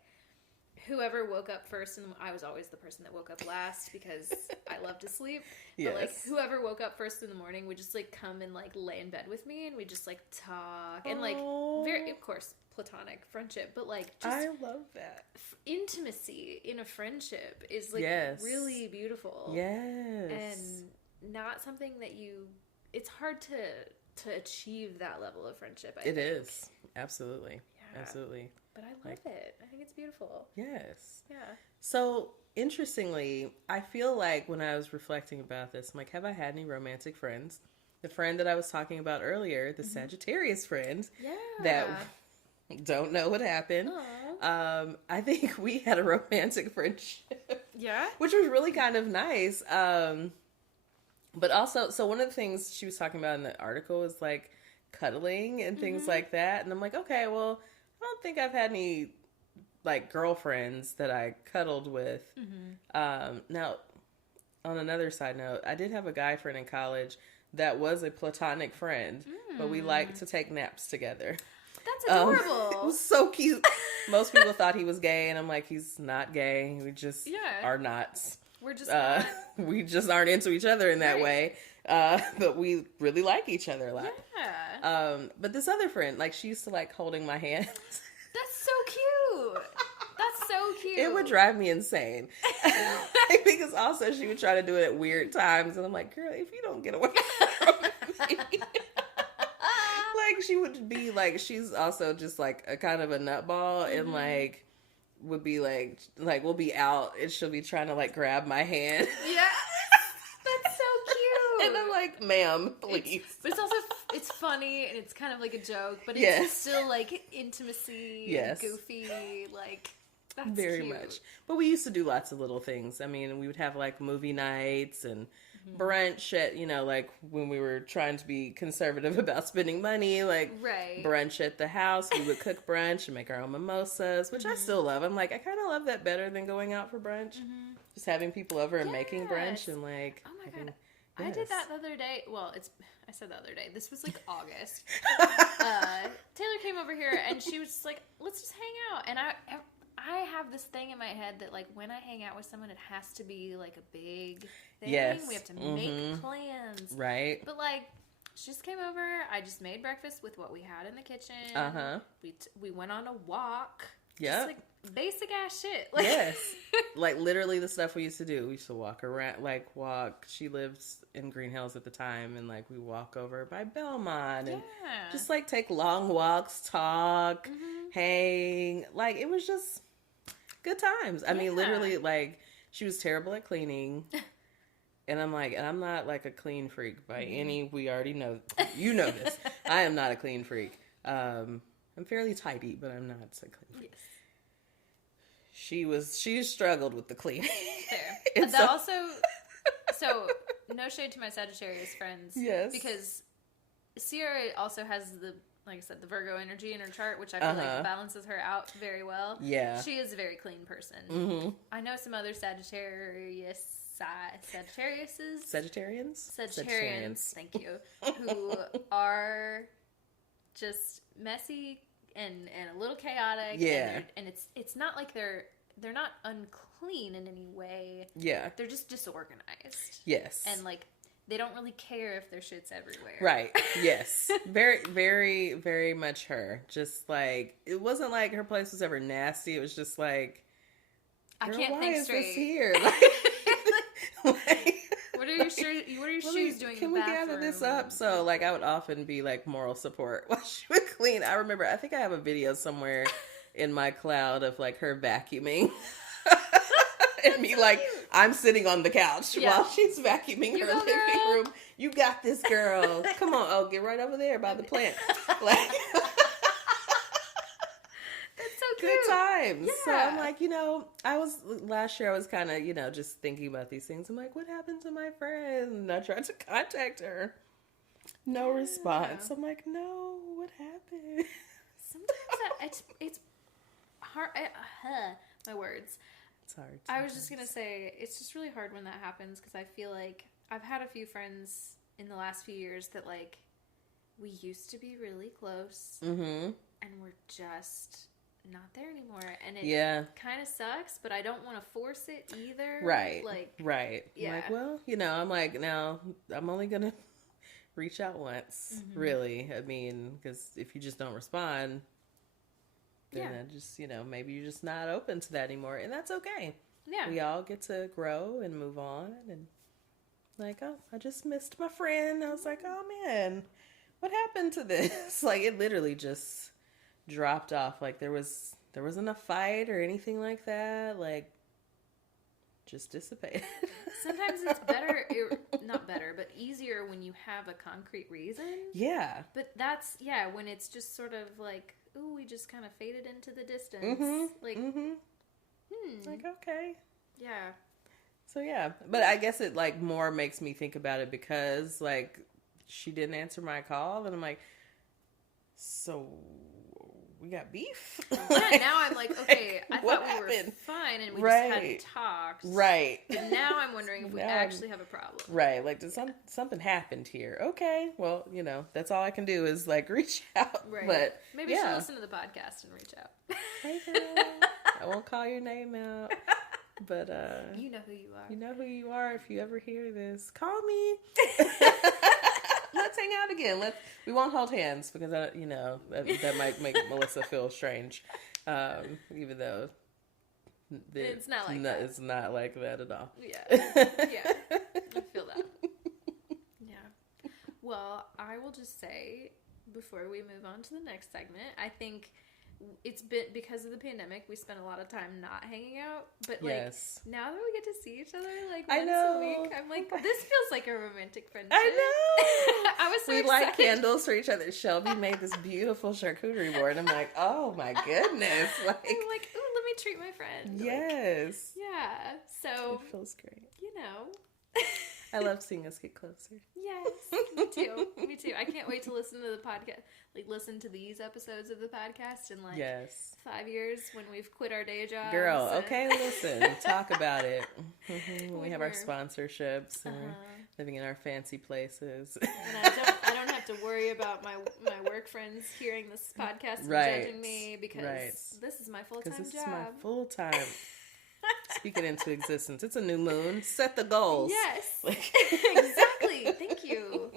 whoever woke up first, and I was always the person that woke up last because I love to sleep. But like whoever woke up first in the morning would just like come and like lay in bed with me, and we just like talk and like very, of course, platonic friendship, but like just I love that intimacy in a friendship is like really beautiful. Yes. And not something that it's hard to achieve that level of friendship. I think. It is. Absolutely. Yeah. Absolutely. But I love it. I think it's beautiful. Yes. Yeah. So, interestingly, I feel like when I was reflecting about this, I'm like, have I had any romantic friends? The friend that I was talking about earlier, the Sagittarius friend, that don't know what happened. I think we had a romantic friendship. Yeah. Which was really kind of nice. But also, so one of the things she was talking about in the article was like cuddling and things like that. And I'm like, okay, well, I don't think I've had any like girlfriends that I cuddled with. Now, on another side note, I did have a guy friend in college that was a platonic friend, but we liked to take naps together. That's adorable. It was so cute. Most people thought he was gay, and I'm like, he's not gay. We just are not. We're just not. We just aren't into each other in that way. But we really like each other a lot. Yeah. But this other friend, like, she used to like holding my hand. That's so cute. That's so cute. It would drive me insane. Because also she would try to do it at weird times, and I'm like, girl, if you don't get away from me. Like, she would be like, she's also just like a kind of a nutball, and like would be like we'll be out and she'll be trying to like grab my hand. Yeah. That's so cute. And I'm like, ma'am, please. But it's also, it's funny and it's kind of like a joke, but it's still like intimacy, goofy, like, that's very cute. much. But we used to do lots of little things. I mean, we would have like movie nights and brunch at, you know, like when we were trying to be conservative about spending money, like brunch at the house. We would cook brunch and make our own mimosas, which I still love. I'm like, I kind of love that better than going out for brunch. Just having people over and making brunch and like, oh my God. I did that the other day. Well, I said the other day. This was like August. Taylor came over here and she was just like, let's just hang out. And I have this thing in my head that like when I hang out with someone, it has to be like a big thing. Yes. We have to make plans. Right. But like, she just came over. I just made breakfast with what we had in the kitchen. We went on a walk. Yeah. Just like basic ass shit. Like, yes. Like literally the stuff we used to do. We used to walk around, she lives in Green Hills at the time, and like we walk over by Belmont and just like take long walks, talk, hang. Like it was just good times. I mean, literally, like she was terrible at cleaning. And I'm like, and I'm not like a clean freak by any, we already know, you know this. I am not a clean freak. I'm fairly tidy, but I'm not so clean freak. Yes. She struggled with the cleaning. Fair. So no shade to my Sagittarius friends. Yes. Because Sierra also has the like I said, the Virgo energy in her chart, which I feel like balances her out very well. Yeah. She is a very clean person. Mm-hmm. I know some other Sagittarians, thank you, who are just messy and a little chaotic. Yeah. And it's not like they're not unclean in any way. Yeah. They're just disorganized. Yes. And like, they don't really care if their shit's everywhere. Right. Yes. Very, very, very much her. Just like, it wasn't like her place was ever nasty. It was just like, I can't think straight. This here? Like, what are your shoes doing can in the we gather this up? So like, I would often be like moral support while she would clean. I remember, I think I have a video somewhere in my cloud of like her vacuuming. And me like, I'm sitting on the couch while she's vacuuming her living room. You got this, girl. Come on. Oh, get right over there by the plant. Like, that's so cute. Good times. Yeah. So I'm like, last year I was kind of, just thinking about these things. I'm like, what happened to my friend? And I tried to contact her. No response. I'm like, no, what happened? Sometimes it's hard. My words. It's hard. I was just going to say, it's just really hard when that happens because I feel like I've had a few friends in the last few years that, like, we used to be really close and we're just not there anymore. And it kind of sucks, but I don't want to force it either. Right. Like, right. Yeah. I'm like, well, I'm like, now I'm only going to reach out once, really. I mean, because if you just don't respond, then I just, maybe you're just not open to that anymore. And that's okay. Yeah. We all get to grow and move on. And like, oh, I just missed my friend. I was like, oh man, what happened to this? Like, it literally just dropped off. Like, there wasn't a fight or anything like that. Like, just dissipated. Sometimes it's better, not better, but easier when you have a concrete reason. Yeah. But that's, when it's just sort of like, ooh, we just kind of faded into the distance. Like, like, okay. Yeah. So, yeah. But I guess it, like, more makes me think about it because, like, she didn't answer my call. And I'm like, so we got beef? Yeah, now I'm like, okay, I thought we were fine and we just hadn't talked. Right. And now I'm wondering if we actually have a problem. Right. Like, did something happened here? Okay. Well, that's all I can do is, like, reach out. Right. But maybe she'll listen to the podcast and reach out. Hey, girl. I won't call your name out. But, you know who you are. You know who you are. If you ever hear this, call me. Let's hang out again. We won't hold hands because that might make Melissa feel strange, even though it's not like that. It's not like that at all. Yeah, I feel that. Yeah. Well, I will just say before we move on to the next segment, I think it's been because of the pandemic. We spent a lot of time not hanging out, but like now that we get to see each other like once a week, I'm like, this feels like a romantic friendship. I know. I was so we excited. light candles for each other. Shelby made this beautiful charcuterie board. I'm like, oh my goodness! Like, I'm like, ooh, let me treat my friend. Yes. Like, yeah. So it feels great. I love seeing us get closer. Yes, me too. I can't wait to listen to the podcast, like listen to these episodes of the podcast in like 5 years when we've quit our day jobs. Girl, okay, listen, talk about it. We have our sponsorships and we're living in our fancy places. And I don't have to worry about my work friends hearing this podcast and judging me because this is my full-time job. This is my full-time. Speak it into existence. It's a new moon. Set the goals. Yes. Exactly. Thank you.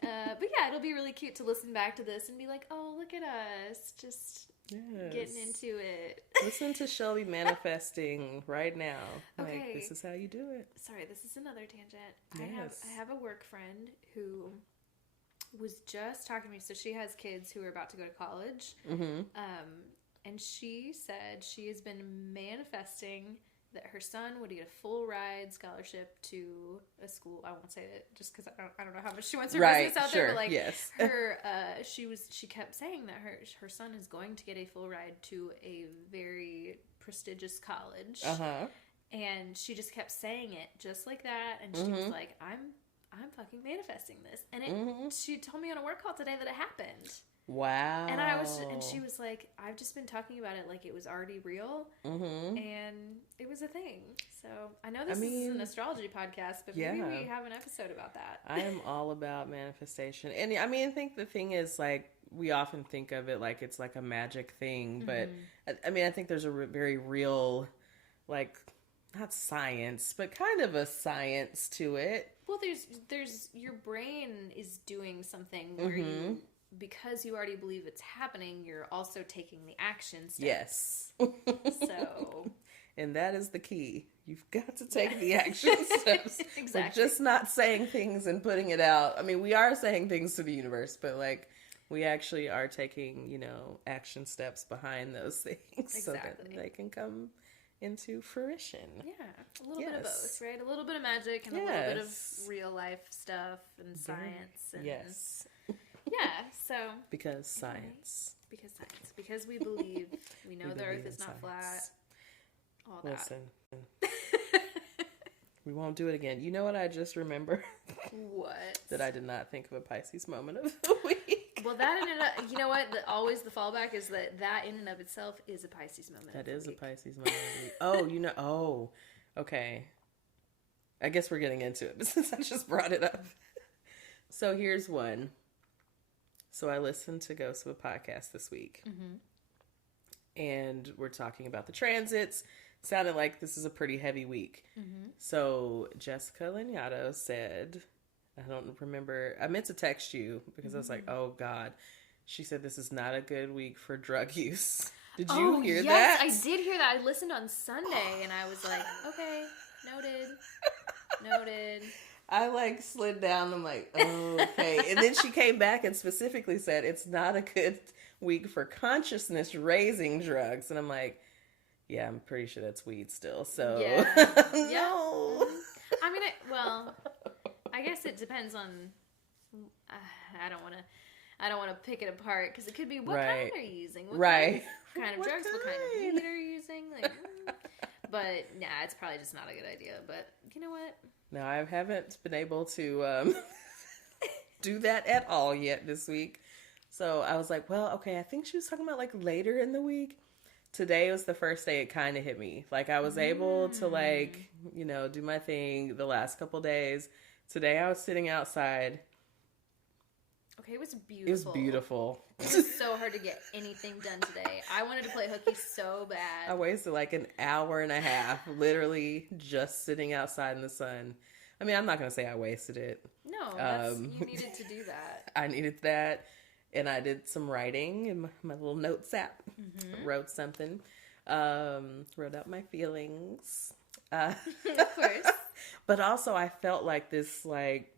But yeah, it'll be really cute to listen back to this and be like, oh, look at us. Just getting into it. Listen to Shelby manifesting right now. Okay. Like, this is how you do it. Sorry, this is another tangent. Yes. I have a work friend who was just talking to me. So she has kids who are about to go to college. Mm-hmm. And she said she has been manifesting that her son would get a full ride scholarship to a school. I won't say it just because I don't know how much she wants her business out there. But like her, she kept saying that her son is going to get a full ride to a very prestigious college. And she just kept saying it just like that. And she was like, I'm fucking manifesting this. And she told me on a work call today that it happened. Wow. And she was like, I've just been talking about it like it was already real, and it was a thing. So I know this is an astrology podcast, but maybe we have an episode about that. I am all about manifestation. And I mean, I think the thing is, like, we often think of it like it's like a magic thing, but I mean, I think there's a very real, like, not science, but kind of a science to it. Well, there's your brain is doing something where you, because you already believe it's happening, you're also taking the action steps. Yes. So. And that is the key. You've got to take the action steps. Exactly. We're just not saying things and putting it out. I mean, we are saying things to the universe, but like, we actually are taking, you know, action steps behind those things so that they can come into fruition. Yeah, a little bit of both, right? A little bit of magic and a little bit of real life stuff and science. And yeah, so. Because science. Because we believe, we know the earth is not flat. All that. Listen. We won't do it again. You know what I just remember? What? That I did not think of a Pisces moment of the week. Well, that ended up, you know what? Always the fallback is that in and of itself is a Pisces moment of the week. That is a Pisces moment of the week. Oh, okay. I guess we're getting into it, but since I just brought it up. So here's one. So I listened to Ghost of a Podcast this week. And we're talking about the transits. Sounded like this is a pretty heavy week. So Jessica Lanyadoo said, I don't remember, I meant to text you because I was like, oh God. She said this is not a good week for drug use. Did you hear that? Yes, I did hear that. I listened on Sunday and I was like, okay, noted. I like slid down. I'm like, oh, okay. And then she came back and specifically said it's not a good week for consciousness raising drugs. And I'm like, yeah, I'm pretty sure that's weed still. So no. I mean, I guess it depends on. I don't want to pick it apart because it could be what kind are you using? What kind of drugs? What kind of weed are you using? Like, but nah, it's probably just not a good idea. But you know what? No, I haven't been able to do that at all yet this week. So I was like, well, okay, I think she was talking about like later in the week. Today was the first day it kind of hit me. Like I was able to like, you know, do my thing the last couple days. Today I was sitting outside. Okay, it was beautiful. It was beautiful. It was so hard to get anything done today. I wanted to play hooky so bad. I wasted like an hour and a half literally just sitting outside in the sun. I mean, I'm not going to say I wasted it. No, you needed to do that. I needed that. And I did some writing in my little notes app. Wrote something. Wrote out my feelings. Of course. But also I felt like this, like,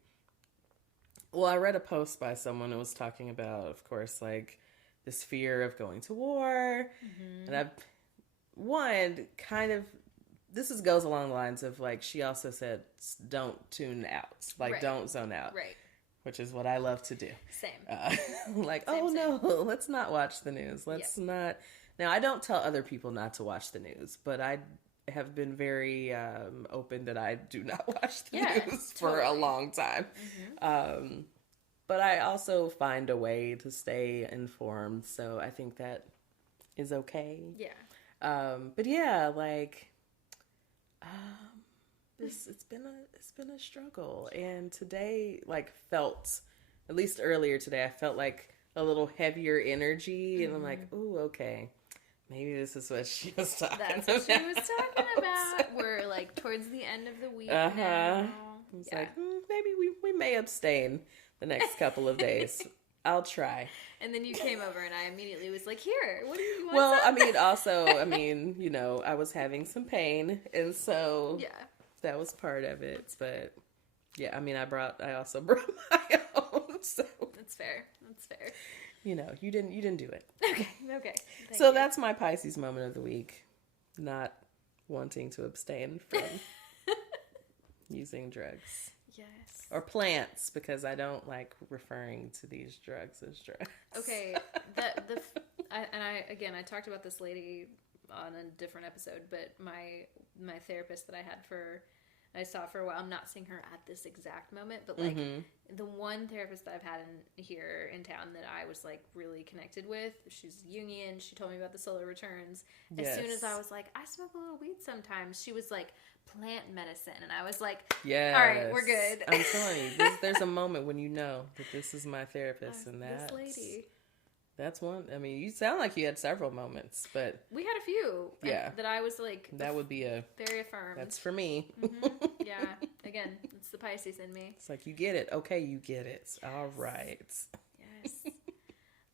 well, I read a post by someone who was talking about, of course, like this fear of going to war. And this goes along the lines of like, she also said, don't tune out. Like, don't zone out. Right. Which is what I love to do. Same. Like, same. No, let's not watch the news. Let's not. Now, I don't tell other people not to watch the news, but I have been very open that I do not watch the news for a long time. But I also find a way to stay informed, so I think that is okay. Yeah. But yeah, like, it's been a struggle, and today, like, felt, at least earlier today, I felt like a little heavier energy, and I'm like, ooh, okay. Maybe this is what she was talking about. That's what she was talking about. We're like towards the end of the week now. It's like, maybe we may abstain the next couple of days. I'll try. And then you came over and I immediately was like, here, what do you want? Well, I mean, you know, I was having some pain. And so that was part of it. But yeah, I mean, I also brought my own. So That's fair. You know, you didn't do it. Okay. So that's my Pisces moment of the week. Not wanting to abstain from using drugs. Yes. Or plants, because I don't like referring to these drugs as drugs. Okay. I talked about this lady on a different episode, but my therapist that I had for I saw for a while. I'm not seeing her at this exact moment, but like the one therapist that I've had here in town that I was like really connected with, she's Jungian. She told me about the solar returns. As soon as I was like, I smoke a little weed sometimes, she was like, plant medicine, and I was like, yes, all right, we're good. I'm telling you, there's a moment when you know that this is my therapist, and this lady. That's one. I mean, you sound like you had several moments, but we had a few. Yeah, that I was like, that would be very affirmed. That's for me. Yeah, again, it's the Pisces in me. It's like, you get it. Okay, you get it. Yes. All right. Yes.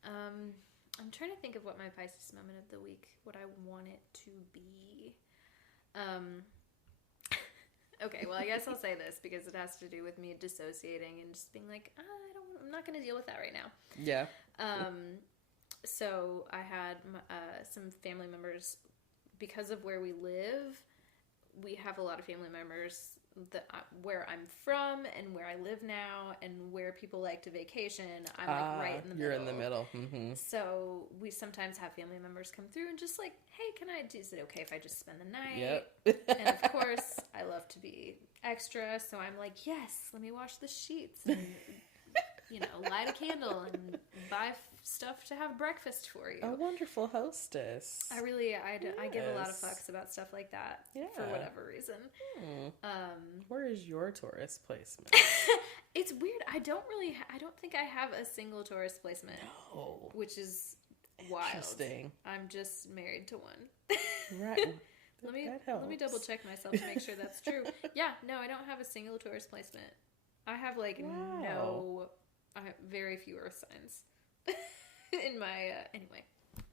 I'm trying to think of what my Pisces moment of the week, what I want it to be. Okay, well, I guess I'll say this because it has to do with me dissociating and just being like, I'm not going to deal with that right now. Yeah. So I had some family members, because of where we live, we have a lot of family members where I'm from and where I live now and where people like to vacation. I'm like right in the middle. You're in the middle. Mm-hmm. So we sometimes have family members come through and just like, hey, is it okay if I just spend the night? Yep. And of course, I love to be extra, so I'm like, yes, let me wash the sheets and, light a candle and buy stuff to have breakfast for you. A wonderful hostess. I give a lot of fucks about stuff like that for whatever reason. Where is your Taurus placement? It's weird. I don't think I have a single Taurus placement. No. Which is wild. Interesting. I'm just married to one. Right. Let me double check myself to make sure that's true. Yeah, no, I don't have a single Taurus placement. I have I have very few Earth signs in my anyway.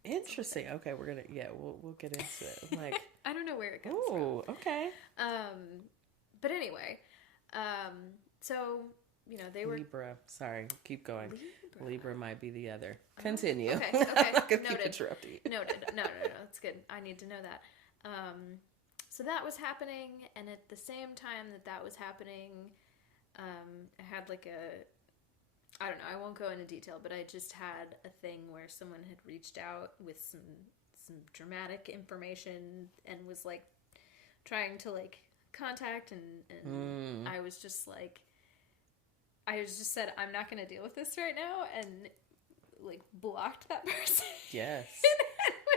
Interesting. Okay, we'll get into it. I'm like, I don't know where it comes from. Oh, okay. But anyway, so they were Libra. Sorry, keep going. Libra might be the other. Continue. Okay. Noted. Keep interrupting. Noted. No, that's good. I need to know that. So that was happening, and at the same time that was happening, I had I don't know, I won't go into detail, but I just had a thing where someone had reached out with some dramatic information and was like trying to like contact and I was just said, I'm not going to deal with this right now, and like blocked that person. Yes.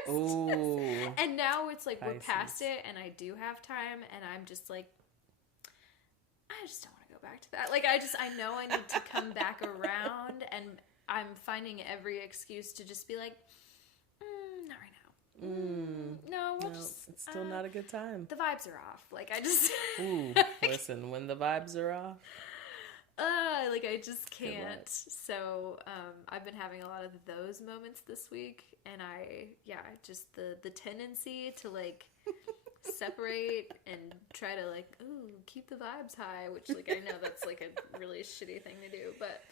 And now it's like Pisces. We're past it and I do have time, and I'm just like, I just don't want to go back to that. Like, I know I need to come back around, and I'm finding every excuse to just be like, not right now. No, it's still not a good time. The vibes are off. Like, I just... Ooh, listen, when the vibes are off... I just can't. So, I've been having a lot of those moments this week, and just the tendency to, like... separate and try to like keep the vibes high, which like I know that's like a really shitty thing to do, but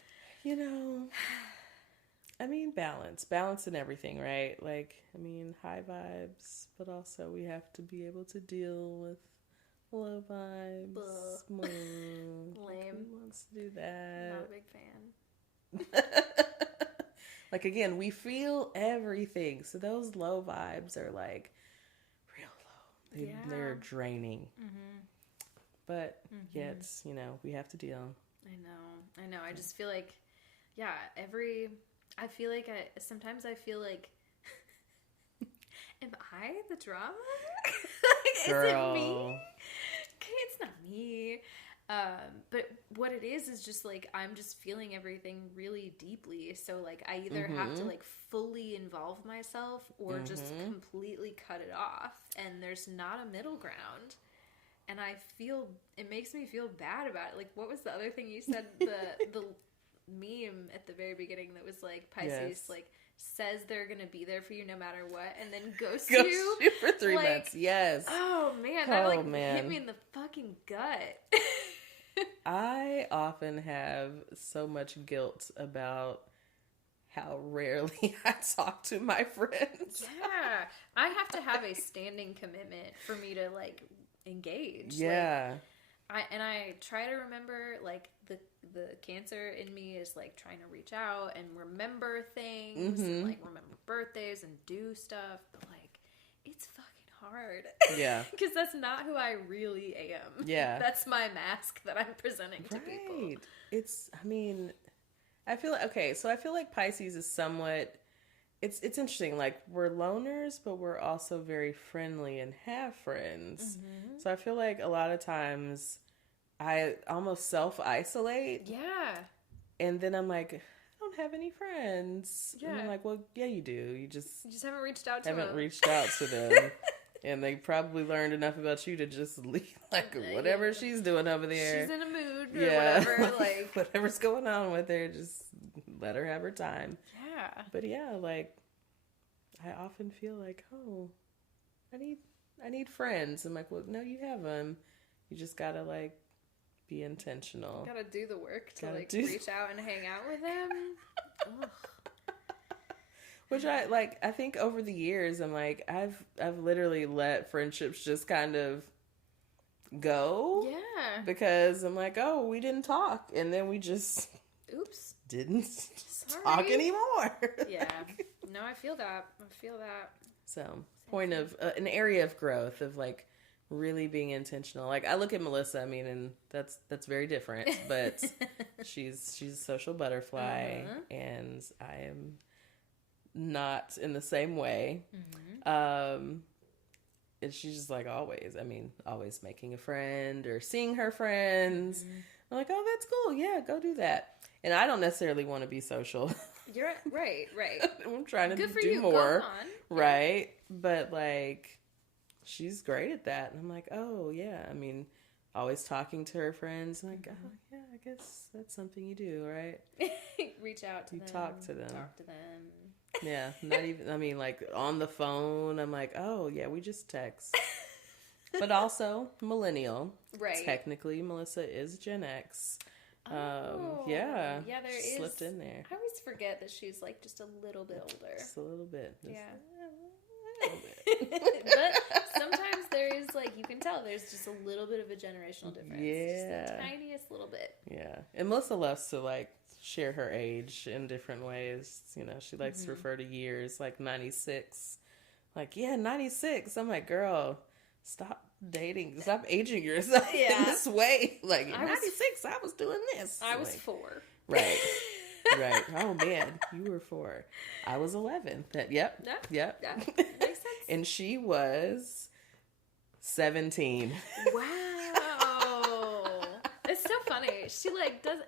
I mean balance in everything, right? Like, I mean, high vibes, but also we have to be able to deal with low vibes. Lame. Who wants to do that? Not a big fan. Like, again, we feel everything, so those low vibes are like they're draining. But yet, we have to deal. I know. I just feel like, sometimes I feel like, am I the drama? Girl. Is it me? Okay, it's not me. But what it is just like, I'm just feeling everything really deeply. So like, I either have to like fully involve myself or just completely cut it off. And there's not a middle ground. And it makes me feel bad about it. Like, what was the other thing you said? The meme at the very beginning that was like, Pisces, like, says they're going to be there for you no matter what, and then ghosts you for 3 months. Yes. Oh, man. That hit me in the fucking gut. I often have so much guilt about how rarely I talk to my friends. Yeah. I have to have a standing commitment for me to, like, engage. Yeah. I try to remember, like, the Cancer in me is, like, trying to reach out and remember things and, like, remember birthdays and do stuff. But, like, it's fucking hard. Yeah. Because that's not who I really am. Yeah. That's my mask that I'm presenting to people. I feel like, okay, so I feel like Pisces is somewhat, it's interesting, like, we're loners, but we're also very friendly and have friends. Mm-hmm. So I feel like a lot of times I almost self-isolate. Yeah. And then I'm like, I don't have any friends. Yeah. And I'm like, well, yeah, you do. You just haven't reached out to them. And they probably learned enough about you to just leave, like, whatever she's doing over there. She's in a mood or whatever. Like, whatever's going on with her, just let her have her time. Yeah. But yeah, like, I often feel like, oh, I need friends. I'm like, well, no, you have them. You just gotta, like, be intentional. Gotta do the work to reach out and hang out with them. Which I think over the years I'm like I've literally let friendships just kind of go. Yeah. Because I'm like, oh, we didn't talk, and then we just didn't talk anymore. Yeah. No, I feel that. So, point of an area of growth of like really being intentional. Like I look at Melissa, I mean, and that's very different, but she's a social butterfly, and I am not in the same way. And she's just like always making a friend or seeing her friends. I'm like, oh, that's cool. Yeah, go do that. And I don't necessarily want to be social. You're right. I'm trying to Good for do you. more. Go on. Right. But like, she's great at that. And I'm like, oh, yeah. I mean, always talking to her friends. I'm like, oh, yeah, I guess that's something you do, right? Reach out to them. You talk to them. Them. Yeah. Not even, I mean, like on the phone, I'm like, oh, yeah, we just text. But also millennial. Right. Technically, Melissa is Gen X. Yeah, there is. Slipped in there. I always forget that she's like just a little bit older. Just a little bit. Yeah. A little bit. But sometimes there is like, you can tell there's just a little bit of a generational difference. Yeah. Just the tiniest little bit. Yeah. And Melissa loves to like share her age in different ways. You know, she likes to refer to years like 96. Like, yeah, 96. I'm like, girl, stop aging yourself in this way. Like, 96, I was doing this. I was 4. Right. Right. Oh, man, you were 4. I was 11. Yep. Yeah. Makes sense. And she was 17. Wow. It's so funny. She, like, does...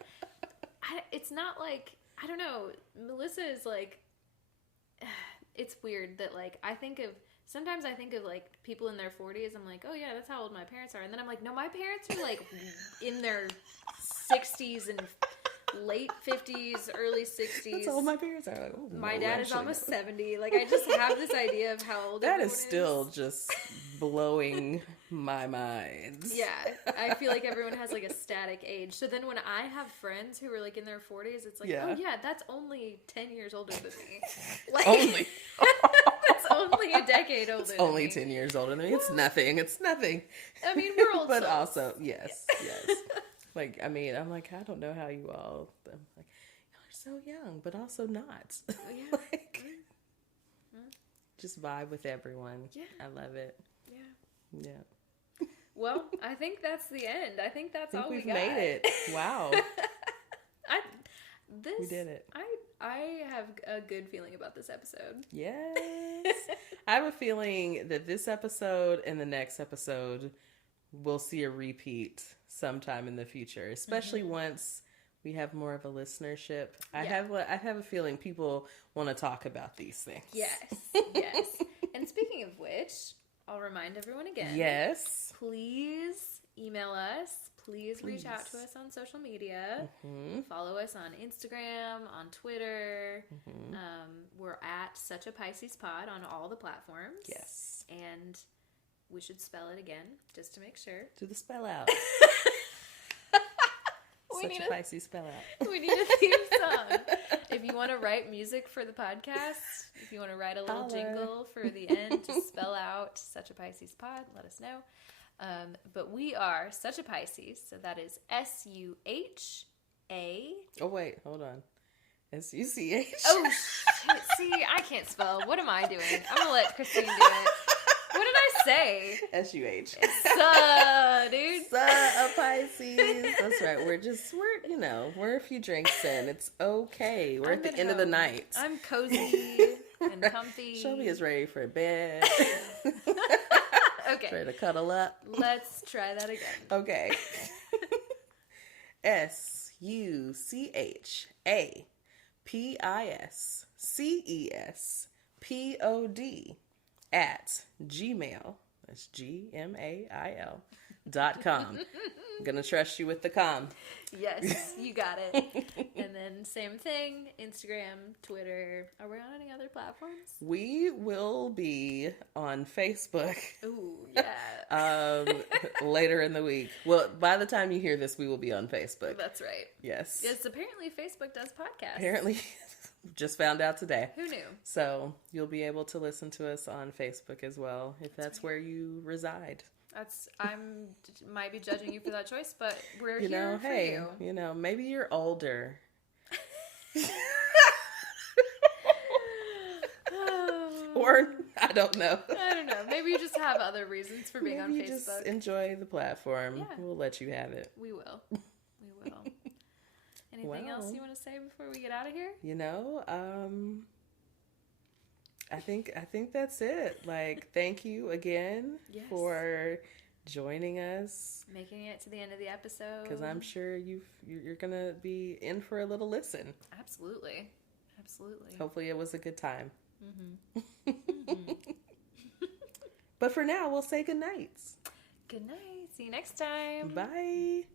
it's not like... I don't know. Melissa is, like... It's weird that, like, sometimes I think of, like, people in their 40s. I'm like, oh, yeah, that's how old my parents are. And then I'm like, no, my parents are, like, in their 60s and late 50s, early 60s. That's how old my parents are. Like, oh, my dad is almost 70. Like, I just have this idea of how old that is still just blowing my mind. Yeah. I feel like everyone has, like, a static age. So then when I have friends who are, like, in their 40s, it's like, oh, yeah, that's only 10 years older than me. Like, only. That's only a decade older than me. Only 10 years older than me. It's nothing. I mean, we're old But souls. also, yes. Like, I mean, I'm like, I don't know how you all, I'm like, y'all are so young, but also not. Yeah. Like, just vibe with everyone. Yeah. I love it. Yeah. Well, I think that's the end. I think that's all we got. We've made it. Wow. We did it. I have a good feeling about this episode. Yes. I have a feeling that this episode and the next episode we'll see a repeat sometime in the future, especially once we have more of a listenership. I have a feeling people want to talk about these things. Yes. And speaking of which, I'll remind everyone again. Yes. Please email us. Please reach out to us on social media. Follow us on Instagram, on Twitter. We're at Such a Pisces Pod on all the platforms. Yes. And we should spell it again, just to make sure. Do the spell out. Such a Pisces spell out. We need a theme song. If you want to write music for the podcast, if you want to write a little jingle for the end, just spell out Such a Pisces Pod. Let us know. But we are Such a Pisces, so that is S-U-H-A. Oh, wait, hold on. S-U-C-H. Oh, shit. See, I can't spell. What am I doing? I'm going to let Christine do it. What did I say? S-U-H. Dude. A Pisces. That's right. We're a few drinks in. It's okay. We're at the end of the night. I'm cozy and comfy. Shelby is ready for bed. Okay. Ready to cuddle up. Let's try that again. Okay. SUCHAPISCESPOD at Gmail. That's GMAIL.com. I'm gonna trust you with the com. Yes, you got it. And then same thing, Instagram, Twitter. Are we on any other platforms? We will be on Facebook. Ooh, yeah. Later in the week. Well, by the time you hear this, we will be on Facebook. That's right. Yes. Yes, apparently Facebook does podcasts. Apparently. Just found out today. Who knew? So you'll be able to listen to us on Facebook as well, if that's where you reside. Might be judging you for that choice, but we're here for you. Maybe you're older. Or I don't know. Maybe you just have other reasons for being on Facebook. Just enjoy the platform. Yeah. We'll let you have it. We will. Anything else you want to say before we get out of here? I think that's it. Thank you again for joining us, making it to the end of the episode. Because I'm sure you're gonna be in for a little listen. Absolutely. Hopefully, it was a good time. Mm-hmm. Mm-hmm. But for now, we'll say good night. Good night. See you next time. Bye.